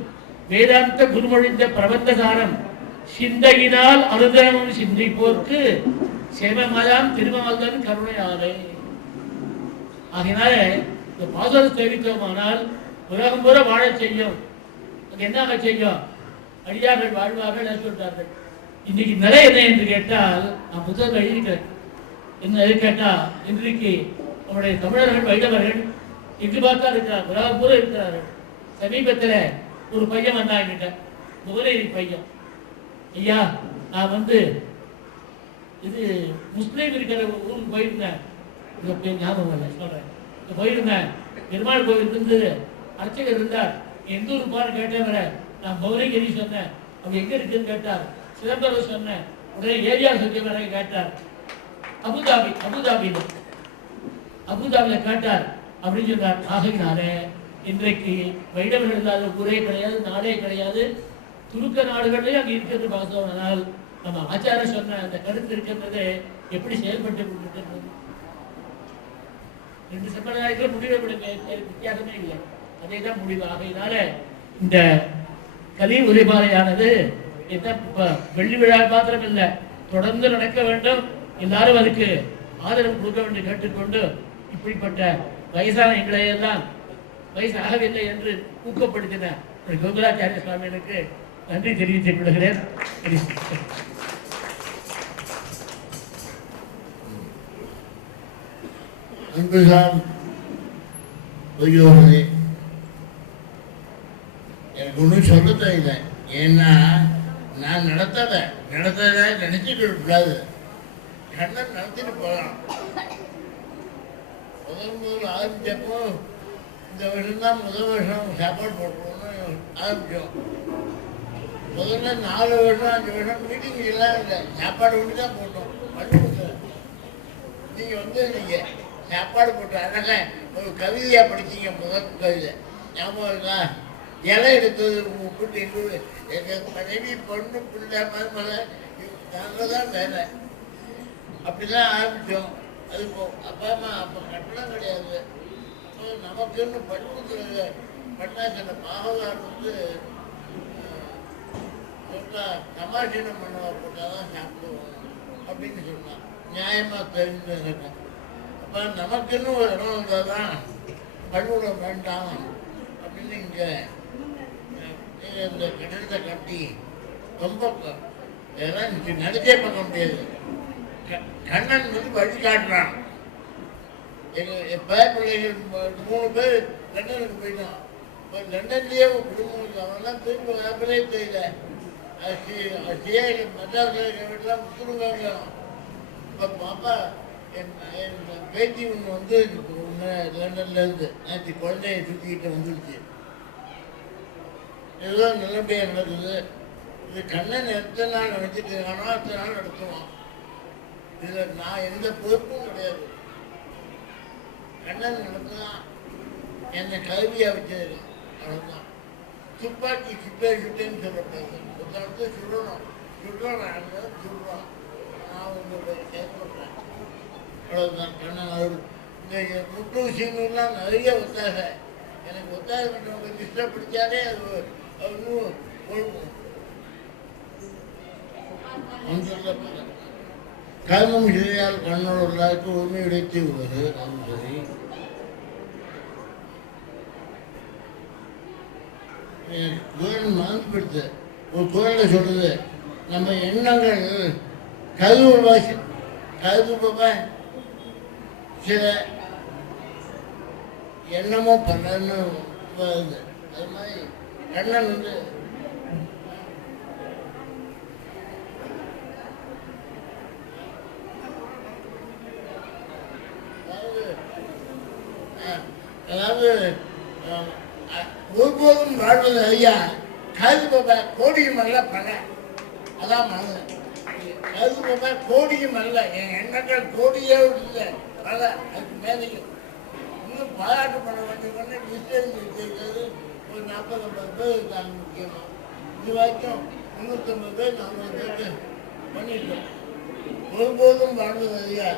வேதாந்த குருமொழிந்த பிரபந்தசாரம் சிந்தையினால் அனுதனமும் சிந்திப்போர்க்கு சேமமதாம் திருமமதன் கருணையாலே. ஆகினால இந்த பாசல் சேவித்தோமானால் உலகம் பூரா வாழ செய்யும். என்ன செய்யும், அடியார்கள் வாழ்வார்கள் சொல்றார்கள். இன்னைக்கு நிலை என்ன என்று கேட்டால், நான் புத்தகம் எழுதிக்கிறேன். என்ன கேட்டா, இன்றைக்கு நம்முடைய தமிழர்கள் வைணவர்கள் எங்கு பார்த்தா இருக்கிறார், உலகம் பூரா இருக்கிறார்கள். சமீபத்தில் ஒரு பையன் வந்தாங்கிட்ட, முகலேரி பையன், ஐயா நான் இது முஸ்லீம் இருக்கிற ஊருக்கு போயிருந்தேன், ஞாபகம் இல்லை சொல்றேன், போயிருந்தேன். பெருமாள் கோவில் இருந்து அர்ச்சகர் இருந்தார், எந்த ஊருக்கு பாரு கேட்டேன். வர நான் மௌலிகிரி சொன்னேன், அப்படி எங்க இருக்குன்னு கேட்டார். சிதம்பரம் சொன்னேன், உடனே ஏரியா சொல்லி வர கேட்டார். அபுதாபியில கேட்டார் அப்படின்னு சொன்னார். ஆகையினாலே இன்றைக்கு வைணவர்கள் இல்லாத ஊரே கிடையாது, நாடே கிடையாது. துருக்க நாடுகளே அங்கே இருக்கிறது பார்த்தோம்னால் நம்ம ஆச்சாரம் சொன்ன அந்த கருத்து இருக்கின்றது எப்படி செயல்பட்டு கொண்டிருக்கிறது. 2 சம்பிரதாயத்தில் முடிவை வித்தியாசமே இல்லை, அதே தான் முடிவு. ஆகையினால இந்த கலி உரிபாலையானது வெள்ளி விழா மாத்திரம் இல்லை, தொடர்ந்து நடக்க வேண்டும். எல்லாரும் அதுக்கு ஆதரவு கொடுக்க வேண்டும் கேட்டுக்கொண்டு, இப்படிப்பட்ட வயசான எங்களை எல்லாம் வயசு ஆகவில்லை என்று ஊக்கப்படுத்தின கோகுலாச்சாரிய சுவாமிகளுக்கு நன்றி தெரிவித்துக் கொள்கிறேன். அன்புசாம் பெரியோர்களே, எனக்கு ஒன்றும் சொல்ல தெரியல. ஏன்னா நான் நடத்ததை நினைச்சுட்டு கூடாது. கண்ணன் நடத்திட்டு போகலாம். முதல் ஆரம்பிச்சப்போ இந்த வருஷம் தான் முதல் வருஷம் சாப்பாடு போட்டுருவோம்னு ஆரம்பிச்சோம். முதல்ல 4 வருஷம் 5 வருஷம் மீட்டிங் எல்லாம் இல்லை, சாப்பாடு ஒன்று தான் போட்டோம். பள்ளிக்கூடத்தில் நீங்கள் வந்து நீங்கள் சாப்பாடு போட்டு அழகாக ஒரு கவிதையாக படிச்சீங்க. முதல் கவிதை ஞாபகம் இருக்கா? இலை எடுத்தது கூப்பிட்டு எங்கள் மனைவி பொண்ணு பிள்ளை மருமலை நாங்கள் தான் வேலை அப்படிலாம் ஆரம்பித்தோம். அது அப்பா அம்மா அப்போ கட்டணம் கிடையாது. அப்போ நமக்குன்னு பள்ளிக்கூடத்தில் பண்ணாச்சின பாகவார் வந்து தமாஷினம் பண்ண போட்டால் தான் சாப்பிடுவோம் அப்படின்னு சொன்னான். நியாயமாக தெரிஞ்சு இருக்கும். அப்போ நமக்குன்னு ஒரு இடம் வந்தால் தான் பள்ளிக்கூடம் வேண்டாம் அப்படின்னு இங்கே இந்த கட்டடத்தை கட்டி ரொம்ப இதெல்லாம் நடிச்சே பார்க்க முடியாது. கண்ணன் வந்து வழி காட்டுறான். எங்கள் பேர் பிள்ளைகள் 3 பேர் லண்டனுக்கு போயிட்டோம். இப்போ லண்டன்லேயே குடும்பம் இல்லை. அவன்லாம் திரும்ப வேப்பலே தெரியல. மெட்ராஸில் வீட்டெலாம் முத்துருவாங்க. இப்போ பாப்பா என் பேத்தி ஒன்று வந்து ஒன்று லண்டன்லேருந்து நேற்று குழந்தைய சுற்றிக்கிட்டு வந்துடுச்சு. இதுதான் நல்லபடியாக நடக்குது. இது கண்ணன் எத்தனை நாள் நினச்சிட்டு இருக்கானோ அத்தனை நாள் நடத்துவான். இதில் நான் எந்த பொறுப்பும் கிடையாது. கண்ணன் நடத்துதான் என்னை கல்வியாக வச்சிருக்கான். அவ்வளோதான். துப்பாக்கி சுட்டேன்னு சொல்லக்கூடாது. ஒருத்தருக்கு சுடணும் சுடுறோம் நான் உங்களை கேட்குறேன். அவ்வளோதான். கண்ணன் அவர் இந்த முட்டு விஷயங்கள்லாம் நிறைய ஒத்தாசை. எனக்கு ஒத்தாசை பண்ணுறவங்க டிஸ்டர்ப் பிடிச்சாலே அது இன்னும் ஒழுங்கும். கர்மம் செய்யால் கண்ணோடு எல்லாருக்கும் உண்மை உடைத்து உள்ளது. அதுவும் சரி. குரல் மனப்படுத்து ஒரு குரலை சொல்லுது. நம்ம எண்ணங்கள் கருதுப சில எண்ணமோ பண்ணன்னு வருது. அது மாதிரி கண்ணன் வந்து அதாவது ஒருபோதும் வாழ்வது ஐயா கருதுப கோடியும் அல்ல பண. அதான் மனது. கருதுப கோடியும் அல்ல. என் எண்ணங்கள் கோடியே இல்லை பல. அதுக்கு மேலேயும் இன்னும் பாராட்டு பண்ண வேண்டிய டிஸ்டன்ஸ் இருக்கிறது. ஒரு 40-50 பேர் இருக்காங்க. முக்கியமாக இது வரைக்கும் 350 பேர் 400 பேர் பண்ணிட்டோம். ஒருபோதும் வாழ்வது ஐயா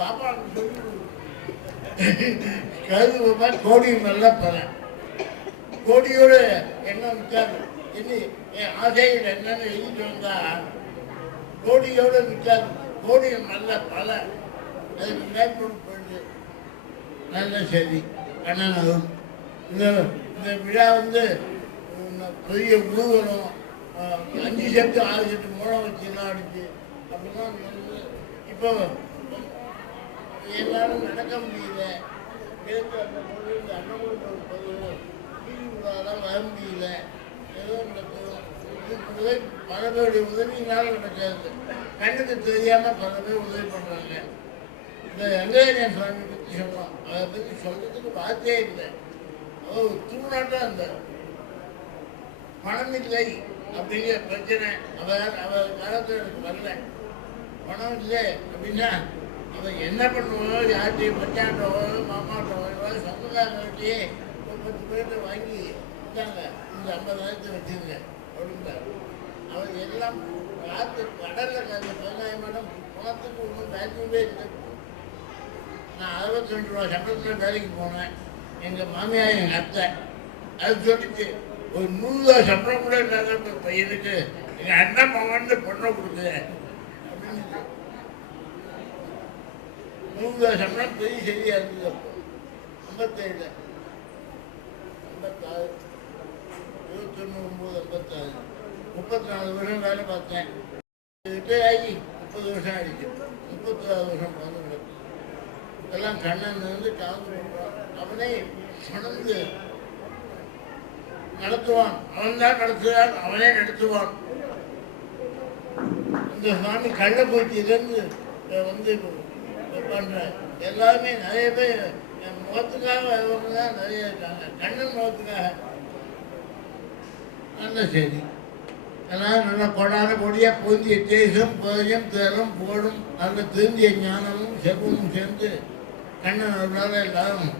பாப்பாவுக்கு சொல்லி கருதுப கோடியும் அல்ல பல. கோடியோட எண்ணம் நிற்காது. இது என் ஆசையில் என்னன்னு எழுதிட்டு வந்தா கோடியோட நிற்காது. கோடியும் நல்ல பல. அதுக்கு மேற்கொண்டு போயிடுது. நல்ல செய்தி. கண்ணன் இந்த விழா வந்து பெரிய ஊர்வலம் 5 செட்டு 6 செட்டு மூலம் வச்சுலாம் அடிச்சு அப்படிலாம் வந்து இப்போ எல்லாரும் நடக்க முடியல. அந்த பொருள் இந்த அண்ணன் பொருள் அதெல்லாம் வர முடியல. ஏதோ நடக்கும். இதுக்கு பல பேருடைய உதவினால நடக்காது. கண்ணுக்கு தெரியாமல் பல பேர் உதவி பண்ணுறாங்க. இந்த வெங்கடேசன் சுவாமி பற்றி சொல்லலாம். அதை பற்றி சொல்றதுக்கு வார்த்தையே இல்லை. அவர் தூணாட்டம் இருந்தார். பணம் இல்லை அப்படிங்கிற பிரச்சனை அவர் காலத்தில் எனக்கு வரல. பணம் இல்லை அப்படின்னா அவன் என்ன பண்ணுவோம்? யார்கிட்டையும் பச்சாண்டோ மாமாட்டோ சொந்தக்காரர்கிட்டயே ஒரு 10 பேர்கிட்ட வாங்கி இருந்தாங்க. இந்த 50,000 வச்சுருங்க அப்படின்றார். அவர் எல்லாம் காற்று கடலில் காய்ச்ச 15 மடம் பணத்துக்கு ஒன்றும் வேல்யூவே இல்லை. நான் 62 ரூபா சம்பளத்தில் வேலைக்கு போனேன். எங்கள் மாமியார் எங்கள் அத்தை அது சொல்லிட்டு ஒரு 100 ரூபா சம்பளம் கூட இல்லாத பையனுக்கு எங்கள் அண்ணன் மகன் பொண்ணை கொடுக்குற அப்படின்னு 100 ரூபா சம்பளம் பெரிய சரியாக இருந்தது. அப்போ 57 56 29 56 34 வருஷம் வேலை பார்த்தேன். ரிட்டையர் ஆகி 30 வருஷம் ஆகிடுச்சு. 34 வருஷம் பார்த்து எல்லாம் கண்ணன் வந்து காந்து பண்ணுறான். அவனே மணந்து நடத்துவான். அவன் தான் நடத்துவான். அவனே நடத்துவான். இந்த சுவாமி கள்ளப்பூச்சியிலேருந்து வந்து பண்ற எல்லாருமே நிறைய பேர் முகத்துக்காக வருவங்க தான் நிறைய இருக்காங்க. கண்ணன் முகத்துக்காக நல்ல செய்தி. அதனால் நல்ல கொடான கொடியாக பொந்திய தேசம் பதியம் தேரம் போடும் அந்த திருந்திய ஞானமும் செல்வமும் சேர்ந்து கண்ணன் அவர்களால் எல்லாரும்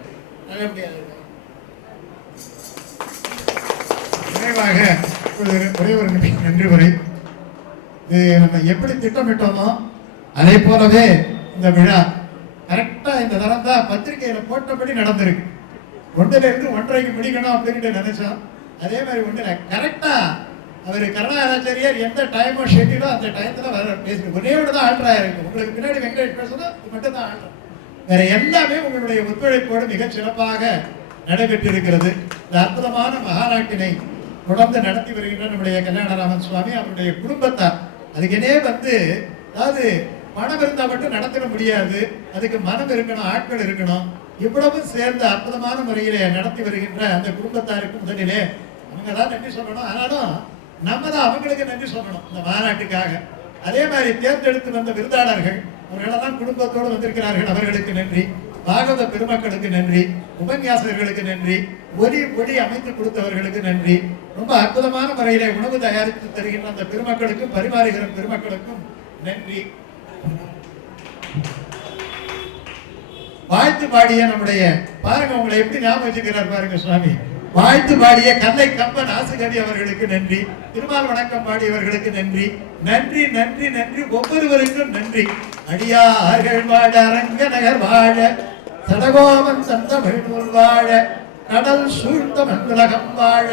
நல்லபடியாக இருக்கும். நிறைவாக ஒரே ஒரு நிமிஷம் நன்றி உரை. இது நம்ம எப்படி திட்டமிட்டோமோ அதே போலவே இந்த விழா கரெக்டா இந்த தரம் தான் பத்திரிகையில போட்டபடி நடந்திருக்கு. 1லிருந்து 1:30க்கு முடிக்கணும் அப்படின்னு நினைச்சோம். அதே மாதிரி 1ல கரெக்டா அவர் கருணாச்சாரியார் எந்த டைமோ ஷெட்யூலோ அந்த டயத்துல வர பேசுறது ஒரே ஒரு தான் ஆல்ட்ரா இருக்கு. உங்களுக்கு பின்னாடி வெங்கடேஷ் பேசுறோம் இது மட்டும் தான் ஆல்ட்ரா. வேற எல்லாமே உங்களுடைய ஒத்துழைப்போடு மிக சிறப்பாக நடைபெற்றிருக்கிறது. இந்த அற்புதமான மகாநாட்டினை தொடர்ந்து நடத்தி வருகின்ற நம்முடைய கல்யாணராமன் சுவாமி அவருடைய குடும்பத்தார் அதுக்குனே அதாவது பணம் இருந்தா மட்டும் நடத்திட முடியாது, அதுக்கு மனம் இருக்கணும், ஆட்கள் இருக்கணும். இவ்வளவும் சேர்ந்து அற்புதமான முறையிலே நடத்தி வருகின்ற அந்த குடும்பத்தாருக்கு முதலிலே அவங்க தான் நன்றி சொல்லணும். ஆனாலும் நம்ம தான் அவங்களுக்கு நன்றி சொல்லணும் இந்த மாநாட்டுக்காக. அதே மாதிரி தேர்ந்தெடுத்து வந்த விருதாளர்கள் அவர்களெல்லாம் குடும்பத்தோடு வந்திருக்கிறார்கள், அவர்களுக்கு நன்றி. பாகவத பெருமக்களுக்கு நன்றி, உபன்யாசர்களுக்கு நன்றி, ஒளி அமைத்து கொடுத்தவர்களுக்கு நன்றி. ரொம்ப அற்புதமான முறையிலே உணவு தயாரித்து தருகின்ற அந்த பெருமக்களுக்கும் பரிமாறுகிற பெருமக்களுக்கும் நன்றி. வாழ்த்து பாடிய நம்முடைய பாருங்க உங்களை எப்படி ஞாபகம் வச்சுக்கிறார் பாருங்க சுவாமி. வாழ்த்து பாடிய கல்லை கம்பன் ஆசுகவி அவர்களுக்கு நன்றி. திருமால் வணக்கம் பாடியவர்களுக்கு நன்றி. நன்றி நன்றி நன்றி ஒவ்வொருவருக்கும் நன்றி. அடியார்கள் வாழ, அரங்க நகர் வாழ, சடகோபன் தந்தமிழ் நூல் வாழ, கடல் சூழ்ந்த மண்ணுலகம் வாழ,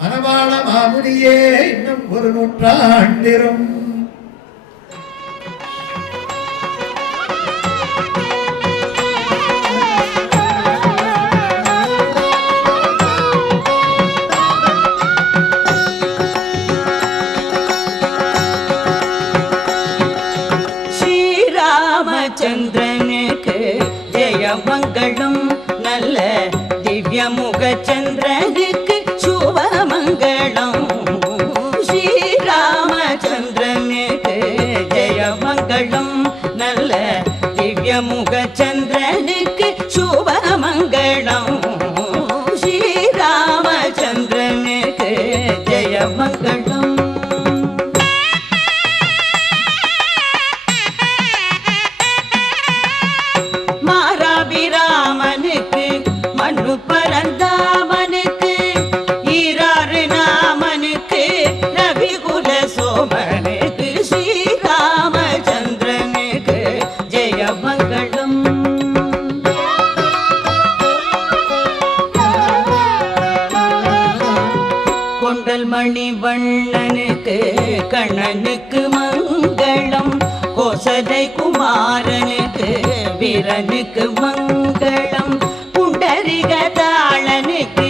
மனவாள மாமுனியே இன்னும் ஒரு நூற்றாண்டிரும். சந்திரனுக்கு ஜெயமங்களும் நல்ல திவ்யமுக சந்திரனுக்கு சுபமங்களம். ஸ்ரீராமச்சந்திரனுக்கு ஜெயமங்களும் நல்ல திவ்யமுக சந்திரனுக்கு சுபமங்களம். ஸ்ரீராமச்சந்திரனுக்கு ஜெயமங்களம். ராமனுக்கு மண்ணு பரந்தாமனுக்கு ஈராறு நாமனுக்கு ரவிகுல சோமனுக்கு ஸ்ரீராமச்சந்திரனுக்கு ஜெயமங்களம். கொண்டல் மணி வண்ணனுக்கு கண்ணனுக்கு மங்களம். கோசலை குமாரனுக்கு வீரனுக்கு மங்களம். புண்டரிக தாளனுக்கு